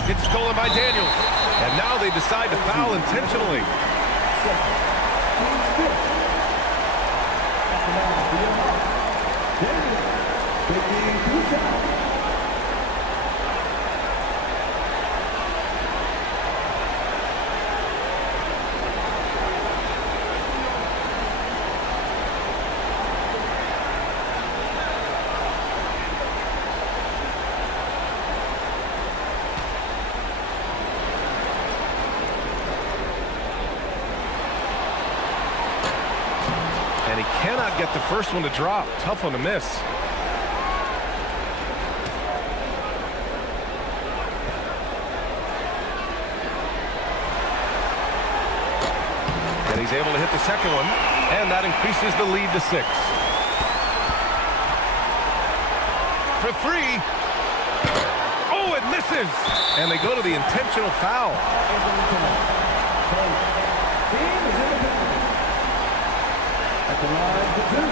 It's stolen by Daniels. And now they decide to foul intentionally. And he cannot get the first one to drop. Tough one to miss. And he's able to hit the second one, and that increases the lead to 6. For 3. Oh, it misses! And they go to the intentional foul. At the line for 2.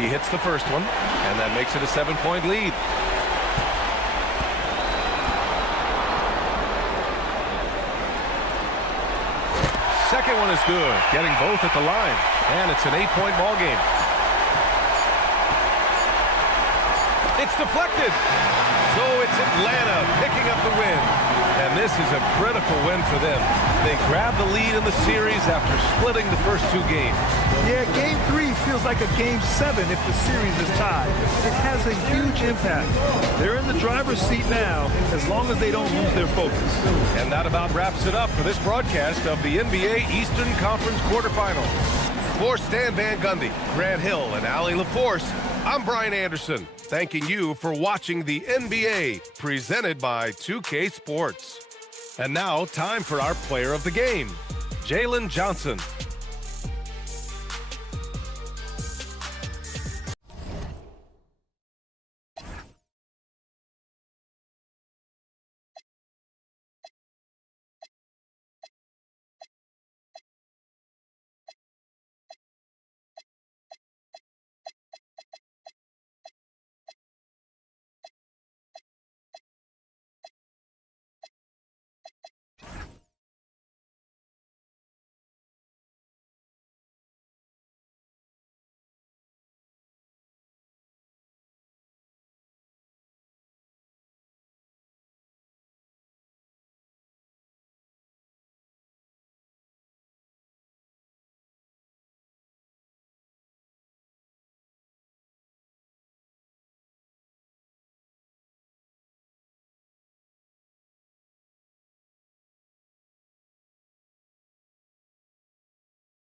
He hits the first one, and that makes it a 7-point lead. Second one is good, getting both at the line, and it's an 8-point ball game. It's deflected. So it's Atlanta picking up the win. And this is a critical win for them. They grab the lead in the series after splitting the first 2 games. Yeah, Game 3 feels like a Game 7 if the series is tied. It has a huge impact. They're in the driver's seat now as long as they don't lose their focus. And that about wraps it up for this broadcast of the NBA Eastern Conference quarterfinals. For Stan Van Gundy, Grant Hill, and Allie LaForce, I'm Brian Anderson, thanking you for watching the NBA, presented by 2K Sports. And now, time for our player of the game, Jalen Johnson.